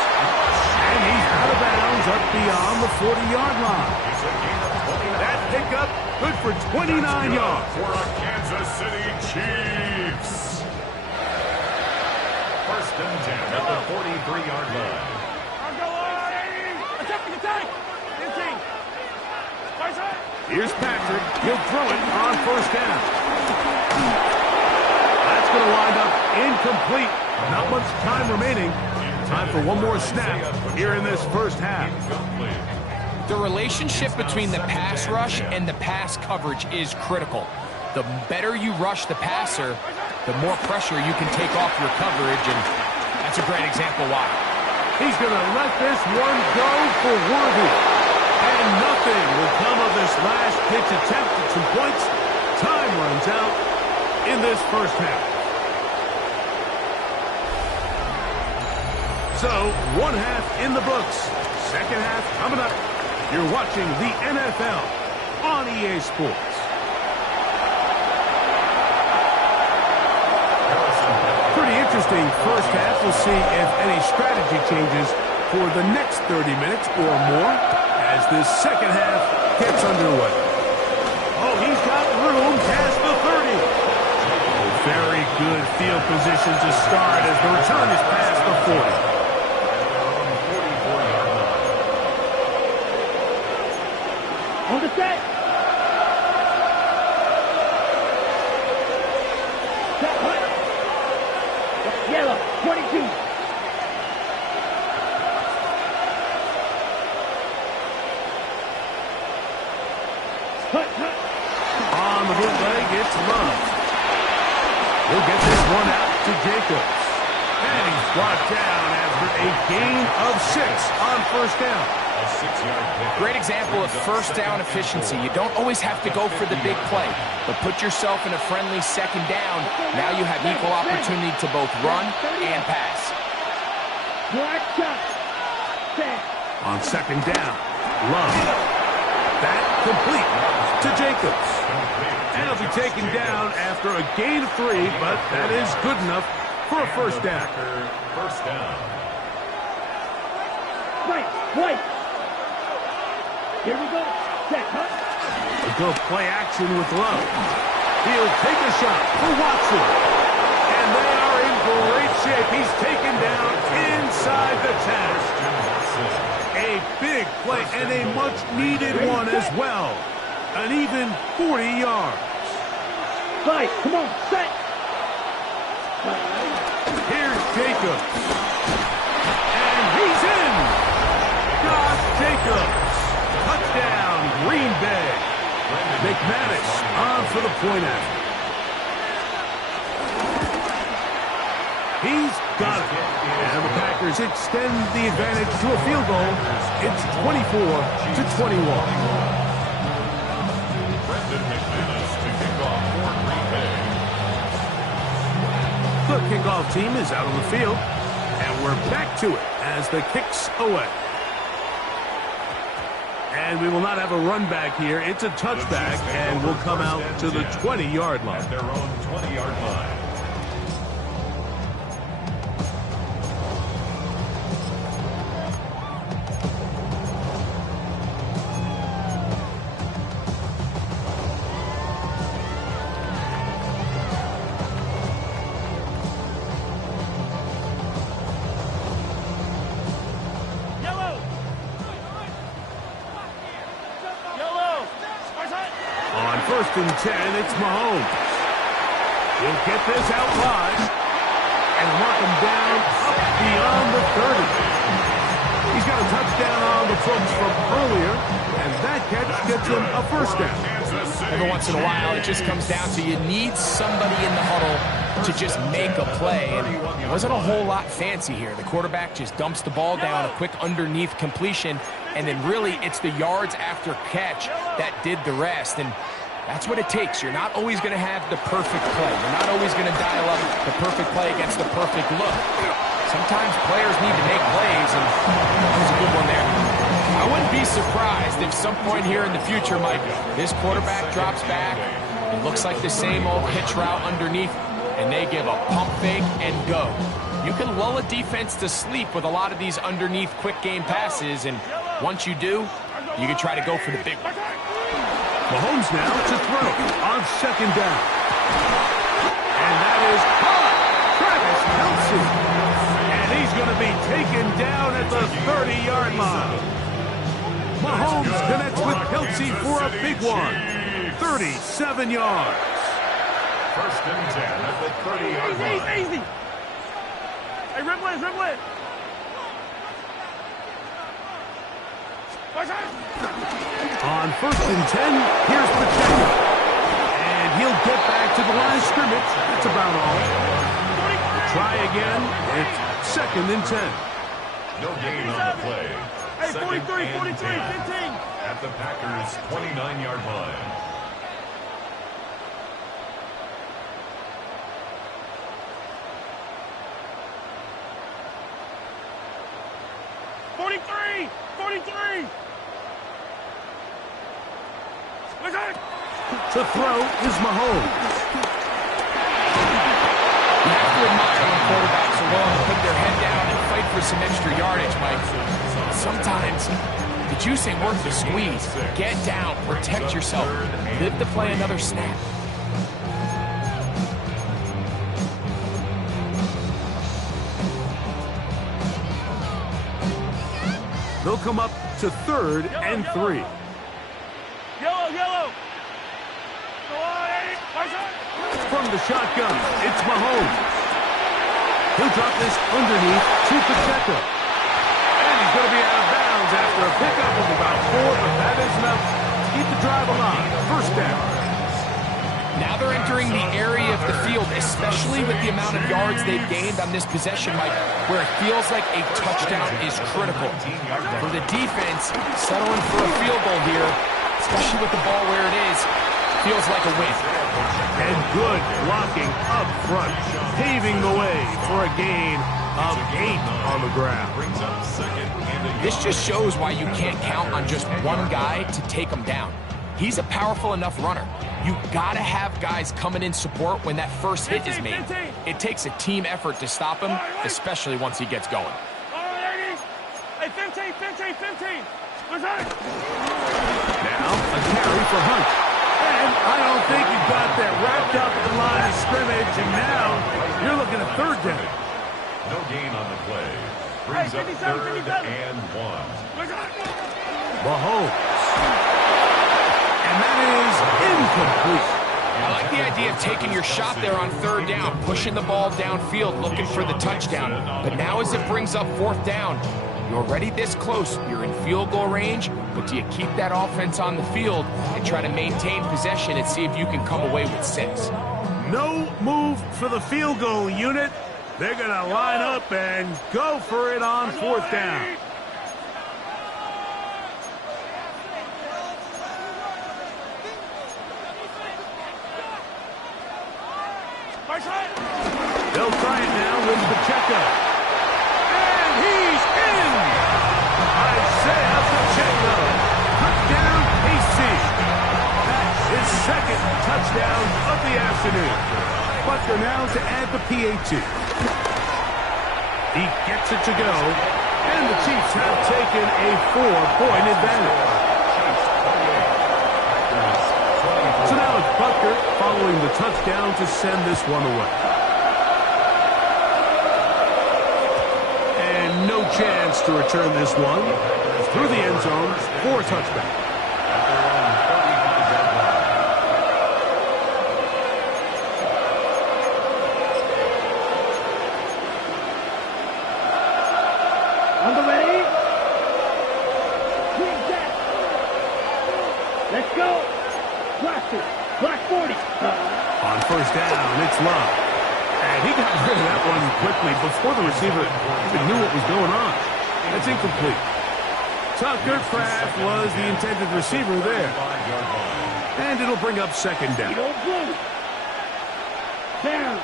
And he's out of bounds up beyond the 40-yard line. That pickup good for 29 yards. For a Kansas City Chiefs. 1st and 10 at the 43-yard line. Here's Patrick. He'll throw it on 1st down. That's going to wind up incomplete. Not much time remaining. Time for one more snap here in this 1st half. The relationship between the pass rush and the pass coverage is critical. The better you rush the passer, the more pressure you can take off your coverage, and that's a great example why. He's going to let this one go for Worthy. And nothing will come of this last pitch attempt at some points. Time runs out in this 1st half. So, 1 half in the books. 2nd half coming up. You're watching the NFL on EA Sports. Pretty interesting 1st half. We'll see if any strategy changes for the next 30 minutes or more as this second half gets underway. Oh, he's got room past the 30. Very good field position to start as the return is past the 40. On the set. Set, hut. Yellow, 22. Hut, hut. On the bootleg, it's Love. He'll get this one out to Jacobs. And he's brought down after a gain of 6 on first down. Great example of first down efficiency. You don't always have to go for the big play, but put yourself in a friendly second down. Now you have equal opportunity to both run and pass. On second down, Love. That complete to Jacobs. And he'll be taken down after a gain of 3, but that is good enough for a first down. First down. Right. Here we go. Set, hut. We'll go play action with Love. He'll take a shot for Watson. And they are in great shape. He's taken down inside the 10. A big play and a much-needed one as well. An even 40 yards. Right, come on, set. Here's Jacobs. And he's in. Josh Jacobs. Touchdown, Green Bay. McManus on for the point after. He's got it. And the Packers extend the advantage to a field goal. It's 24-21. Brendan McManus to kick off for Green Bay. The kickoff team is out on the field. And we're back to it as the kick's away. And we will not have a run back here. It's a touchback, and we'll come out to the 20-yard line. At their own 20-yard line. First and 10, it's Mahomes. He'll get this out wide and mark him down up beyond the 30. He's got a touchdown on the books from earlier, and that catch gets him a first down. Every once in a while, it just comes down to you need somebody in the huddle to just make a play, and it wasn't a whole lot fancy here. The quarterback just dumps the ball down, a quick underneath completion, and then really it's the yards after catch that did the rest. And that's what it takes. You're not always going to have the perfect play. You're not always going to dial up the perfect play against the perfect look. Sometimes players need to make plays, and that was a good one there. I wouldn't be surprised if some point here in the future, Mike, this quarterback drops back. It looks like the same old pitch route underneath, and they give a pump fake and go. You can lull a defense to sleep with a lot of these underneath quick game passes, and once you do, you can try to go for the big one. Mahomes now to throw on second down. And that is caught. Travis Kelce. And he's going to be taken down at the 30-yard line. Mahomes connects with Kelce for a big one. 37 yards. First and 10 at the 30-yard line. Easy. Hey, Rimlet. On first and 10, here's Pacheco. And he'll get back to the line of scrimmage. That's about all. Try again. It's second and 10. No gain on the play. Hey, Second 43, and 43, 10 15. At the Packers' 29-yard line. To throw is Mahomes. You have to admire when quarterbacks are willing to put their head down and fight for some extra yardage, Mike. Sometimes the juice ain't worth the squeeze. Get down, protect yourself, live to play another snap. They'll come up to 3rd and 3. Yellow. From the shotgun, it's Mahomes. He'll drop this underneath to Pacheco. And he's going to be out of bounds after a pickup of about 4, but that is enough to keep the drive alive. First down. Now they're entering the area of the field, especially with the amount of yards they've gained on this possession, Mike, where it feels like a touchdown is critical. For the defense, settling for a field goal here, especially with the ball where it is, feels like a win. And good blocking up front, paving the way for a gain of 8 on the ground. This just shows why you can't count on just one guy to take him down. He's a powerful enough runner. You gotta have guys coming in support when that first hit is made. It takes a team effort to stop him, especially once he gets going. Hey, 15. Now, a carry for Hunt. And I don't think you got that wrapped up at the line of scrimmage, and now you're looking at 3rd down. No gain on the play. Brings up 3rd and 1. Mahomes. And that is incomplete. I like the idea of taking your shot there on 3rd down, pushing the ball downfield, looking for the touchdown. But now as it brings up 4th down, you're already this close. You're in field goal range, but do you keep that offense on the field and try to maintain possession and see if you can come away with 6? No move for the field goal unit. They're going to line up and go for it on 4th down. They'll try it now with Pacheco. And he's in! Isaiah Pacheco. Touchdown, KC. That's his 2nd touchdown of the afternoon. Butker now to add the PAT. He gets it to go. And the Chiefs have taken a 4-point advantage. So now it's Butker following the touchdown to send this one away. And no chance to return this one through the end zone for a touchback. On the ready? Green set. Let's go. Block 40. On 1st down, it's Love. And he got rid of that one quickly before the receiver even knew what was going on. That's incomplete. Tucker Kraft was the intended receiver there. And it'll bring up 2nd down. Down.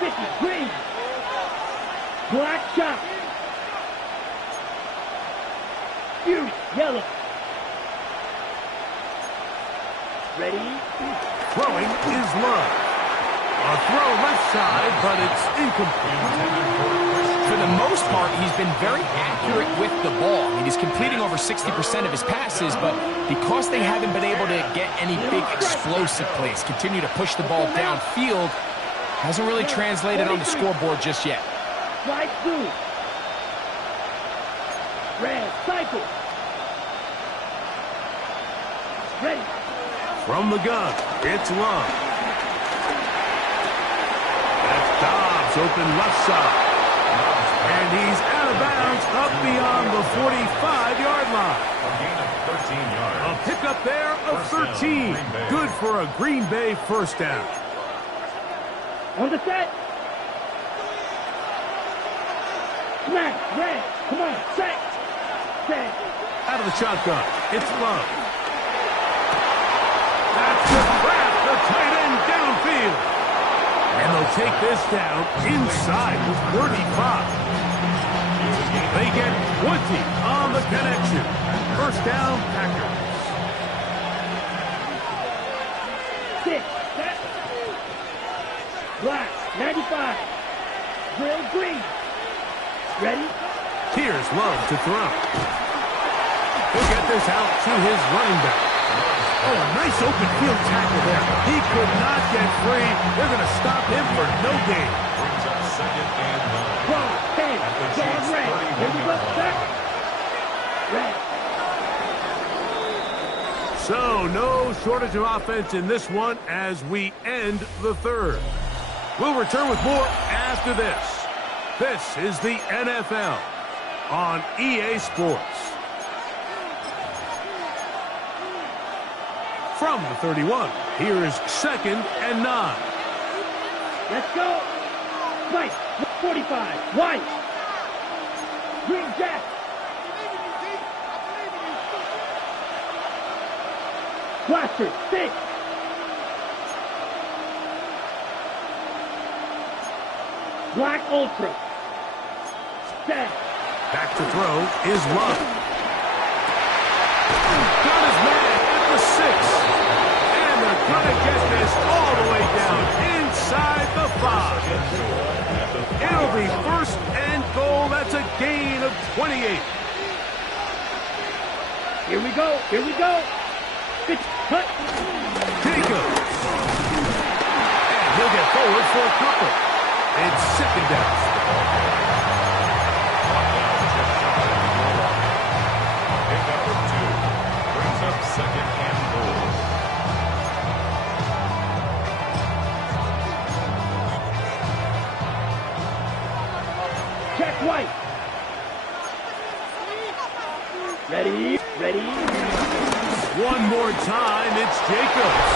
50, green. Black shot. Fury, yellow. Ready? Throwing is Love. A throw left side, but it's incomplete. For the most part, he's been very accurate with the ball. I mean, he's completing over 60% of his passes, but because they haven't been able to get any big explosive plays, continue to push the ball downfield, hasn't really translated on the scoreboard just yet. Right through. Red, cycle. Ready. From the gun, it's Love. That's Dobbs, open left side. And he's out of bounds up beyond the 45-yard line. A pickup there of 13. Good for a Green Bay 1st down. On the set. Smack, red. Come on, set. Out of the shotgun, it's Love. That's the Kraft, the tight end downfield. And they'll take this down inside with 35. They get 20 on the connection. 1st down, Packers. 6, black, 95. Drill green. Ready? Here's Love to throw. He'll get this out to his running back. Oh, a nice open field tackle there. He could not get free. They're going to stop him for no gain. Brings up 2nd and 9. Wrong. Hey, At the dog Chiefs' red. 31 Here we go. yard Back. line. Red. So, no shortage of offense in this one as we end the third. We'll return with more after this. This is the NFL on EA Sports. From the 31, here is 2nd and 9. Let's go. White. 45. White. Green Jack. Blaster. 6. Black Ultra. Set. Back to throw is Love. Got his man at the 6. And they're going to get this all the way down inside the 5. It'll be 1st and goal. That's a gain of 28. Here we go. Here we go. Pitch. Cut. Jacobs. And he'll get forward for a couple. It's 2nd down. Pickup of 2. Brings up 2nd and goal. Jack White. Ready. Ready. One more time, it's Jacobs.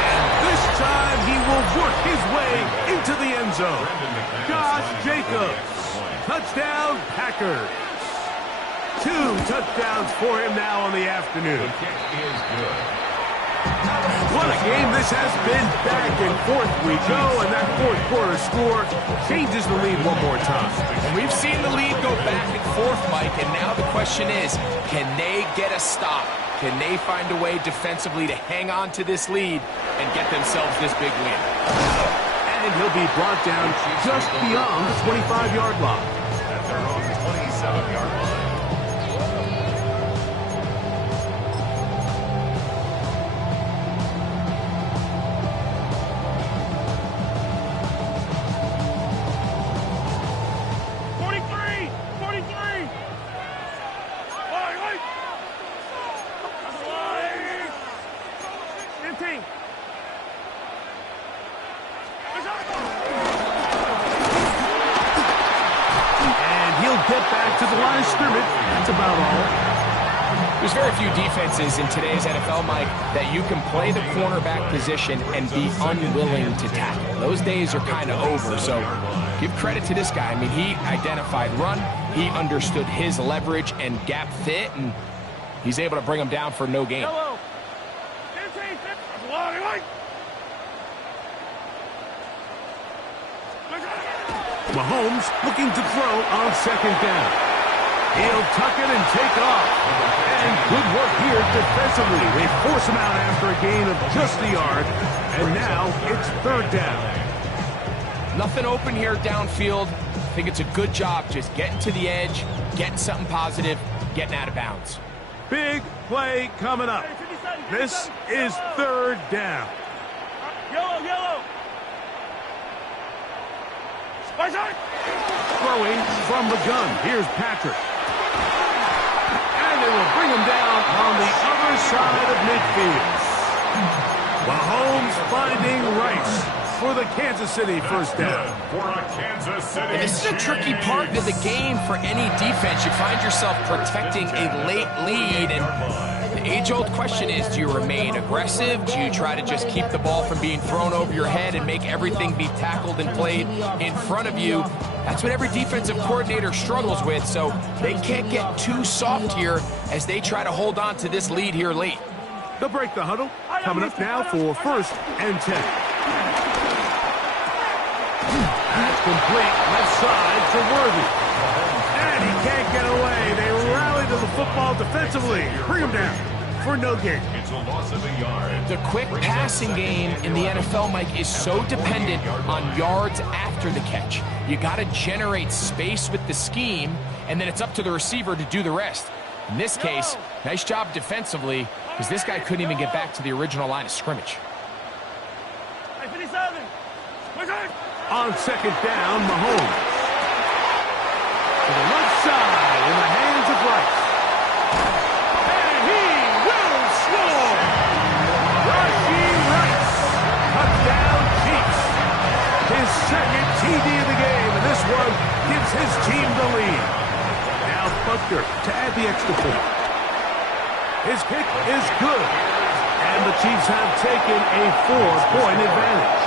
And this time he will work his way into the end zone. Josh Jacobs. Touchdown, Packers. 2 touchdowns for him now on the afternoon. The kick is good. What a game this has been. Back and forth we go, and that 4th quarter score changes the lead one more time. And we've seen the lead go back and forth, Mike, and now the question is, can they get a stop? Can they find a way defensively to hang on to this lead and get themselves this big win? And he'll be brought down just beyond the 25-yard line. At their own 27-yard line. Get back to the line of scrimmage. That's about all. There's very few defenses in today's NFL, Mike, that you can play the cornerback position and be unwilling to tackle. Those days are kind of over, so give credit to this guy. I mean, he identified run, he understood his leverage and gap fit, and he's able to bring him down for no gain. Mahomes looking to throw on 2nd down. He'll tuck it and take off. And good work here defensively. They force him out after a gain of just a yard. And now it's 3rd down. Nothing open here downfield. I think it's a good job just getting to the edge, getting something positive, getting out of bounds. Big play coming up. This is 3rd down. Yellow. Throwing from the gun. Here's Patrick. And they will bring him down on the other side of midfield. Mahomes finding Rice for the Kansas City 1st down. For a Kansas City. And this is a tricky part of the game for any defense. You find yourself protecting a late lead, and the age-old question is, do you remain aggressive? Do you try to just keep the ball from being thrown over your head and make everything be tackled and played in front of you? That's what every defensive coordinator struggles with, so they can't get too soft here as they try to hold on to this lead here late. They'll break the huddle. Coming up now for 1st and 10. That's complete. Left side to Worthy. And he can't get away. They rally to the football defensively. Bring him down. for no gain. It's a loss of a yard. The quick passing game in the NFL, Mike, is so dependent on yards after the catch. You got to generate space with the scheme, and then it's up to the receiver to do the rest. In this case, nice job defensively, because this guy couldn't even get back to the original line of scrimmage. On second down, Mahomes. To the left side in the hands of Rice. And he will score! Rashee Rice. Touchdown Chiefs. His second TD of the game, and this one gives his team the lead. Now Butker to add the extra point. His kick is good. And the Chiefs have taken a 4-point advantage.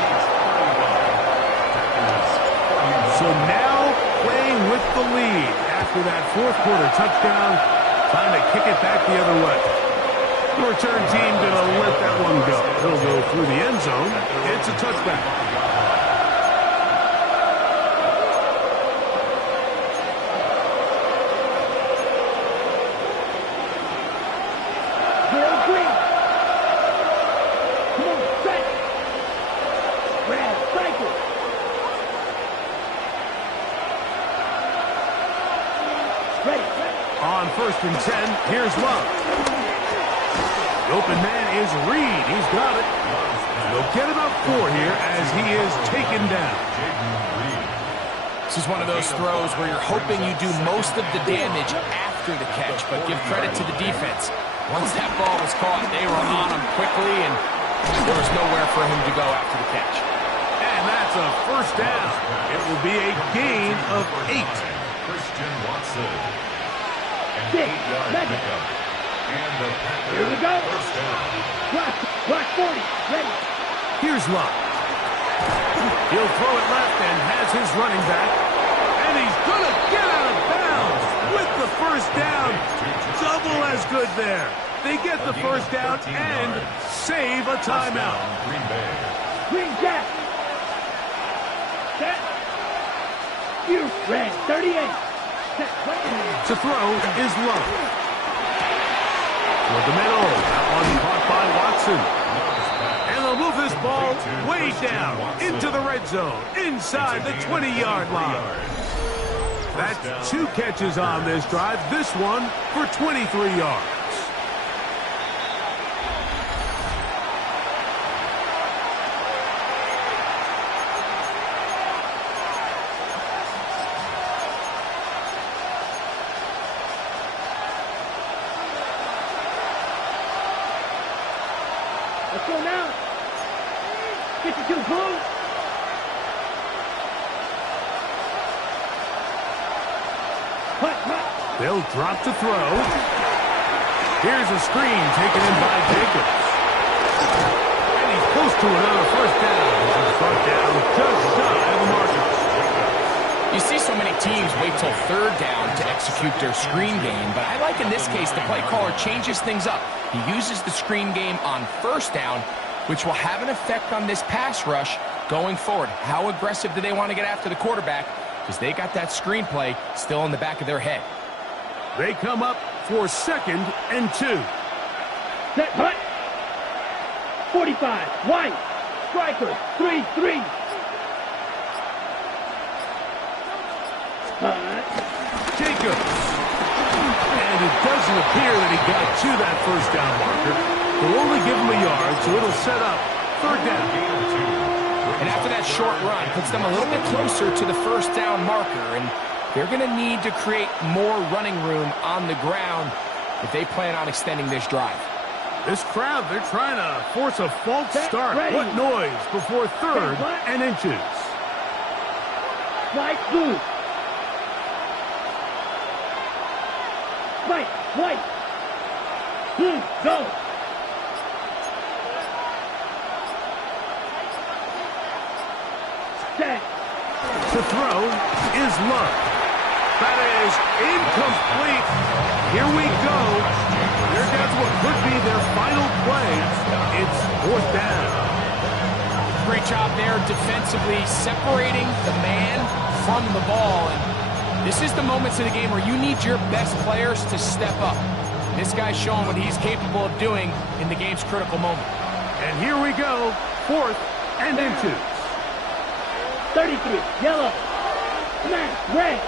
So now playing with the lead after that fourth quarter touchdown, trying to kick it back the other way. The return team going to let that one go. He'll go through the end zone. It's a touchback. On 1st and 10, here's Love. The open man is Reed. He's got it. They'll get about 4 here as he is taken down. This is one of those throws where you're hoping you do most of the damage after the catch, but give credit to the defense. Once that ball was caught, they were on him quickly, and there was nowhere for him to go after the catch. And that's a first down. It will be a gain of 8. Christian Watson. An 8-yard pickup. And the Packers Here we go. first down. Block 40. Ready. Here's Love. He'll throw it left and has his running back. And he's going to get out of bounds with the first down. Double as good there. They get the first down and save a timeout. Green Bay. Green Jack. Set. You red. 38. To throw is Love. Toward the middle. That one caught by Watson. And they'll move this ball way down into the red zone, inside the 20-yard line. That's 2 catches on this drive. This one for 23 yards. Let's go now. 52 blue. They'll drop to throw. Here's a screen taken in by Jacobs. And he's close to another first down. He's brought down just shy of the marker. You see so many teams wait till 3rd down to execute their screen game, but I like in this case the play caller changes things up. He uses the screen game on 1st down, which will have an effect on this pass rush going forward. How aggressive do they want to get after the quarterback? Because they got that screen play still in the back of their head. They come up for 2nd and 2. Set punt. 45. White. Striker. 3-3. Jacobs. And it doesn't appear that he got to that first down marker. They'll only give him a yard, so it'll set up 3rd down. And after that short run, puts them a little bit closer to the first down marker, and they're going to need to create more running room on the ground if they plan on extending this drive. This crowd, they're trying to force a false start. Ready. What noise before 3rd and inches. White, blue. White. Blue, go. Set. To throw is Love. That is incomplete. Here we go. There goes what could be their final play. It's 4th down. Great job there defensively, separating the man from the ball. And this is the moments of the game where you need your best players to step up. This guy's showing what he's capable of doing in the game's critical moment. And here we go, 4th and inches. 33, yellow. Snap, red.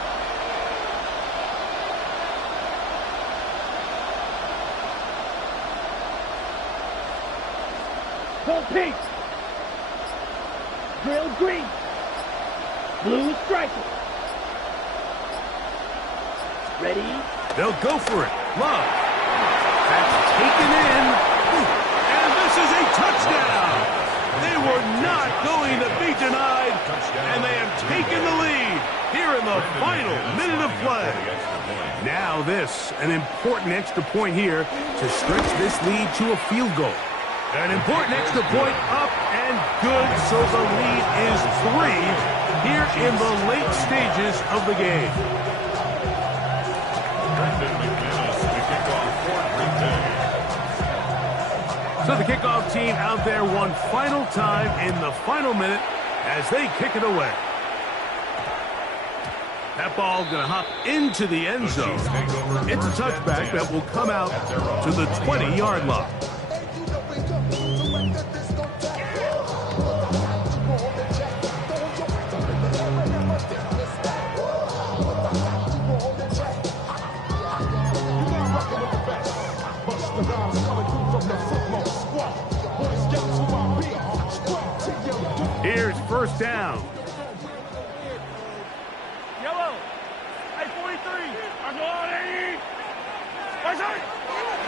Pull pink. Drill green. Blue striker. Ready? They'll go for it. Love. That's taken in. And this is a touchdown. They were not going to be denied. And they have taken the lead here in the final minute of play. Now this, an important extra point here to stretch this lead to a field goal. An important extra point up and good, so the lead is 3 here in the late stages of the game. So the kickoff team out there one final time in the final minute as they kick it away. That ball going to hop into the end zone. It's a touchback that will come out to the 20-yard line. Here's first down. Yellow. Hey, 43. I'm going.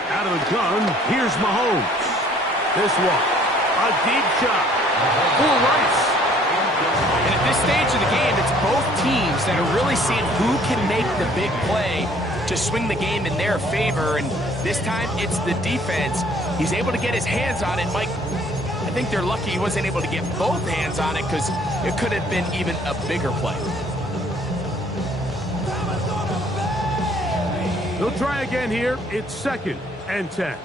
Out of the gun, here's Mahomes. This one, a deep shot. Full rights. And at this stage of the game, it's both teams that are really seeing who can make the big play to swing the game in their favor. And this time, it's the defense. He's able to get his hands on it. Mike, I think they're lucky he wasn't able to get both hands on it because it could have been even a bigger play. They'll try again here. It's 2nd and 10.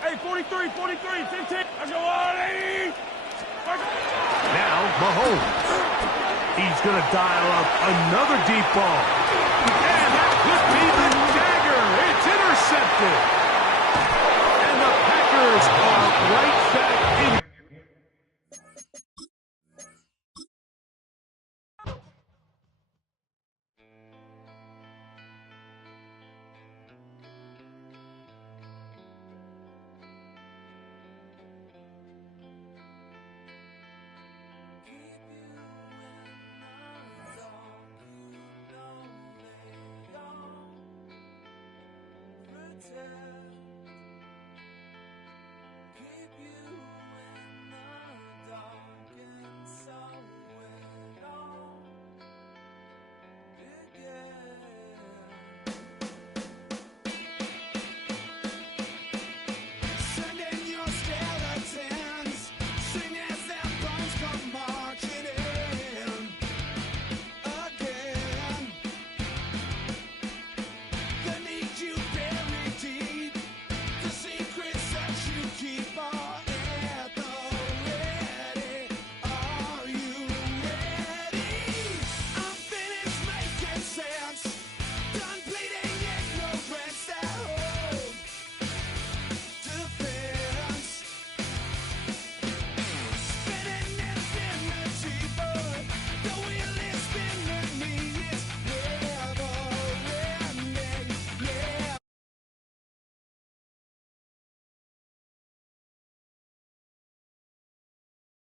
Hey, 43, 43, 15. Let's go, Now, Mahomes. He's going to dial up another deep ball. And that could be the